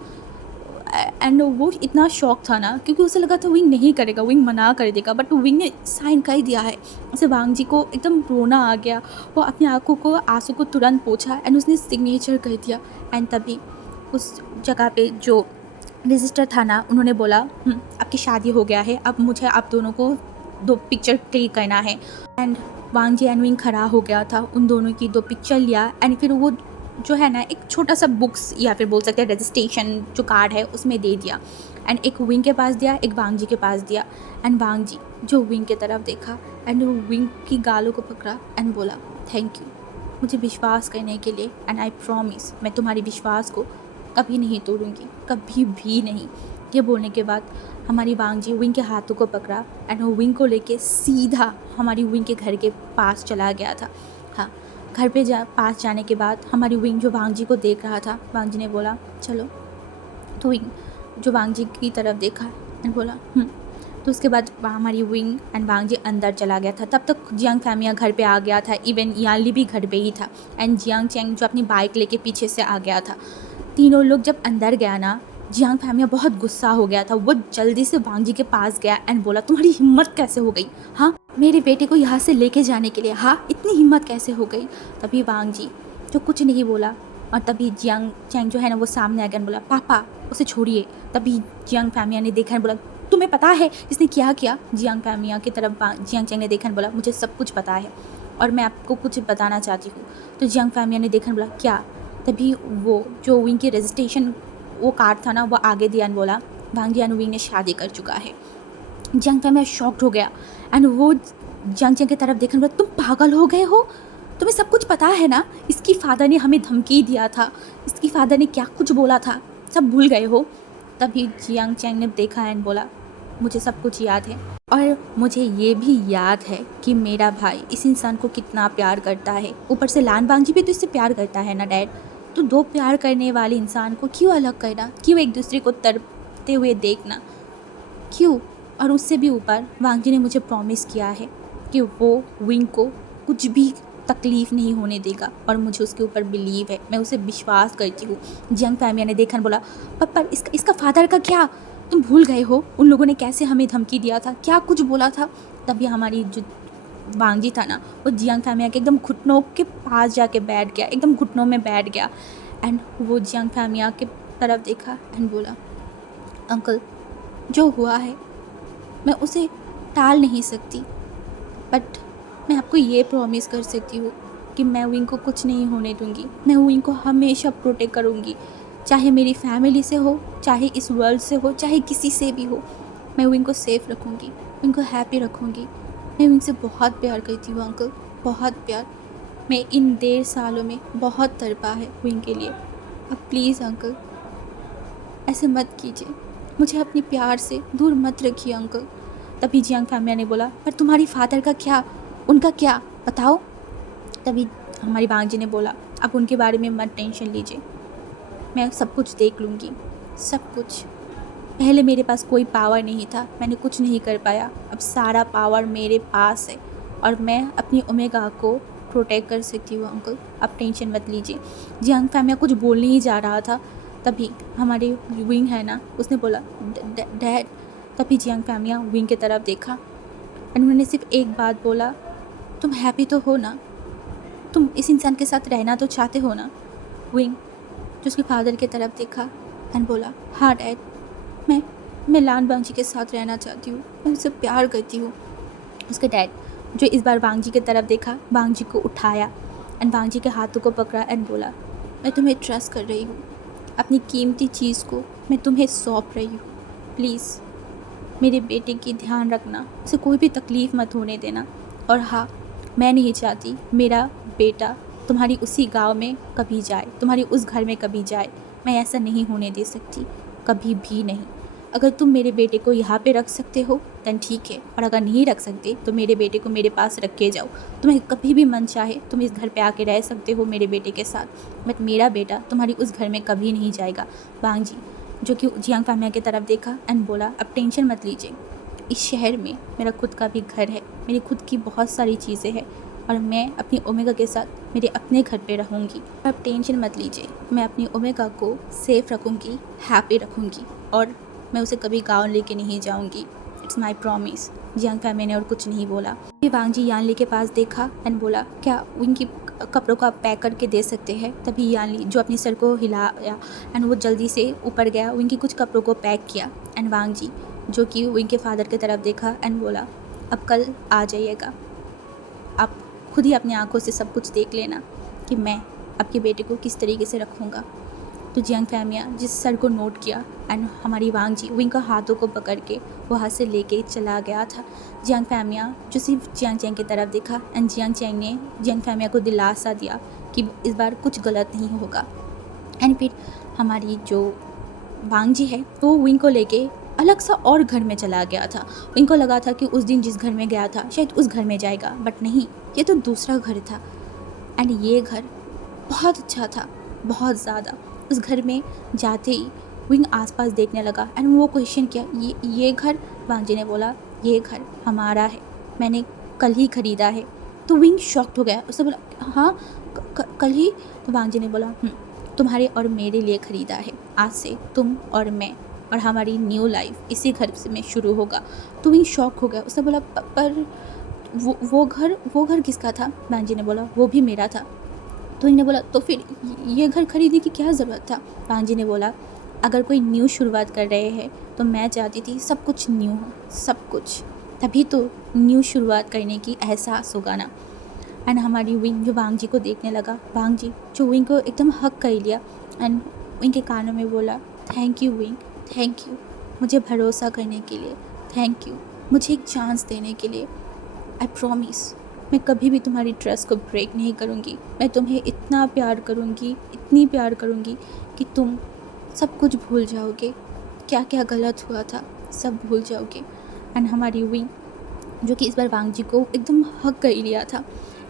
एंड वो इतना शॉक था ना, क्योंकि उसे लगा था विंग नहीं करेगा, विंग मना कर देगा, बट विंग ने साइन कर दिया है। उसे वांग जी को एकदम रोना आ गया। वो अपनी आंखों को आंसू को तुरंत पोंछा एंड उसने सिग्नेचर कर दिया। एंड तभी उस जगह पे जो रजिस्टर था ना, उन्होंने बोला, आपकी शादी हो गया है, अब मुझे आप दोनों को 2 पिक्चर क्लिक करना है। And Wang ji and wing खड़ा हो गया था, उन दोनों की 2 पिक्चर लिया एंड फिर वो जो है ना एक छोटा सा बुक्स या फिर बोल सकते हैं रजिस्ट्रेशन जो कार्ड है उसमें दे दिया। एंड एक विंग के पास दिया, एक वांग जी के पास दिया। एंड वांग जी जो विंग की तरफ देखा एंड वो विंग की गालों को पकड़ा एंड बोला, थैंक यू मुझे विश्वास करने के लिए, एंड आई प्रॉमिस मैं तुम्हारी विश्वास को कभी नहीं तोड़ूंगी, कभी भी नहीं। ये बोलने के बाद हमारी वांग जी विंग के हाथों को पकड़ा एंड वो विंग को लेके सीधा हमारी विंग के घर के पास चला गया था। हाँ, घर पे पास जाने के बाद हमारी विंग जो वांग जी को देख रहा था, वांग जी ने बोला, चलो। तो विंग जो वांग जी की तरफ देखा एंड बोला, तो उसके बाद हमारी विंग एंड वांग जी अंदर चला गया था। तब तक जियांग फैमिया घर पे आ गया था, इवन यानली भी घर पे ही था एंड जियांग चैंग जो अपनी बाइक लेके पीछे से आ गया था। तीनों लोग जब अंदर गया ना, जियांग फैमिया बहुत गुस्सा हो गया था। वो जल्दी से वांग जी के पास गया एंड बोला, तुम्हारी हिम्मत कैसे हो गई, हाँ मेरे बेटे को यहाँ से लेके जाने के लिए, हाँ इतनी हिम्मत कैसे हो गई। तभी वांग जी जो कुछ नहीं बोला और तभी जियांग चैंग जो है ना वो सामने आ गया बोला, पापा उसे छोड़िए। तभी जियांग फैमिया ने देखा बोला, तुम्हें पता है इसने क्या किया? जियांग फैमिया की तरफ जियांग चैंग ने देखा बोला, मुझे सब कुछ पता है और मैं आपको कुछ बताना चाहती हूँ। तो जियांग फैमिया ने देखा बोला, क्या? तभी वो जो विंग की रजिस्ट्रेशन वो कार्ड था ना वो आगे दिया बोला, वांग जी एंड विंग ने शादी कर चुका है। जियांग फैमिया शॉक्ड हो गया एंड वो जियांग चैंग की तरफ देखा बोला, तुम पागल हो गए हो, तुम्हें सब कुछ पता है ना? इसकी फादर ने हमें धमकी दिया था, इसकी फादर ने क्या कुछ बोला था, सब भूल गए हो? तभी जियांग चैंग ने देखा एंड बोला, मुझे सब कुछ याद है और मुझे ये भी याद है कि मेरा भाई इस इंसान को कितना प्यार करता है। ऊपर से लान वांग जी भी तो इससे प्यार करता है ना डैड। तो 2 प्यार करने वाले इंसान को क्यों अलग करना, क्यों एक दूसरे को तड़पते हुए देखना, क्यों? और उससे भी ऊपर वांग जी ने मुझे प्रॉमिस किया है कि वो विंग को कुछ भी तकलीफ़ नहीं होने देगा और मुझे उसके ऊपर बिलीव है, मैं उसे विश्वास करती हूँ। जियांग फैमिया ने देखा बोला, पर इसका फादर का क्या? तुम भूल गए हो उन लोगों ने कैसे हमें धमकी दिया था, क्या कुछ बोला था? तभी हमारी जो वांग जी था ना वो जियांग फैमिया के एकदम घुटनों के पास जाके बैठ गया, एकदम घुटनों में बैठ गया एंड वो जियांग फैमिया के तरफ देखा एंड बोला, अंकल जो हुआ है मैं उसे टाल नहीं सकती, बट मैं आपको ये प्रॉमिस कर सकती हूँ कि मैं विंग को कुछ नहीं होने दूँगी, मैं विंग को हमेशा प्रोटेक्ट करूँगी, चाहे मेरी फैमिली से हो, चाहे इस वर्ल्ड से हो, चाहे किसी से भी हो, मैं विंग को सेफ़ रखूँगी, विंग को हैप्पी रखूँगी। मैं विंग से बहुत प्यार करती हूँ अंकल, बहुत प्यार। मैं इन 1.5 सालों में बहुत तड़पा है विंग के लिए। अब प्लीज़ अंकल ऐसे मत कीजिए, मुझे अपने प्यार से दूर मत रखिए अंकल। तभी जियांग फैमिया ने बोला, पर तुम्हारी फादर का क्या, उनका क्या, बताओ। तभी हमारी वांग जी ने बोला, अब उनके बारे में मत टेंशन लीजिए, मैं सब कुछ देख लूँगी, सब कुछ। पहले मेरे पास कोई पावर नहीं था, मैंने कुछ नहीं कर पाया, अब सारा पावर मेरे पास है और मैं अपनी ओमेगा को प्रोटेक्ट कर सकती हूँ अंकल, आप टेंशन मत लीजिए। जियांग फैमिया कुछ बोलने ही जा रहा था, तभी हमारे विंग है ना, उसने बोला डैड। तभी जियांग फैमिया विंग की तरफ देखा और उन्होंने सिर्फ एक बात बोला, तुम हैप्पी तो हो ना, तुम इस इंसान के साथ रहना तो चाहते हो ना। विंग जो उसके फादर की तरफ देखा एंड बोला, हाँ डैड, मैं लान बांग जी के साथ रहना चाहती हूँ, मैं उससे प्यार करती हूँ। उसके डैड जो इस बार बांग जी की तरफ देखा, बांग जी को उठाया एंड बांग जी के हाथों को पकड़ा एंड बोला, मैं तुम्हें ट्रस्ट कर रही हूँ, अपनी कीमती चीज़ को मैं तुम्हें सौंप रही हूँ, प्लीज़ मेरे बेटे की ध्यान रखना, उसे कोई भी तकलीफ़ मत होने देना। और हाँ, मैं नहीं चाहती मेरा बेटा तुम्हारी उसी गांव में कभी जाए, तुम्हारी उस घर में कभी जाए, मैं ऐसा नहीं होने दे सकती, कभी भी नहीं। अगर तुम मेरे बेटे को यहाँ पे रख सकते हो देन ठीक है, और अगर नहीं रख सकते तो मेरे बेटे को मेरे पास रख के जाओ, तुम्हें कभी भी मन चाहे तुम इस घर पे आके रह सकते हो मेरे बेटे के साथ, बट मेरा बेटा तुम्हारी उस घर में कभी नहीं जाएगा। बांग जी जो कि जियांग फैमिया की तरफ देखा एंड बोला, अब टेंशन मत लीजिए, इस शहर में मेरा खुद का भी घर है, मेरी खुद की बहुत सारी चीज़ें हैं और मैं अपनी ओमेगा के साथ मेरे अपने घर पे रहूँगी, अब टेंशन मत लीजिए, मैं अपनी ओमेगा को सेफ रखूँगी, हैप्पी रखूँगी और मैं उसे कभी गाँव लेके नहीं जाऊँगी, इट्स माई प्रॉमिस। जियांग फैमिया ने और कुछ नहीं बोला। फिर वांग जी यानली के पास देखा एंड बोला, क्या उनकी कपड़ों का पैक करके दे सकते हैं। तभी यानली जो अपनी सर को हिलाया एंड वो जल्दी से ऊपर गया, उनकी कुछ कपड़ों को पैक किया एंड वांग जी जो कि उनके फादर की तरफ देखा एंड बोला, अब कल आ जाइएगा, आप खुद ही अपनी आंखों से सब कुछ देख लेना कि मैं आपके बेटे को किस तरीके से रखूँगा। तो जियांग फैमिया जिस सर को नोट किया एंड हमारी वांग जी विंग का हाथों को पकड़ के वहाँ से लेके चला गया था। जियांग फैमिया जो सिर्फ जियांग चैंग की तरफ देखा एंड जियांग चैंग ने जियांग फैमिया को दिलासा दिया कि इस बार कुछ गलत नहीं होगा। एंड फिर हमारी जो वांग जी है वो विंग को लेके अलग सा और घर में चला गया था। विंग को लगा था कि उस दिन जिस घर में गया था शायद उस घर में जाएगा, बट नहीं, ये तो दूसरा घर था एंड ये घर बहुत अच्छा था, बहुत ज़्यादा। उस घर में जाते ही विंग आसपास देखने लगा एंड वो क्वेश्चन किया, ये घर। वांग जी ने बोला, ये घर हमारा है, मैंने कल ही ख़रीदा है। तो विंग शॉक्ड हो गया, उसने बोला, हाँ कल ही। तो वांग जी ने बोला, तुम्हारे और मेरे लिए ख़रीदा है, आज से तुम और मैं और हमारी न्यू लाइफ इसी घर से में शुरू होगा। तो विंग शॉक हो गया, उसने बोला, पर वो घर किसका था। वांग जी ने बोला, वो भी मेरा था। तो इन्हें बोला, तो फिर ये घर खरीदने की क्या ज़रूरत था। वांग जी ने बोला, अगर कोई न्यू शुरुआत कर रहे हैं तो मैं चाहती थी सब कुछ न्यू हो, सब कुछ, तभी तो न्यू शुरुआत करने की एहसास होगा ना। एंड हमारी विंग जो वांग जी को देखने लगा, वांग जी जो विंग को एकदम हक कर लिया एंड विंग के कानों में बोला, thank you wing, thank you मुझे भरोसा करने के लिए, थैंक यू मुझे एक चांस देने के लिए। आई प्रॉमिस मैं कभी भी तुम्हारी ट्रस्ट को ब्रेक नहीं करूँगी, मैं तुम्हें इतना प्यार करूँगी, इतनी प्यार करूँगी कि तुम सब कुछ भूल जाओगे, क्या क्या गलत हुआ था सब भूल जाओगे। एंड हमारी विंग जो कि इस बार वांग जी को एकदम हक कर लिया था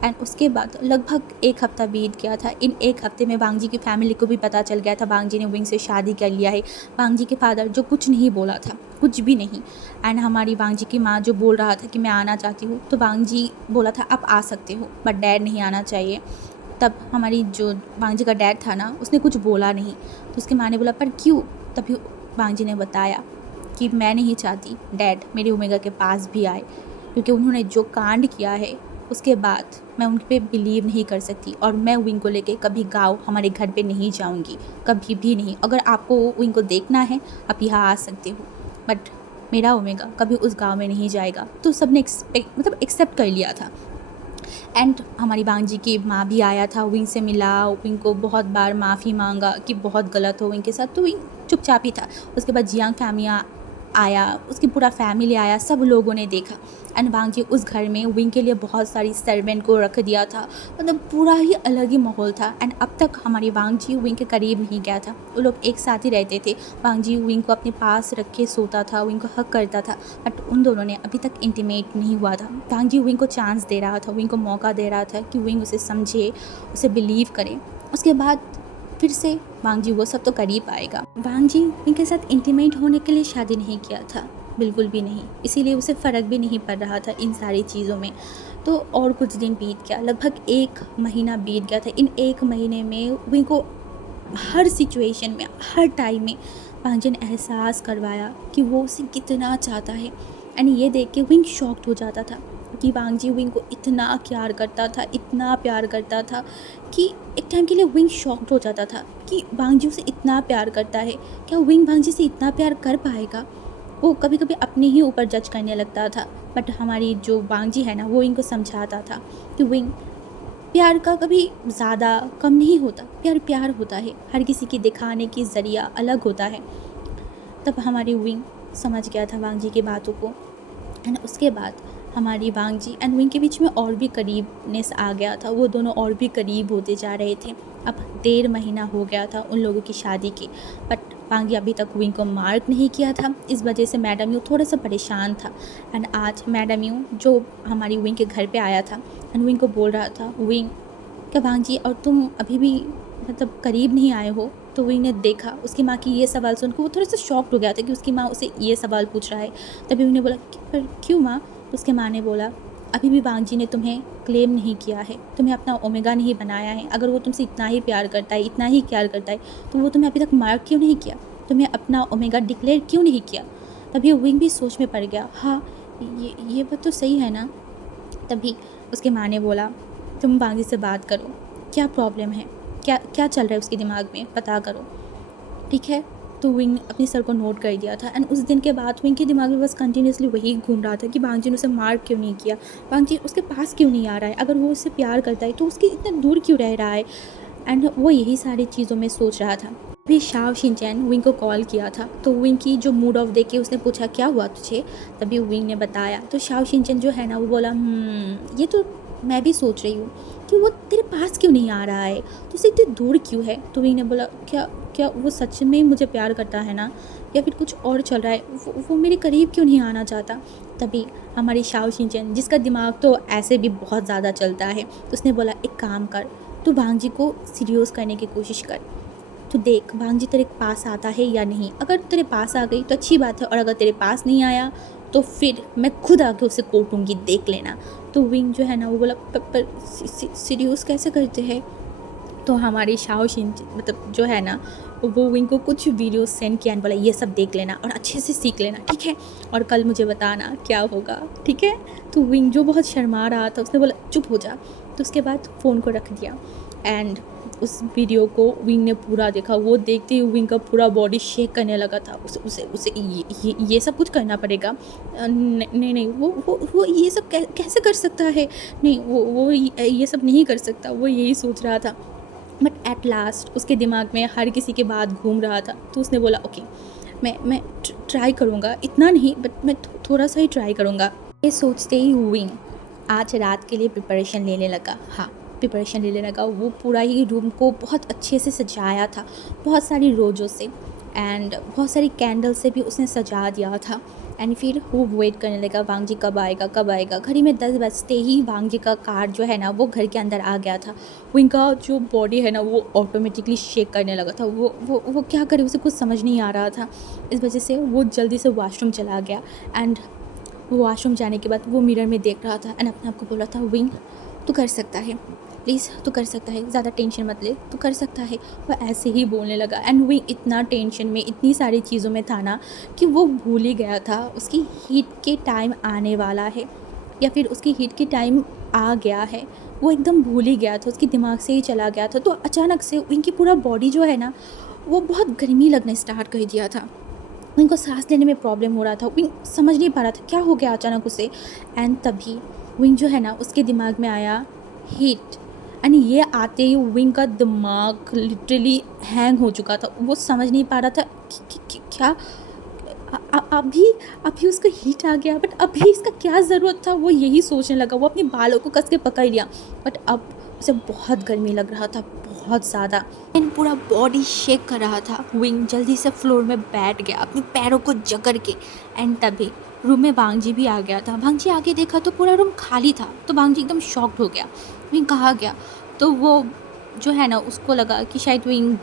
एंड उसके बाद लगभग एक हफ़्ता बीत गया था। इन एक हफ़्ते में वांग जी की फैमिली को भी पता चल गया था वांग जी ने विंग से शादी कर लिया है। वांग जी के फादर जो कुछ नहीं बोला था, कुछ भी नहीं। एंड हमारी वांग जी की माँ जो बोल रहा था कि मैं आना चाहती हूँ, तो वांग जी बोला था आप आ सकते हो बट डैड नहीं आना चाहिए। तब हमारी जो वांग जी का डैड था ना, उसने कुछ बोला नहीं। तो उसकी माँ ने बोला, पर क्यों। तभी वांग जी ने बताया कि मैं नहीं चाहती डैड मेरी ओमेगा के पास भी आए, क्योंकि उन्होंने जो कांड किया है उसके बाद मैं उन पे बिलीव नहीं कर सकती और मैं विंग को लेके कभी गाँव हमारे घर पे नहीं जाऊंगी, कभी भी नहीं। अगर आपको विंग को देखना है आप यहाँ आ सकते हो, बट मेरा ओमेगा कभी उस गांव में नहीं जाएगा। तो सब ने एक्सेप्ट कर लिया था। एंड हमारी वांग जी की माँ भी आया था, विंग से मिला, विंग को बहुत बार माफ़ी मांगा कि बहुत गलत हो विंग के साथ। तो विंग चुपचाप ही था। उसके बाद जियांग फैमिया आया, उसकी पूरा फैमिली आया, सब लोगों ने देखा। एंड वांग जी उस घर में विंग के लिए बहुत सारी सर्वेंट को रख दिया था, मतलब पूरा ही अलग ही माहौल था। एंड अब तक हमारी वांग जी विंग के करीब नहीं गया था, वो लोग एक साथ ही रहते थे। वांग जी विंग को अपने पास रख के सोता था, विंग को हक करता था, बट उन दोनों ने अभी तक इंटीमेट नहीं हुआ था। वांग जी विंग को चांस दे रहा था, विंग को मौका दे रहा था कि विंग उसे समझे, उसे बिलीव करे। उसके बाद फिर से वांग जी वो सब तो कर ही पाएगा। वांग जी उनके साथ इंटीमेट होने के लिए शादी नहीं किया था, बिल्कुल भी नहीं, इसीलिए उसे फ़र्क भी नहीं पड़ रहा था इन सारी चीज़ों में। तो और कुछ दिन बीत गया, लगभग 1 महीना बीत गया था। इन 1 महीने में विंग को हर सिचुएशन में, हर टाइम में वांग जी ने एहसास करवाया कि वो उसे कितना चाहता है। एंड ये देख के विंग शॉक्ड हो जाता था कि वांग जी विंग को इतना प्यार करता था, इतना प्यार करता था कि एक टाइम के लिए विंग शॉक्ड हो जाता था कि वांग जी उसे इतना प्यार करता है, क्या विंग वांग जी से इतना प्यार कर पाएगा। वो कभी कभी अपने ही ऊपर जज करने लगता था, बट हमारी जो वांग जी है ना, वो विंग को समझाता था कि विंग, प्यार का कभी ज़्यादा कम नहीं होता, प्यार प्यार होता है, हर किसी की दिखाने की ज़रिया अलग होता है। तब हमारी विंग समझ गया था वांग जी की बातों को। एंड उसके बाद हमारी वांग जी एंड विंग के बीच में और भी करीबनेस आ गया था, वो दोनों और भी करीब होते जा रहे थे। अब 1.5 महीना हो गया था उन लोगों की शादी की, बट वांग जी अभी तक विंग को मार्क नहीं किया था। इस वजह से मैडम यू थोड़ा सा परेशान था। एंड आज मैडम यू जो हमारी विंग के घर पे आया था एंड विंग को बोल रहा था, विंग क्या वांग जी और तुम अभी भी मतलब करीब नहीं आए हो। तो विंग ने देखा उसकी माँ की ये सवाल सुनकर वो थोड़ा सा शॉक्ड हो गया था कि उसकी माँ उसे ये सवाल पूछ रहा है। तभी विंग ने बोला पर क्यों माँ। तो उसके माँ ने बोला, अभी भी वांग जी ने तुम्हें क्लेम नहीं किया है, तुम्हें अपना ओमेगा नहीं बनाया है। अगर वो तुमसे इतना ही प्यार करता है, इतना ही प्यार करता है, तो वो तुम्हें अभी तक मार्क क्यों नहीं किया, तुम्हें अपना ओमेगा डिक्लेयर क्यों नहीं किया। तभी विंग भी सोच में पड़ गया, हाँ ये बात तो सही है ना। तभी उसके माँ ने बोला, तुम वांग जी से बात करो, क्या प्रॉब्लम है, क्या क्या चल रहा है उसके दिमाग में, पता करो, ठीक है। तो विंग अपने सर को नोट कर दिया था। एंड उस दिन के बाद विंग के दिमाग में बस कंटिन्यूसली वही घूम रहा था कि वांग जी ने उसे मार्क क्यों नहीं किया, वांग जी उसके पास क्यों नहीं आ रहा है, अगर वो उससे प्यार करता है तो उसके इतना दूर क्यों रह रहा है। एंड वो यही सारी चीज़ों में सोच रहा था। भी शाओ शिनचैन विंग को कॉल किया था, तो विंग की जो मूड ऑफ देख के उसने पूछा क्या हुआ तुझे। तभी विंग ने बताया, तो शाओ शिनचैन जो है ना वो बोला, ये तो मैं भी सोच रही हूँ कि वो तेरे पास क्यों नहीं आ रहा है, तो उससे इतनी दूर क्यों है। तो विंग ने बोला, क्या क्या वो सच में मुझे प्यार करता है ना, या फिर कुछ और चल रहा है, वो मेरे करीब क्यों नहीं आना चाहता। तभी हमारी शाओ शिनचैन जिसका दिमाग तो ऐसे भी बहुत ज़्यादा चलता है, तो उसने बोला एक काम कर, तू वांग जी को सीरियस करने की कोशिश कर, तो देख वांग जी तेरे पास आता है या नहीं। अगर तेरे पास आ गई तो अच्छी बात है, और अगर तेरे पास नहीं आया तो फिर मैं खुद आके उसे कोटूंगी, देख लेना। तो विंग जो है ना वो बोला, पर सीरियस कैसे करते हैं। तो हमारी शाओ शिन मतलब जो है ना वो विंग को कुछ वीडियो सेंड किया, बोला ये सब देख लेना और अच्छे से सीख लेना, ठीक है, और कल मुझे बताना क्या होगा, ठीक है। तो विंग जो बहुत शर्मा रहा था उसने बोला चुप हो जा। तो उसके बाद फ़ोन को रख दिया। एंड उस वीडियो को विंग ने पूरा देखा। वो देखते ही विंग का पूरा बॉडी शेक करने लगा था। उसे उसे उसे ये सब कुछ करना पड़ेगा। नहीं नहीं वो ये सब कैसे कर सकता है। नहीं वो ये सब नहीं कर सकता, वो यही सोच रहा था। बट एट लास्ट उसके दिमाग में हर किसी के बात घूम रहा था। तो उसने बोला ओके मैं ट्राई करूँगा, इतना नहीं बट मैं थोड़ा सा ही ट्राई करूँगा। ये सोचते ही विंग आज रात के लिए प्रिपरेशन लेने लगा। हाँ, प्रिपरेशन लेने लगा। वो पूरा ही रूम को बहुत अच्छे से सजाया था, बहुत सारी रोज़ों से एंड बहुत सारी कैंडल से भी उसने सजा दिया था। एंड फिर वो वेट करने लगा वांग जी कब आएगा कब आएगा। घड़ी में 10 बजते ही वांग जी का कार जो है ना वो घर के अंदर आ गया था। विंग का जो बॉडी है ना वो ऑटोमेटिकली शेक करने लगा था। वो क्या करे, उसे कुछ समझ नहीं आ रहा था। इस वजह से वो जल्दी से वॉशरूम चला गया। एंड वो वॉशरूम जाने के बाद वो मिरर में देख रहा था एंड अपने आप को बोल रहा था, विंग तू कर सकता है, प्लीज़ तू कर सकता है, ज़्यादा टेंशन मत ले, तू कर सकता है। वो ऐसे ही बोलने लगा। एंड विंग इतना टेंशन में, इतनी सारी चीज़ों में था ना कि वो भूल ही गया था उसकी हीट के टाइम आने वाला है, या फिर उसकी हीट के टाइम आ गया है। वो एकदम भूल ही गया था, उसके दिमाग से ही चला गया था। तो अचानक से विंग की पूरा बॉडी जो है ना वो बहुत गर्मी लगना स्टार्ट कर दिया था। विंग को सांस लेने में प्रॉब्लम हो रहा था। विंग समझ नहीं पा रहा था क्या हो गया अचानक उसे। एंड तभी विंग जो है ना उसके दिमाग में आया हीट। एंड ये आते ही विंग का दिमाग लिटरली हैंग हो चुका था। वो समझ नहीं पा रहा था क्या अभी उसका हीट आ गया, बट अभी इसका क्या ज़रूरत था। वो यही सोचने लगा। वो अपने बालों को कस के पकड़ लिया, बट अब उसे बहुत गर्मी लग रहा था, बहुत ज़्यादा। एंड पूरा बॉडी शेक कर रहा था। विंग जल्दी से फ्लोर में बैठ गया अपने पैरों को जकड़ के। एंड तभी रूम में वांग जी भी आ गया था। वांग जी आके देखा तो पूरा रूम खाली था। तो वांग जी एकदम शॉक्ड हो गया, विंग कहाँ गया। तो वो जो है ना उसको लगा कि शायद विंग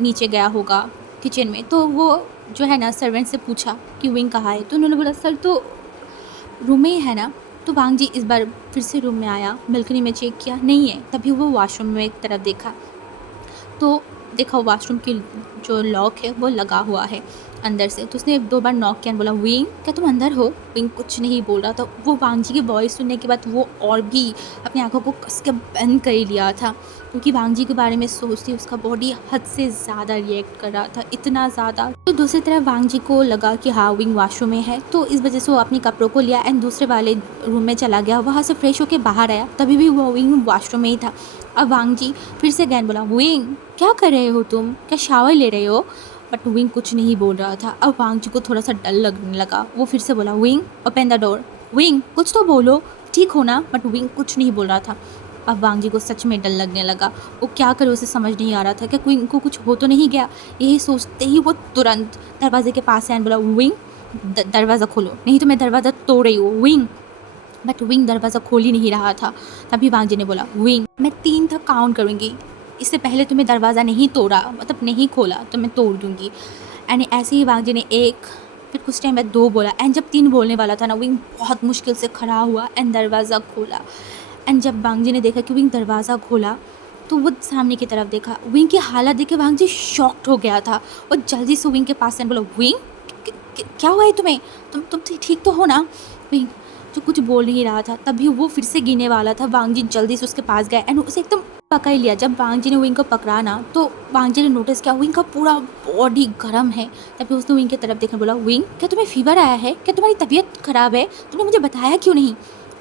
नीचे गया होगा किचन में, तो वो जो है ना सर्वेंट से पूछा कि विंग कहाँ है, तो उन्होंने बोला सर तो रूम में ही है ना। तो वांग जी इस बार फिर से रूम में आया, बालकनी में चेक किया, नहीं है। तभी वो वॉशरूम में एक तरफ देखा, तो देखा वॉशरूम की जो लॉक है वो लगा हुआ है अंदर से। तो उसने 2 बार नॉक किया, बोला विंग क्या तुम अंदर हो। विंग कुछ नहीं बोल रहा था। वो वांग जी की वॉइस सुनने के बाद वो और भी अपनी आंखों को कस के बंद कर लिया था, क्योंकि वांग जी के बारे में सोचती उसका बॉडी हद से ज़्यादा रिएक्ट कर रहा था, इतना ज़्यादा। तो दूसरी तरफ वांग जी को लगा कि हाँ विंग वॉशरूम में है, तो इस वजह से वो अपने कपड़ों को लिया एंड दूसरे वाले रूम में चला गया। वहाँ से फ्रेश होकर बाहर आया, तभी भी वो विंग वॉशरूम में ही था। अब वांग जी फिर से गैन बोला विंग क्या कर रहे हो तुम, क्या शावर ले रहे हो। बट विंग कुछ नहीं बोल रहा था। अब वांग जी को थोड़ा सा डर लगने लगा। वो फिर से बोला wing open the door, wing कुछ तो बोलो, ठीक हो ना। बट विंग कुछ नहीं बोल रहा था। अब वांग जी को सच में डर लगने लगा। वो क्या करे उसे समझ नहीं आ रहा था कि विंग को कुछ हो तो नहीं गया। यही सोचते ही वो तुरंत दरवाजे के पास आया बोला विंग दरवाज़ा खोलो, नहीं तो मैं दरवाज़ा तोड़ रही हूँ विंग। बट विंग दरवाज़ा खोल ही नहीं रहा था। तभी वांग जी ने बोला विंग मैं 3 तक काउंट करूँगी, इससे पहले तुम्हें दरवाज़ा नहीं तोड़ा, मतलब नहीं खोला तो मैं तोड़ दूँगी। एंड ऐसे ही वांग जी ने 1, फिर कुछ टाइम बाद 2 बोला। एंड जब 3 बोलने वाला था ना, विंग बहुत मुश्किल से खड़ा हुआ एंड दरवाज़ा खोला। एंड जब वांग जी ने देखा कि विंग दरवाज़ा खोला, तो वो सामने की तरफ देखा। विंग की हालत देख के वांग जी शॉक्ड हो गया था। वो जल्दी से विंग के पास से बोला विंग क्या हुआ है तुम्हें, तुम ठीक तो हो ना। विंग जो कुछ बोल नहीं रहा था। तभी वो फिर से गिरने वाला था। वांग जी जल्दी से उसके पास गए एंड उसे एकदम पकड़ लिया। जब वांग जी ने विंग को पकड़ा ना, तो वांग जी ने नोटिस किया विंग का पूरा बॉडी गर्म है। तभी उसने विंग की तरफ देखने बोला विंग क्या तुम्हें फीवर आया है, क्या तुम्हारी तबीयत खराब है, तुमने मुझे बताया क्यों नहीं।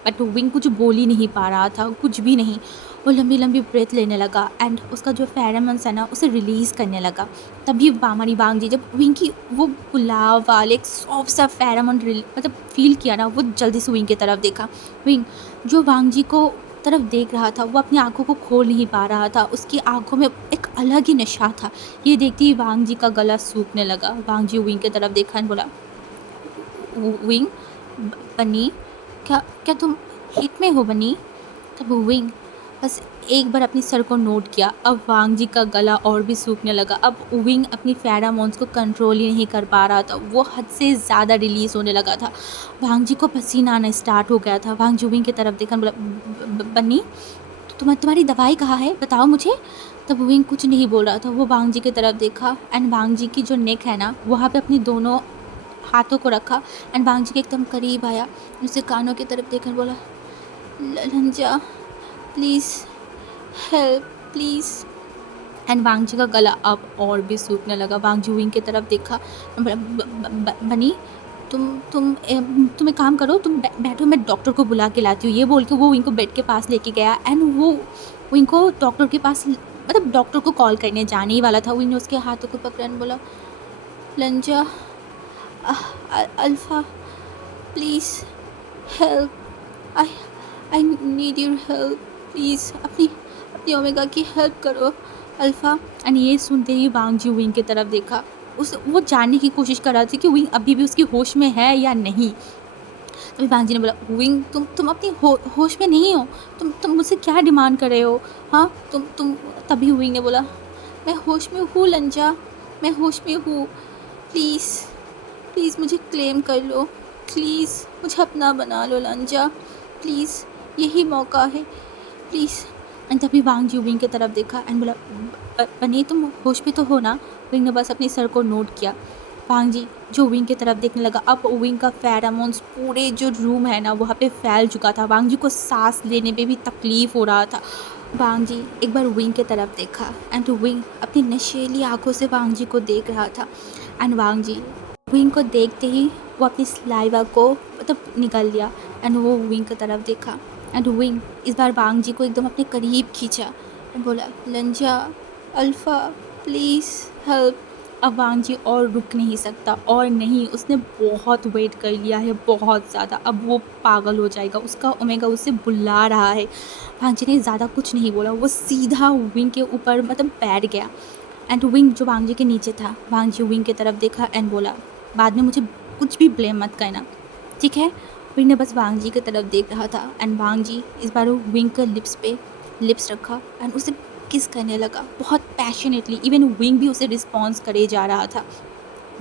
बट विंग कुछ बोल ही नहीं पा रहा था, कुछ भी नहीं। वो लंबी लंबी ब्रेथ लेने लगा एंड उसका जो फेरोमोन्स है ना उसे रिलीज़ करने लगा। तभी हमारी वांग जी जब विंग की वो गुलाब वाले एक सॉफ्ट सा फेरोमोन मतलब फील किया ना, वो जल्दी से विंग की तरफ देखा। विंग जो वांग जी को तरफ देख रहा था, वो अपनी आंखों को खोल नहीं पा रहा था। उसकी आंखों में एक अलग ही नशा था। ये देखते ही वांग जी का गला सूखने लगा। वांग जी विंग की तरफ देखा एंड बोला विंग बनी क्या क्या तुम हिट में हो बनी। तब विंग बस एक बार अपनी सर को नोट किया। अब वांग जी का गला और भी सूखने लगा। अब विंग अपनी फेरोमोन्स को कंट्रोल ही नहीं कर पा रहा था, वो हद से ज़्यादा रिलीज़ होने लगा था। वांग जी को पसीना आना स्टार्ट हो गया था। वांग जी विंग की तरफ देखा बोला बन्नी तुम्हारी दवाई कहाँ है, बताओ मुझे। तब विंग कुछ नहीं बोल रहा था। वो वांग जी की तरफ देखा एंड वांग जी की जो नेक है ना, वहाँ पे अपनी दोनों हाथों को रखा एंड वांग जी के एकदम करीब आया। उसे कानों की तरफ देखकर बोला लंजा please help please. And Wang जी का गला अब और भी सूखने लगा। वांग जी विंग की तरफ देखा, बनी तुम एक काम करो, तुम बैठो, मैं डॉक्टर को बुला के लाती हूँ। ये बोल के वो विंग को बेड के पास लेके गया एंड वो विंग को डॉक्टर के पास, मतलब डॉक्टर को कॉल करने जाने ही वाला था। विंग ने उसके हाथों को पकड़ा एंड बोला लंजा alpha please help, I I need your help please, अपनी ओमेगा की हेल्प करो अल्फ़ा। एंड ये सुनते ही वांग जी विंग की तरफ देखा। वो जानने की कोशिश कर रहा था कि विंग अभी भी उसकी होश में है या नहीं। तभी वांग जी ने बोला विंग तुम अपनी होश में नहीं हो, तुम मुझसे क्या डिमांड कर रहे हो। हाँ तुम तभी विंग ने बोला मैं होश में हूँ लंजा, मैं होश में हूँ, प्लीज़ मुझे क्लेम कर लो, प्लीज़ मुझे अपना बना लो लंजा, प्लीज़ यही मौका है प्लीज़। एंड तभी वांग जी विंग की तरफ देखा एंड बोला बनी तुम होश में तो हो ना। विंग ने बस अपनी सर को नोट किया। वांग जी जो विंग की तरफ देखने लगा। अब विंग का फेरोमोन्स पूरे जो रूम है ना वहाँ पे फैल चुका था। वांग जी को सांस लेने में भी तकलीफ़ हो रहा था। वांग जी एक बार विंग की तरफ देखा एंड विंग अपनी नशीली आंखों से वांग जी को देख रहा था। एंड वांग जी विंग को देखते ही वो अपनी सलाइवा को मतलब निकल लिया एंड वो विंग की तरफ देखा एंड विंग इस बार वांग जी को एकदम अपने करीब खींचा एंड बोला लंजा अल्फ़ा प्लीज़ हेल्प। अब वांग जी और रुक नहीं सकता और नहीं, उसने बहुत वेट कर लिया है, बहुत ज़्यादा। अब वो पागल हो जाएगा, उसका ओमेगा उसे बुला रहा है। वांग जी ने ज़्यादा कुछ नहीं बोला, वो सीधा विंग के ऊपर मतलब बैठ गया एंड विंग जो वांग जी के नीचे था, वांग जी विंग की तरफ देखा एंड बोला बाद में मुझे कुछ भी ब्लेम मत करना, ठीक है। विंग ने बस वांग जी की तरफ देख रहा था एंड वांग जी इस बार विंग के लिप्स पे लिप्स रखा एंड उसे किस करने लगा बहुत पैशनेटली। इवन विंग भी उसे रिस्पॉन्स करे जा रहा था।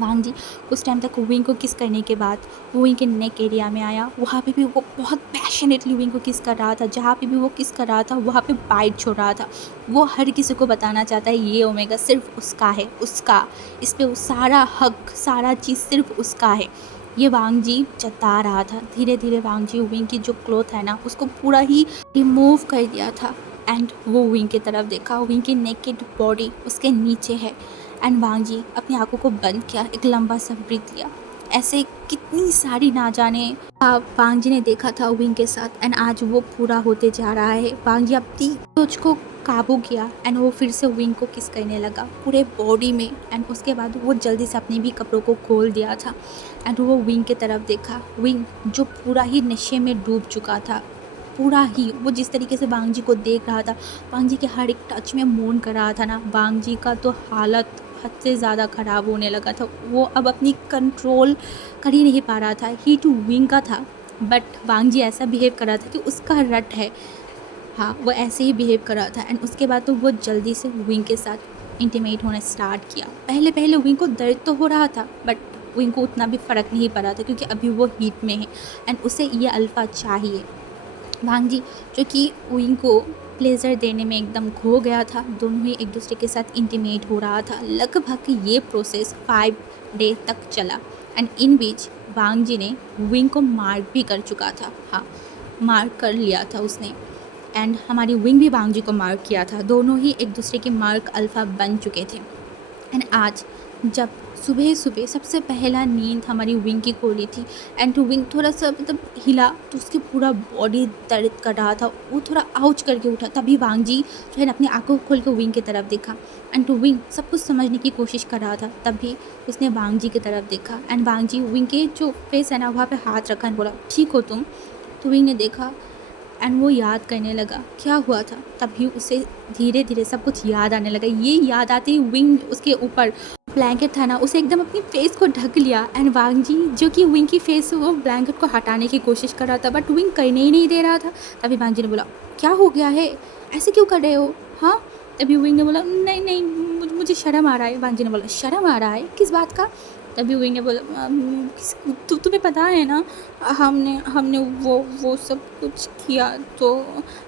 वांग जी कुछ टाइम तक विंग को किस करने के बाद वो विंग के नेक एरिया में आया। वहाँ पे भी वो बहुत पैशनेटली विंग को किस कर रहा था। जहाँ पे भी वो किस कर रहा था वहाँ पे बाइट छोड़ रहा था। वो हर किसी को बताना चाहता है ये ओमेगा सिर्फ उसका है, उसका, इस पे सारा हक, सारा चीज़ सिर्फ उसका है। ये वांग जी जता रहा था। धीरे धीरे वांग जी विंग की जो क्लोथ है ना उसको पूरा ही रिमूव कर दिया था। एंड वो विंग की तरफ देखा। विंग की नेकेड बॉडी उसके नीचे है। एंड वांग जी अपनी आंखों को बंद किया, एक लंबा सा ब्रीथ लिया। ऐसे कितनी सारी ना जाने वांग जी ने देखा था विंग के साथ। एंड आज वो पूरा होते जा रहा है। वांग जी अपनी सोच को काबू किया एंड वो फिर से विंग को किस करने लगा पूरे बॉडी में। एंड उसके बाद वो जल्दी से अपने भी कपड़ों को खोल दिया था। एंड वो विंग की तरफ देखा। विंग जो पूरा ही नशे में डूब चुका था, पूरा ही वो जिस तरीके से वांग जी को देख रहा था, वांग जी के हर एक टच में मौन कर रहा था ना, वांग जी का तो हालत हद से ज़्यादा ख़राब होने लगा था। वो अब अपनी कंट्रोल कर ही नहीं पा रहा था। ही टू विंग का था बट वांग जी ऐसा बिहेव कर रहा था कि उसका रट है। हाँ, वो ऐसे ही बिहेव कर रहा था। एंड उसके बाद तो वो जल्दी से विंग के साथ इंटीमेट होना स्टार्ट किया। पहले पहले विंग को दर्द तो हो रहा था बट विंग को उतना भी फ़र्क नहीं पड़ रहा था क्योंकि अभी वो हीट में है एंड उसे ये अल्फ़ा चाहिए। वांग जी जो कि विंग को प्लेजर देने में एकदम खो गया था। दोनों ही एक दूसरे के साथ इंटीमेट हो रहा था। लगभग ये प्रोसेस 5 डे तक चला। एंड इन बीच वांग जी ने विंग को मार्क भी कर चुका था। हाँ, मार्क कर लिया था उसने। एंड हमारी विंग भी वांग जी को मार्क किया था। दोनों ही एक दूसरे के मार्क अल्फ़ा बन चुके थे। एंड आज जब सुबह सुबह सबसे पहला नींद हमारी विंग की खोली थी एंड विंग थोड़ा सा मतलब हिला तो उसकी पूरा बॉडी दर्द कर रहा था। वो थोड़ा आउच करके उठा। तभी वांग जी जो है ना अपनी आंखों को खोल के विंग की तरफ देखा। एंड विंग सब कुछ समझने की कोशिश कर रहा था। तभी उसने वांग जी की तरफ देखा। एंड वांग जी विंग के जो फेस है ना वहाँ पे हाथ रखा एंड बोला ठीक हो तुम। तो विंग ने देखा एंड वो याद करने लगा क्या हुआ था। तभी उसे धीरे धीरे सब कुछ याद आने लगा। ये याद आते ही विंग उसके ऊपर ब्लैंकेट था ना उसे एकदम अपनी फेस को ढक लिया। एंड वांग जी जो कि विंग की फेस से वो ब्लैंकेट को हटाने की कोशिश कर रहा था बट विंग करने ही नहीं दे रहा था। तभी वांग जी ने बोला क्या हो गया है, ऐसे क्यों कर रहे हो। हाँ, तभी विंग ने बोला नहीं नहीं मुझे शर्म आ रहा है। वांग जी ने बोला शर्म आ रहा है किस बात का। तभी विंग ने बोला तुम्हें पता है ना हमने हमने वो सब कुछ किया। तो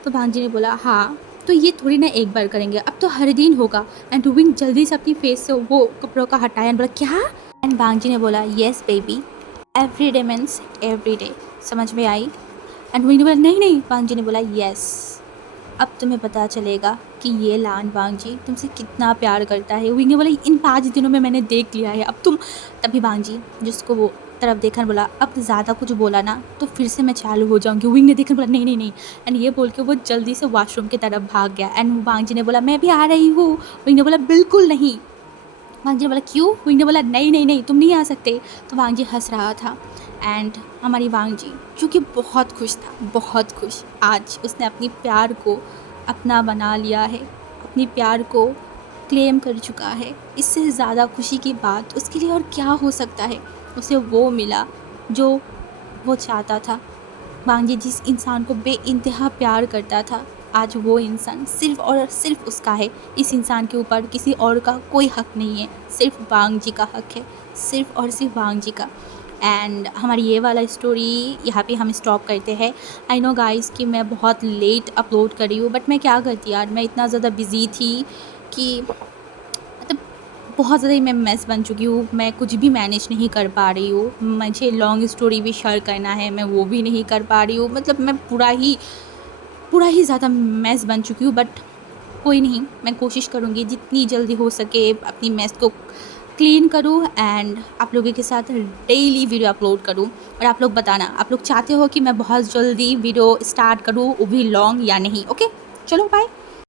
वांग जी ने बोला हाँ, तो ये थोड़ी ना एक बार करेंगे, अब तो हर दिन होगा। एंड विंग जल्दी से अपनी फेस से वो कपड़ों का हटाया एंड बोला क्या। एंड वांग जी ने बोला yes baby, every day means every day, समझ में आई। एंड विंग ने बोला नहीं नहीं। वांग जी ने बोला येस, अब तुम्हें पता चलेगा कि ये लान वांग जी तुमसे कितना प्यार करता है। विंग ने बोला इन 5 दिनों में मैंने देख लिया है, अब तुम। तभी वांग जी जिसको वो तरफ देखकर बोला अब ज़्यादा कुछ बोला ना तो फिर से मैं चालू हो जाऊंगी। विंग ने देखकर बोला नहीं नहीं नहीं। एंड ये बोल के वो जल्दी से वॉशरूम की तरफ भाग गया। एंड वांग जी ने बोला मैं भी आ रही हूँ। विंग ने बोला बिल्कुल नहीं। वांग जी ने बोला क्यों। विंग ने बोला नहीं नहीं नहीं तुम नहीं आ सकते। तो वांग जी हंस रहा था। एंड हमारी वांग जी जो कि बहुत खुश था, बहुत खुश। आज उसने अपनी प्यार को अपना बना लिया है, अपनी प्यार को क्लेम कर चुका है। इससे ज़्यादा खुशी की बात उसके लिए और क्या हो सकता है। उसे वो मिला जो वो चाहता था। वांग जी जिस इंसान को बेइंतहा प्यार करता था आज वो इंसान सिर्फ़ और सिर्फ उसका है। इस इंसान के ऊपर किसी और का कोई हक नहीं है, सिर्फ वांग जी का हक है, सिर्फ और सिर्फ वांग जी का। एंड हमारी ये वाला स्टोरी यहाँ पे हम स्टॉप करते हैं। आई नो गाइस कि मैं बहुत लेट अपलोड कर रही हूँ बट मैं क्या करती यार, मैं इतना ज़्यादा बिज़ी थी कि मतलब बहुत ज़्यादा ही मैं मेस बन चुकी हूँ। मैं कुछ भी मैनेज नहीं कर पा रही हूँ। मुझे लॉन्ग स्टोरी भी शेयर करना है, मैं वो भी नहीं कर पा रही हूँ। मतलब मैं पूरा ही ज़्यादा मेस बन चुकी हूँ बट कोई नहीं, मैं कोशिश करूँगी जितनी जल्दी हो सके अपनी मेस को क्लीन करूँ एंड आप लोगों के साथ डेली वीडियो अपलोड करूँ। और आप लोग बताना आप लोग चाहते हो कि मैं बहुत जल्दी वीडियो स्टार्ट करूँ वो भी लॉन्ग या नहीं। ओके, चलो बाय।